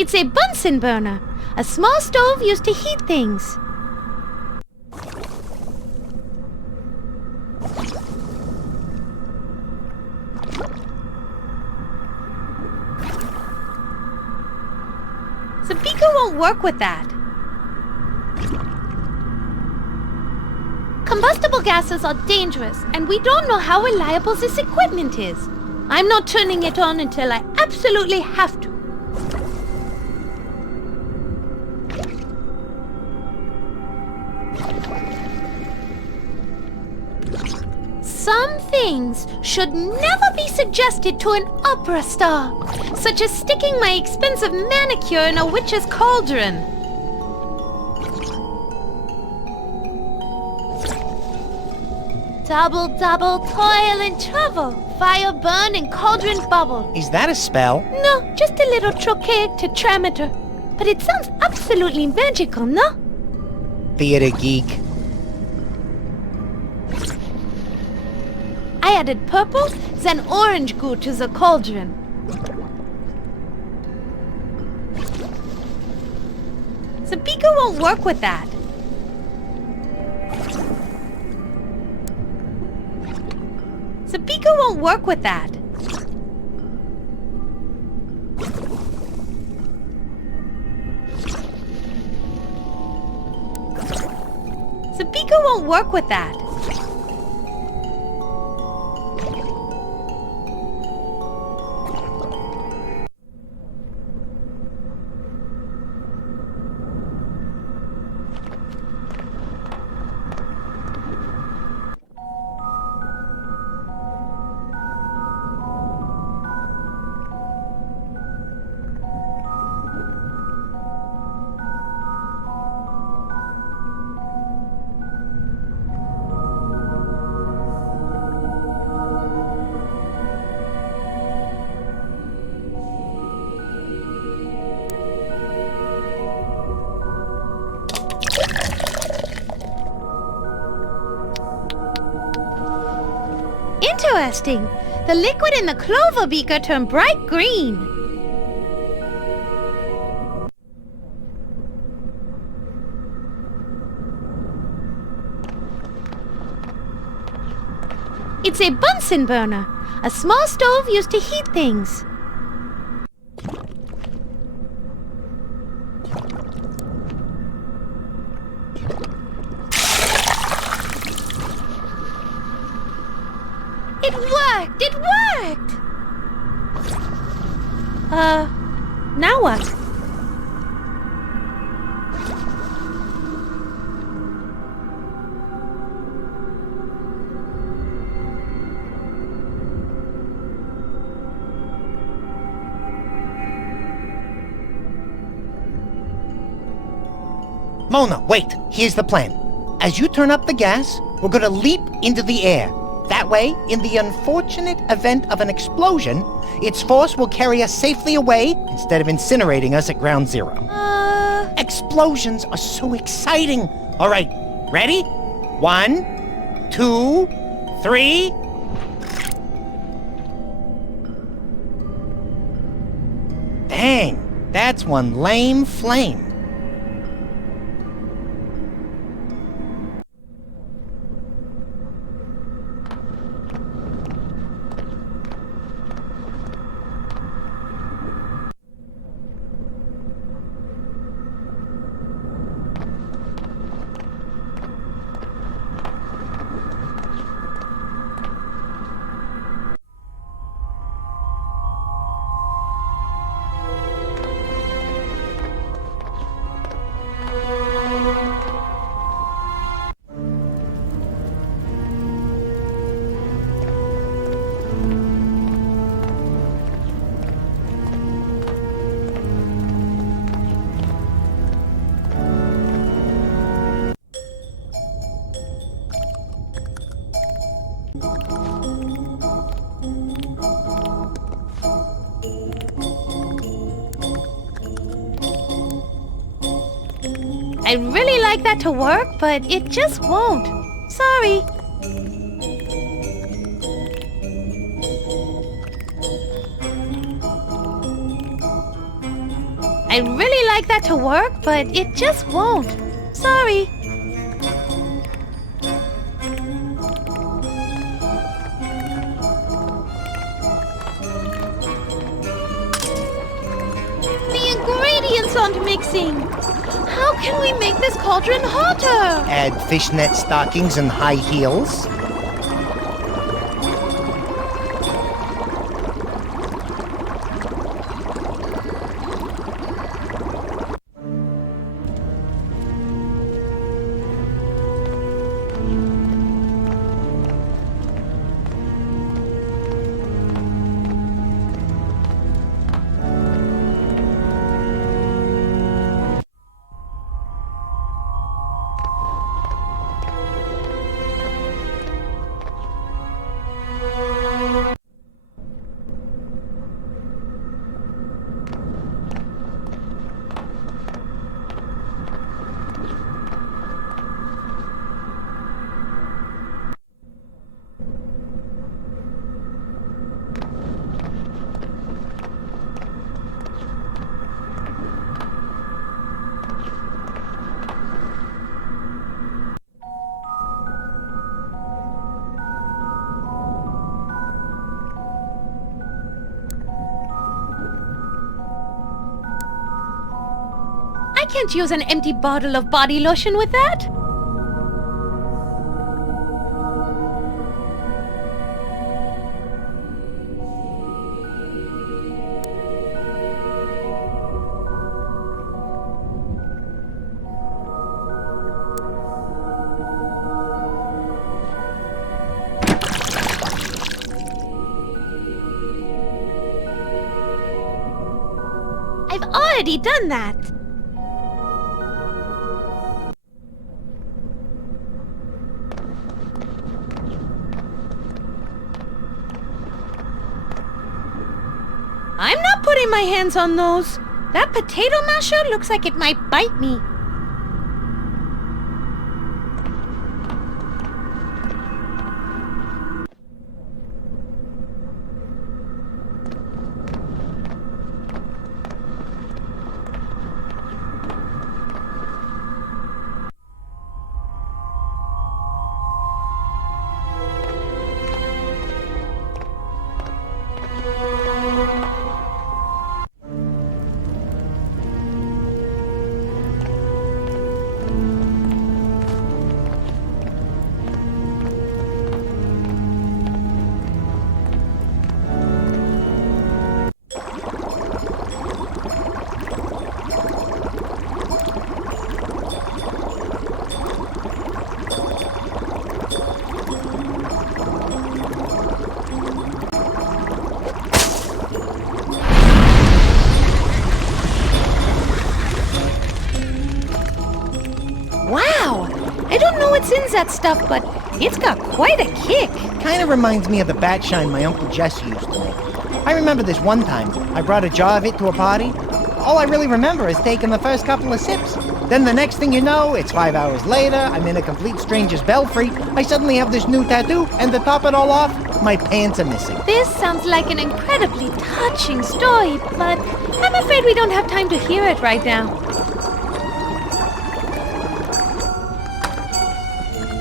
It's a Bunsen burner, a small stove used to heat things. The beaker won't work with that. Combustible gases are dangerous, and we don't know how reliable this equipment is. I'm not turning it on until I absolutely have to. Some things should never be suggested to an opera star, such as sticking my expensive manicure in a witch's cauldron. Double, double, toil and trouble, fire burn and cauldron bubble. Is that a spell? No, just a little trochaic tetrameter. But it sounds absolutely magical, no? Theater geek. I added purple, then orange goo to the cauldron. The beaker won't work with that. The beaker won't work with that. The beaker won't work with that. Interesting. The liquid in the clover beaker turned bright green. It's a Bunsen burner, a small stove used to heat things. It worked! It worked! Now what? Mona, wait. Here's the plan. As you turn up the gas, we're gonna leap into the air. That way, in the unfortunate event of an explosion, its force will carry us safely away instead of incinerating us at ground zero. Explosions are so exciting. All right, ready? 1, 2, 3. Dang, that's one lame flame. I'd really like that to work, but it just won't. Sorry. I'd really like that to work, but it just won't. Sorry. The ingredients aren't mixing. How can we make this cauldron hotter? Add fishnet stockings and high heels. I can't use an empty bottle of body lotion with that. I've already done that. I'm not putting my hands on those. That potato masher looks like it might bite me. What's in that stuff, but it's got quite a kick. Kinda reminds me of the bat shine my Uncle Jess used to make. I remember this one time, I brought a jar of it to a party. All I really remember is taking the first couple of sips. Then the next thing you know, it's 5 hours later, I'm in a complete stranger's belfry, I suddenly have this new tattoo, and to top it all off, my pants are missing. This sounds like an incredibly touching story, but I'm afraid we don't have time to hear it right now.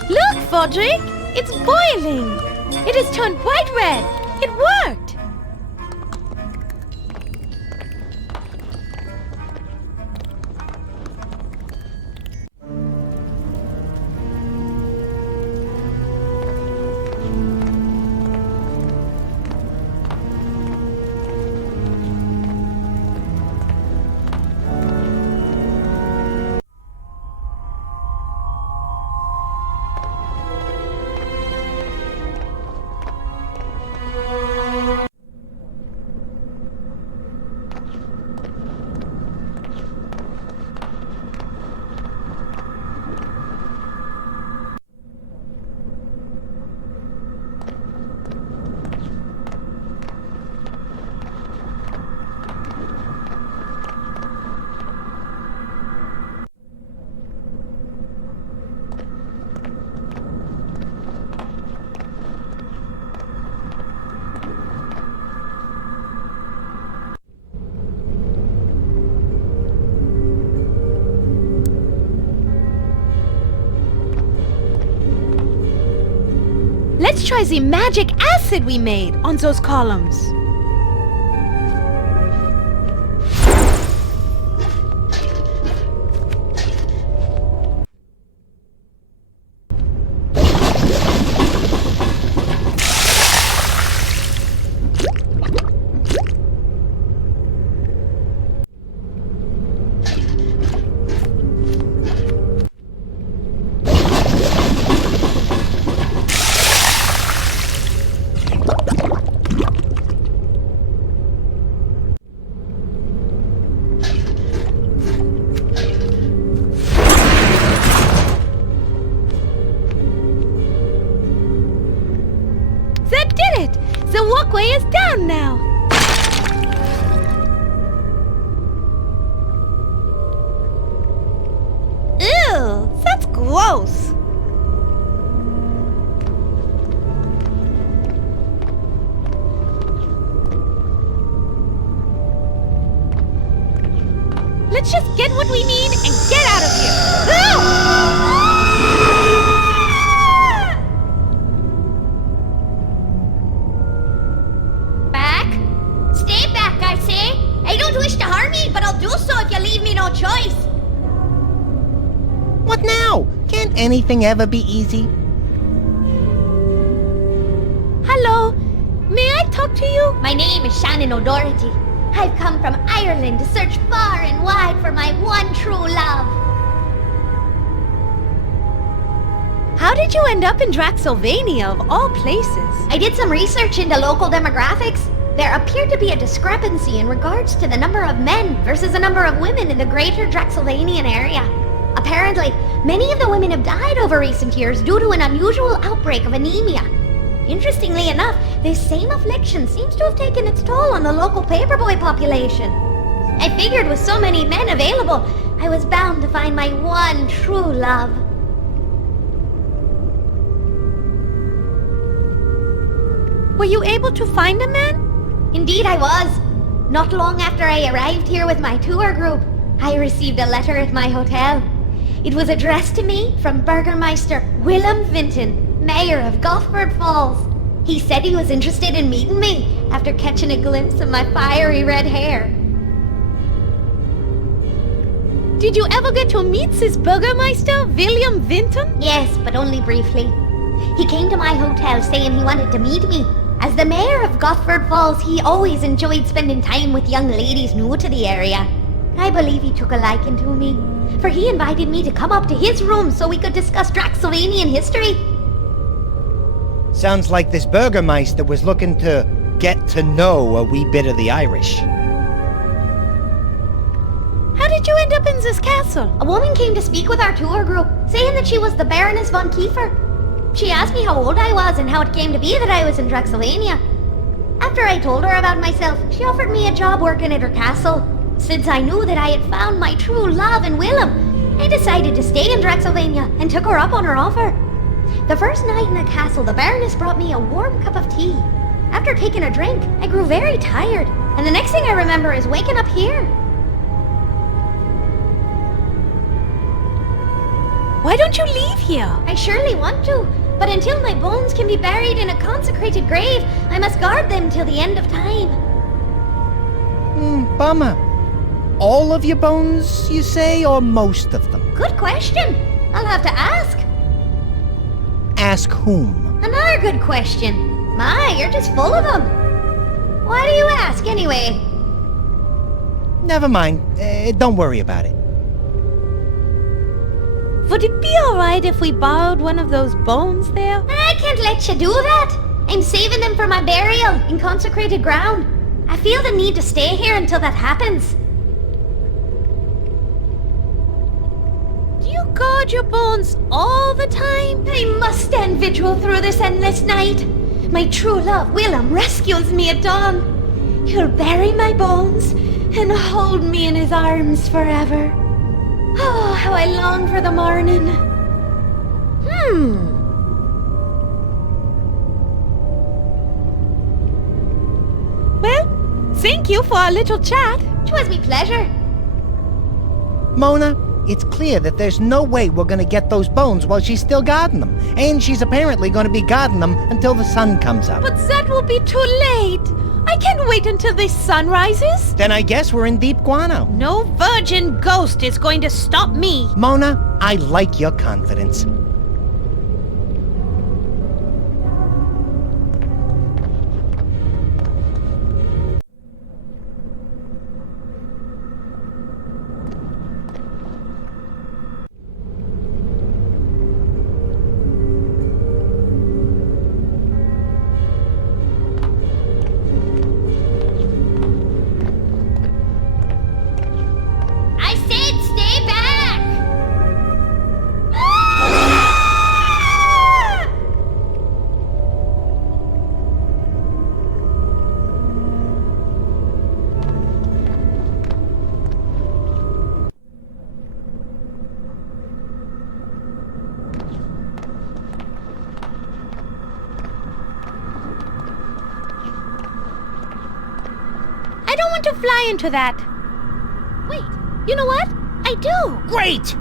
Look, Fodrick! It's boiling! It has turned bright red! It worked! Let's try the magic acid we made on those columns. Let's just get what we need and get out of here. Ah! Back? Stay back, I say. I don't wish to harm you, but I'll do so if you leave me no choice. What now? Can't anything ever be easy? Hello. May I talk to you? My name is Shannon O'Doherty. I've come from Ireland to search far and wide for my one true love. How did you end up in Draxylvania, of all places? I did some research into local demographics. There appeared to be a discrepancy in regards to the number of men versus the number of women in the greater Draxylvanian area. Apparently, many of the women have died over recent years due to an unusual outbreak of anemia. Interestingly enough, this same affliction seems to have taken its toll on the local paperboy population. I figured with so many men available, I was bound to find my one true love. Were you able to find a man? Indeed I was. Not long after I arrived here with my tour group, I received a letter at my hotel. It was addressed to me from Burgermeister Willem Vinton, Mayor of Gosford Falls. He said he was interested in meeting me after catching a glimpse of my fiery red hair. Did you ever get to meet this Burgermeister, William Vinton? Yes, but only briefly. He came to my hotel saying he wanted to meet me. As the Mayor of Gosford Falls, he always enjoyed spending time with young ladies new to the area. I believe he took a liking to me, for he invited me to come up to his room so we could discuss Draxylvanian history. Sounds like this Burgermeister was looking to get to know a wee bit of the Irish. How did you end up in this castle? A woman came to speak with our tour group, saying that she was the Baroness von Kiefer. She asked me how old I was and how it came to be that I was in Draxylvania. After I told her about myself, she offered me a job working at her castle. Since I knew that I had found my true love in Willem, I decided to stay in Draxylvania and took her up on her offer. The first night in the castle, the Baroness brought me a warm cup of tea. After taking a drink, I grew very tired, and the next thing I remember is waking up here. Why don't you leave here? I surely want to, but until my bones can be buried in a consecrated grave, I must guard them till the end of time. Bummer. All of your bones, you say, or most of them? Good question. I'll have to ask. Ask whom? Another good question. My, you're just full of them. Why do you ask, anyway? Never mind. Don't worry about it. Would it be alright if we borrowed one of those bones there? I can't let you do that. I'm saving them for my burial in consecrated ground. I feel the need to stay here until that happens. Do you guard your bones all the time? I must stand vigil through this endless night. My true love, Willem, rescues me at dawn. He'll bury my bones and hold me in his arms forever. Oh, how I long for the morning. Well, thank you for our little chat. 'Twas me pleasure. Mona, it's clear that there's no way we're gonna get those bones while she's still guarding them. And she's apparently gonna be guarding them until the sun comes up. But that will be too late. I can't wait until the sun rises. Then I guess we're in deep guano. No virgin ghost is going to stop me. Mona, I like your confidence. To fly into that. Wait, You know what? I do. Great!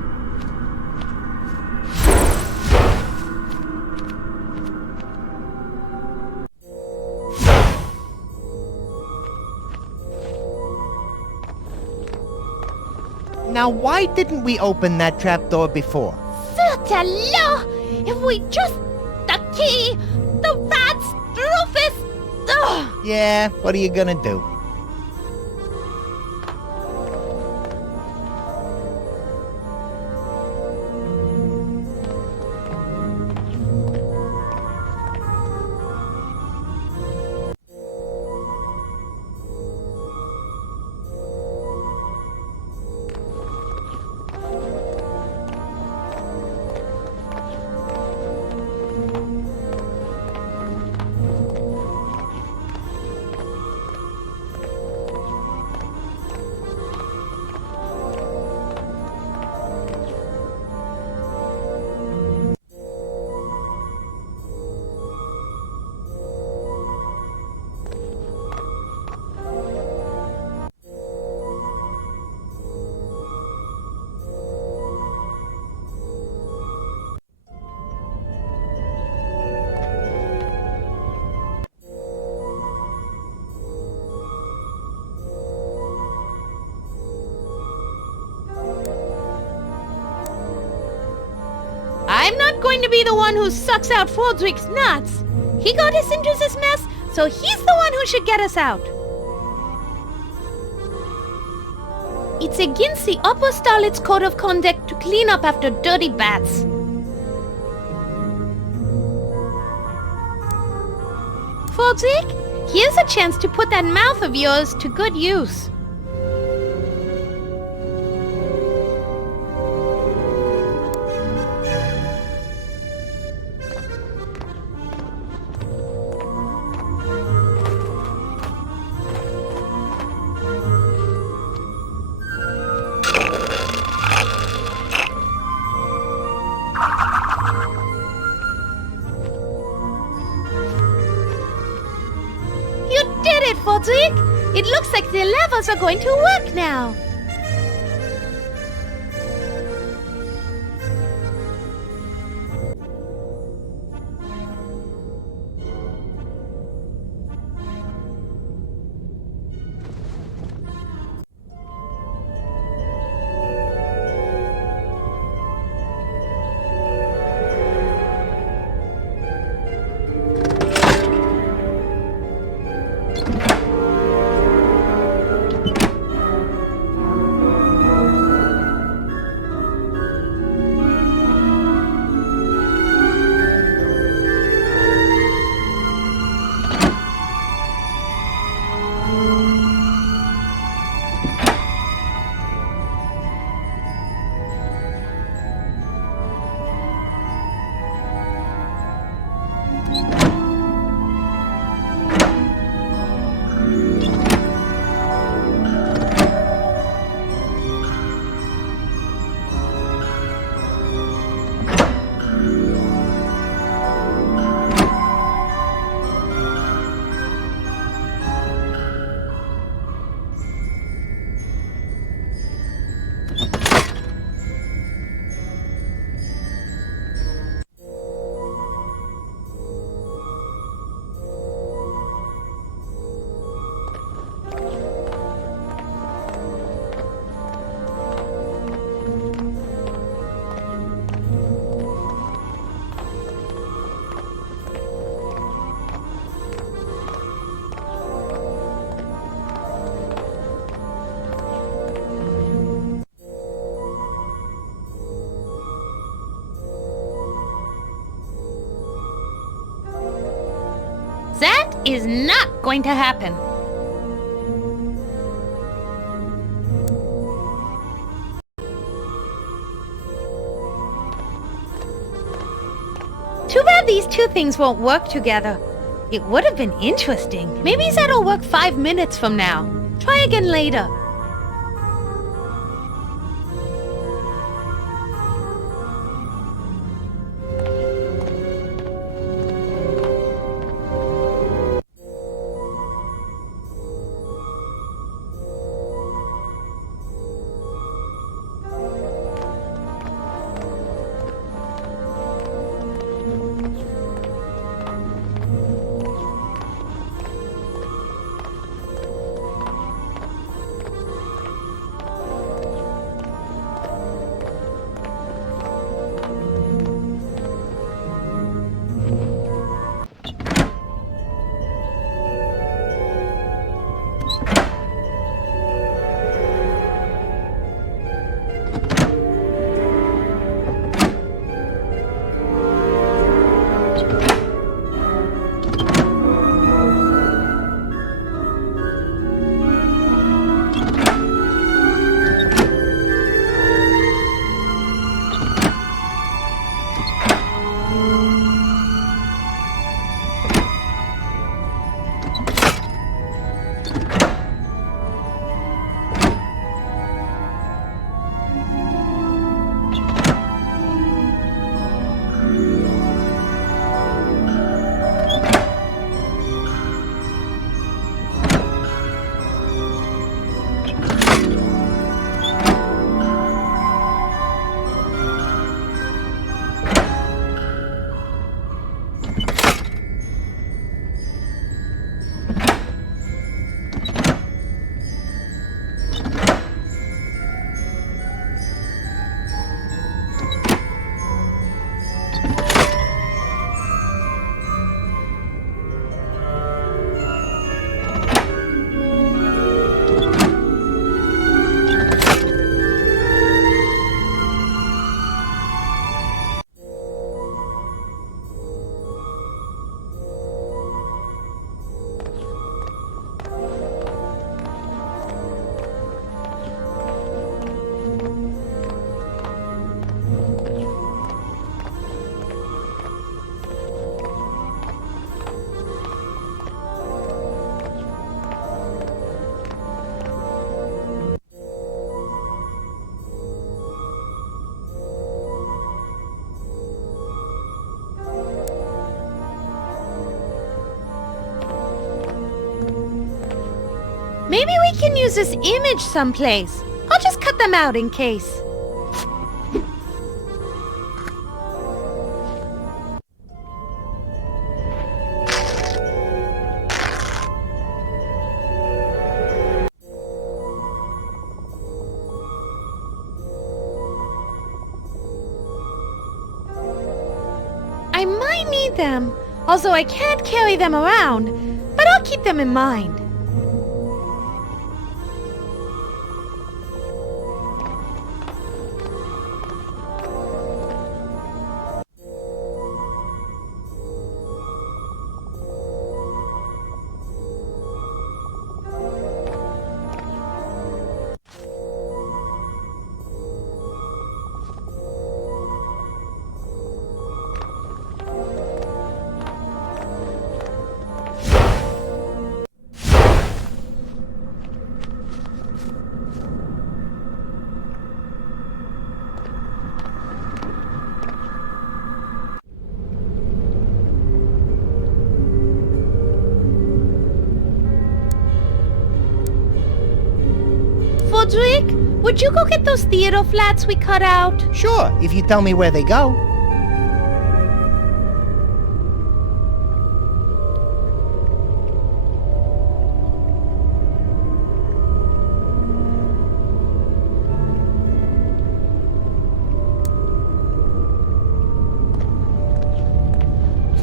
Now, why didn't we open that trapdoor before? Certainly! If we just... the key! The rats! Rufus! Ugh. Yeah, what are you gonna do? I'm not going to be the one who sucks out Fordwick's nuts. He got us into this mess, so he's the one who should get us out. It's against the Apostolate's code of conduct to clean up after dirty bats. Fordwick, here's a chance to put that mouth of yours to good use. It looks like the levers are going to work now. That is not going to happen. Too bad these two things won't work together. It would have been interesting. Maybe that'll work 5 minutes from now. Try again later. Maybe we can use this image someplace. I'll just cut them out in case. I might need them, although I can't carry them around, but I'll keep them in mind. Frederick, would you go get those theater flats we cut out? Sure, if you tell me where they go.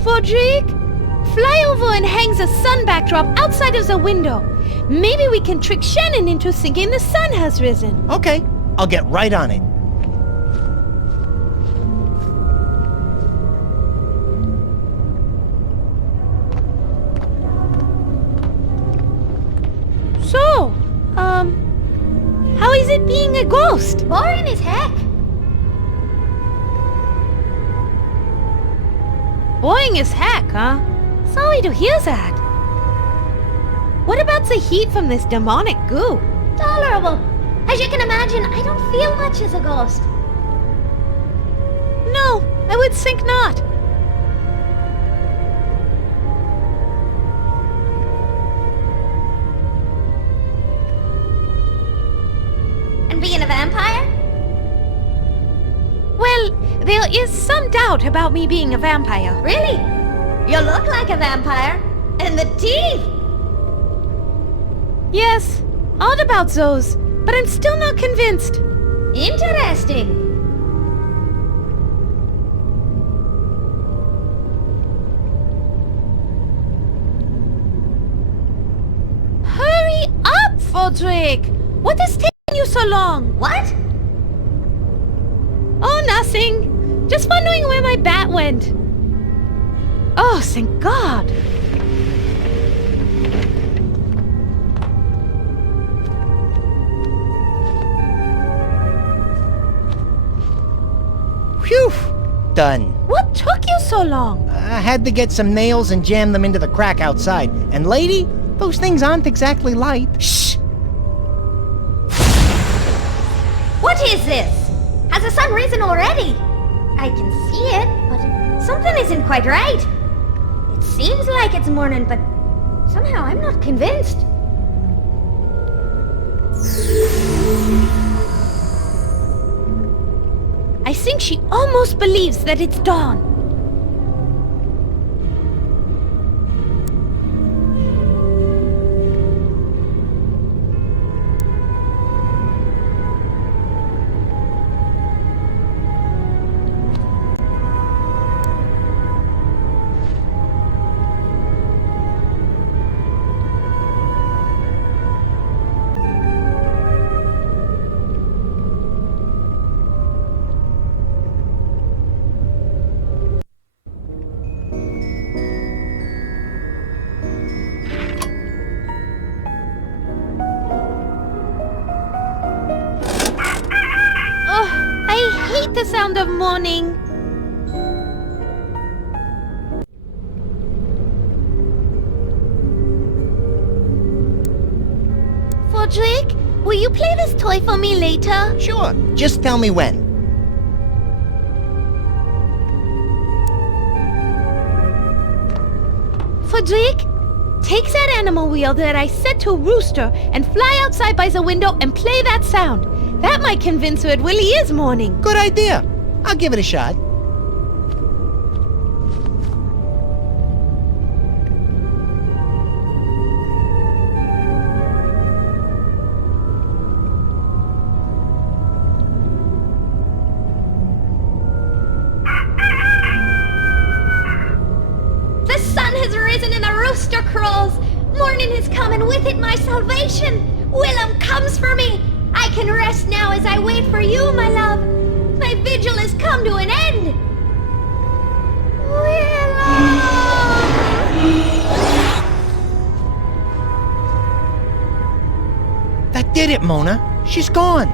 Frederick, fly over and hang the sun backdrop outside of the window. Maybe we can trick Shannon into thinking the sun has risen. Okay, I'll get right on it. So, how is it being a ghost? Boring as heck. Boring as heck, huh? Sorry to hear that. What about the heat from this demonic goo? Tolerable. As you can imagine, I don't feel much as a ghost. No, I would think not. And being a vampire? Well, there is some doubt about me being a vampire. Really? You look like a vampire. And the teeth! Yes, odd about those, but I'm still not convinced. Interesting. Hurry up, Frederick! What is taking you so long? What? Oh, nothing. Just wondering where my bat went. Oh, thank God. Phew! Done. What took you so long? I had to get some nails and jam them into the crack outside. And lady, those things aren't exactly light. Shh! What is this? Has the sun risen already? I can see it, but something isn't quite right. It seems like it's morning, but somehow I'm not convinced. I think she almost believes that it's dawn. The sound of morning. Frederick, will you play this toy for me later? Sure, just tell me when. Frederick, Take that animal wheel that I set to rooster and fly outside by the window and play that sound. That might convince her it really is morning. Good idea. I'll give it a shot. The sun has risen and the rooster crows. Morning has come and with it my salvation. Willem comes for me. I can rest now as I wait for you, my love. My vigil has come to an end. Willem! That did it, Mona. She's gone.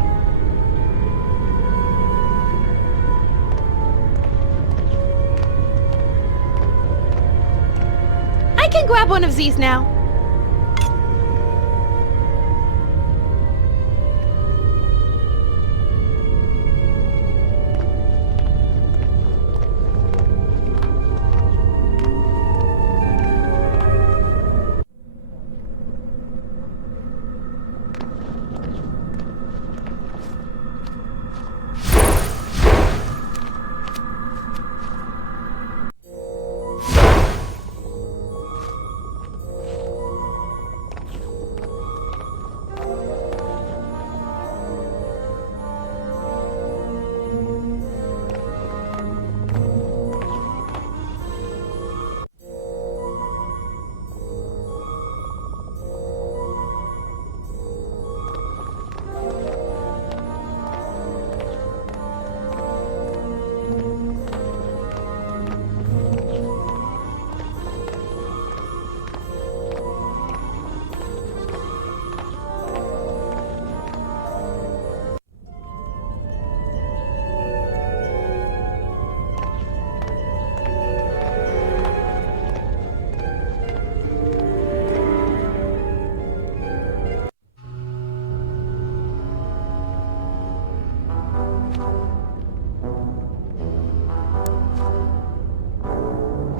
I can grab one of these now.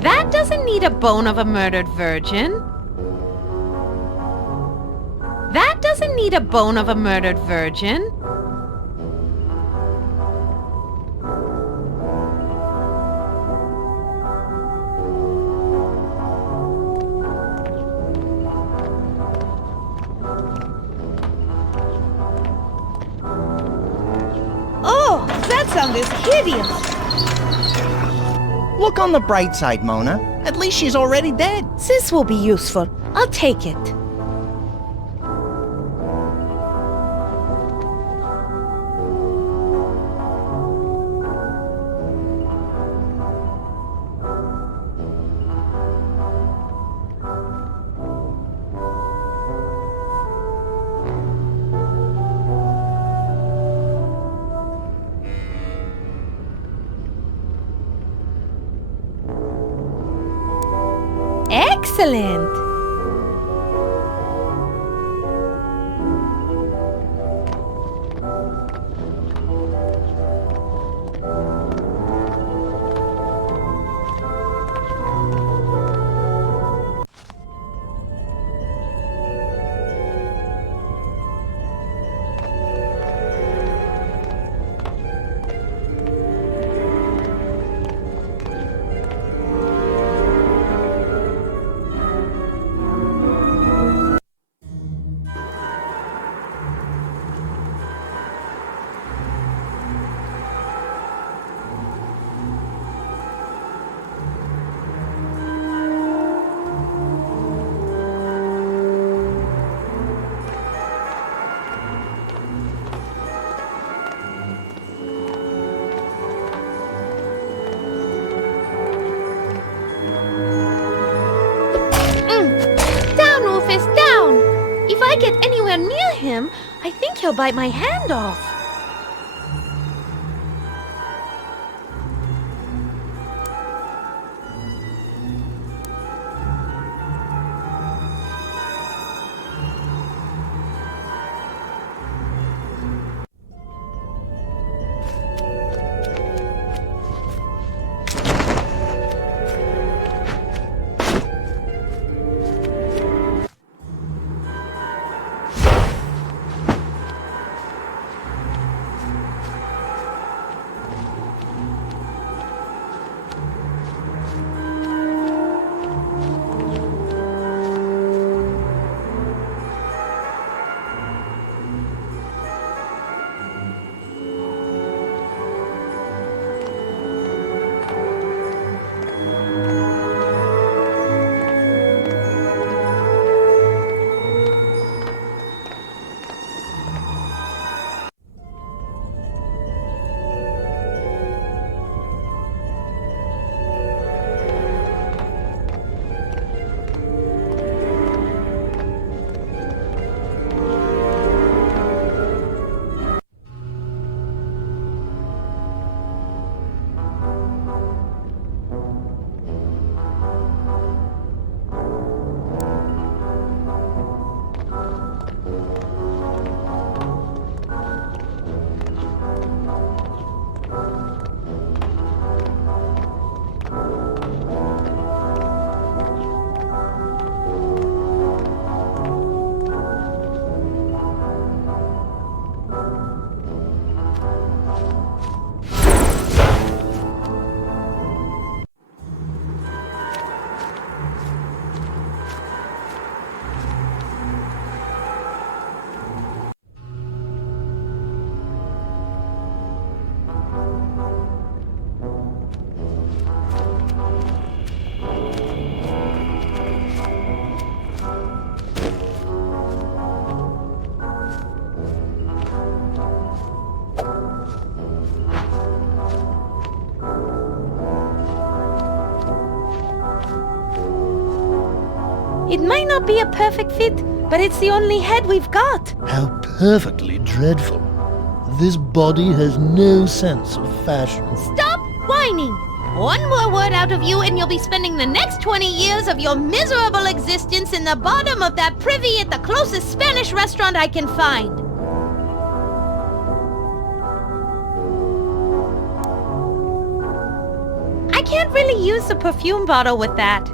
That doesn't need a bone of a murdered virgin. That doesn't need a bone of a murdered virgin. Oh, that sound is hideous. Look on the bright side, Mona. At least she's already dead. This will be useful. I'll take it. Excellent! If I get anywhere near him, I think he'll bite my hand off. It might not be a perfect fit, but it's the only head we've got. How perfectly dreadful. This body has no sense of fashion. Stop whining! One more word out of you and you'll be spending the next 20 years of your miserable existence in the bottom of that privy at the closest Spanish restaurant I can find. I can't really use the perfume bottle with that.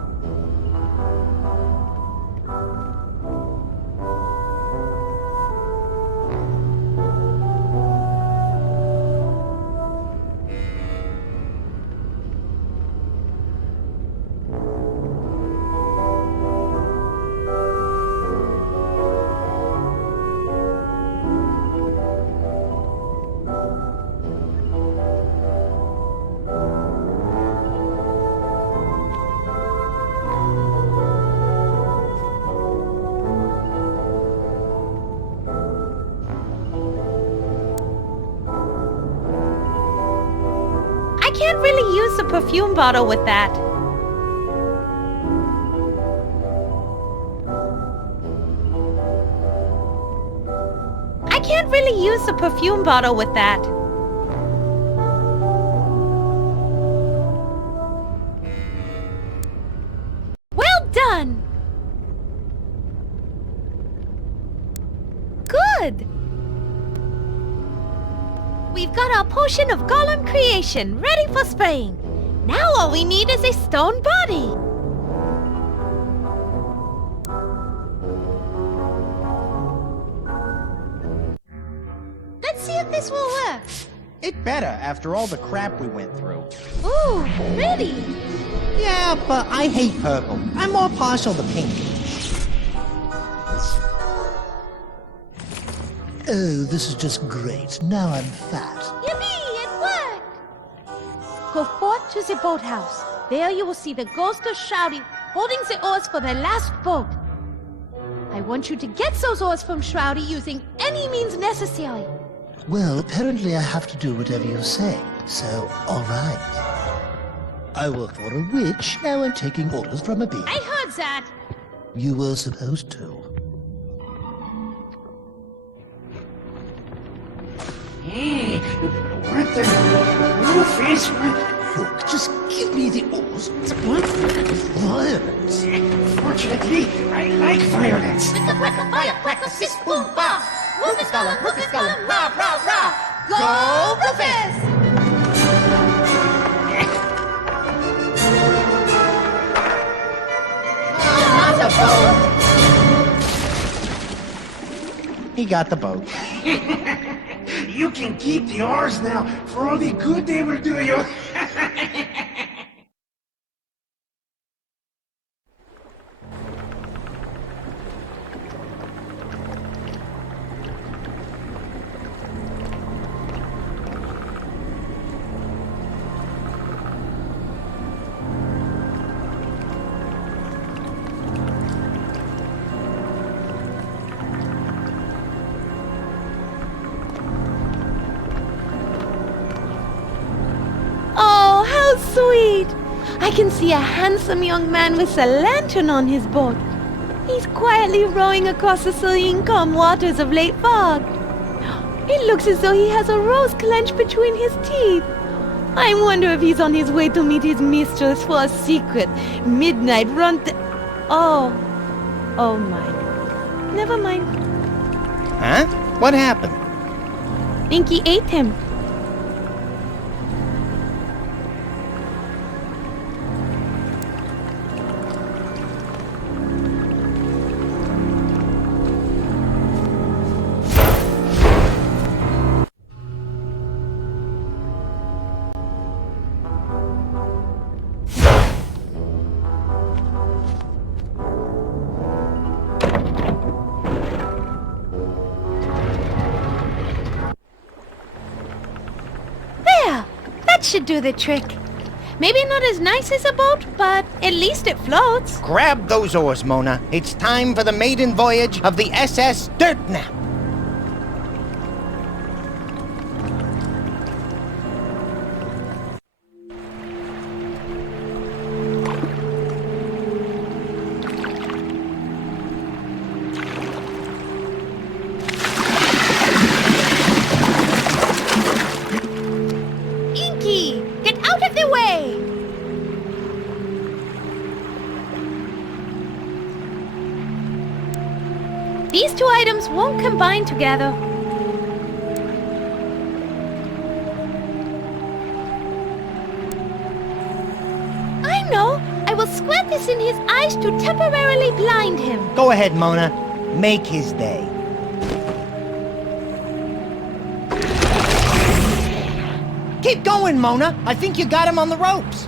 I can't really use the perfume bottle with that. I can't really use the perfume bottle with that. Well done! Good! We've got our potion of golem creation ready for spraying. Now all we need is a stone body. Let's see if this will work. It better after all the crap we went through. Ooh, pretty. Yeah, but I hate purple. I'm more partial to pink. Oh, this is just great. Now I'm fat. Yippee, it worked. Go forth to the boathouse. There you will see the ghost of Shroudy holding the oars for the last boat. I want you to get those oars from Shroudy using any means necessary. Well, apparently I have to do whatever you say. So, all right. I work for a witch. Now I'm taking orders from a bee. I heard that. You were supposed to. Hey, what the fish? Look, just give me the oars. What? Violence. Fortunately, I like violence. Sis, boom, ba. Rufus Gollum, rah, rah, rah. Go, Rufus! He got the boat. You can keep the oars now for all the good they will do you. Sweet! I can see a handsome young man with a lantern on his boat. He's quietly rowing across the serene calm waters of Lake Fog. It looks as though he has a rose clenched between his teeth. I wonder if he's on his way to meet his mistress for a secret midnight run. Oh my. Never mind. Huh? What happened? Inky ate him. Should do the trick. Maybe not as nice as a boat, but at least it floats. Grab those oars, Mona. It's time for the maiden voyage of the SS Dirtnap. way! These two items won't combine together. I know! I will squirt this in his eyes to temporarily blind him. Go ahead, Mona. Make his day. Keep going, Mona. I think you got him on the ropes.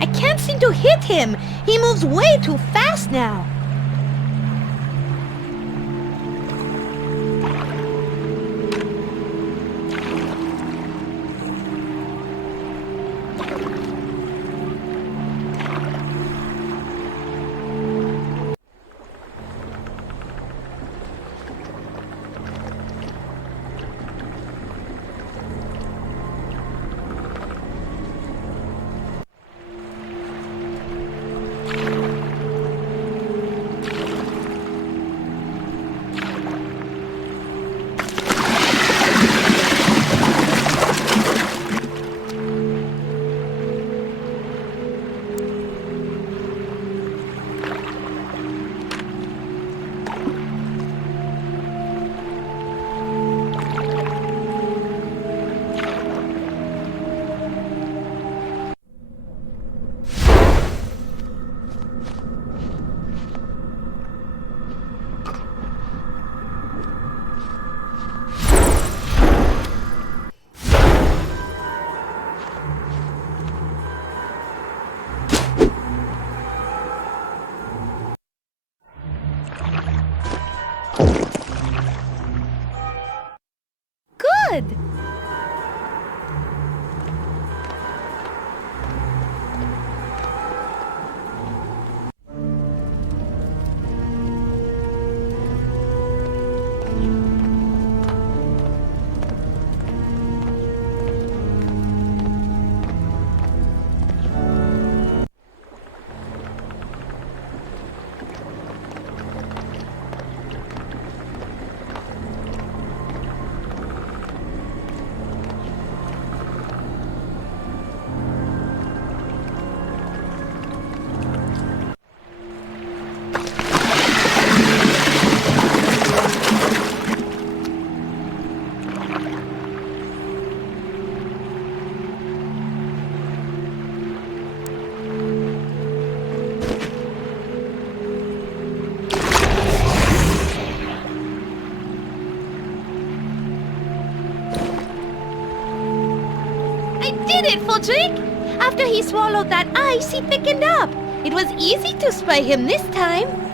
I can't seem to hit him. He moves way too fast now. Good. After he swallowed that ice, he thickened up. It was easy to spray him this time.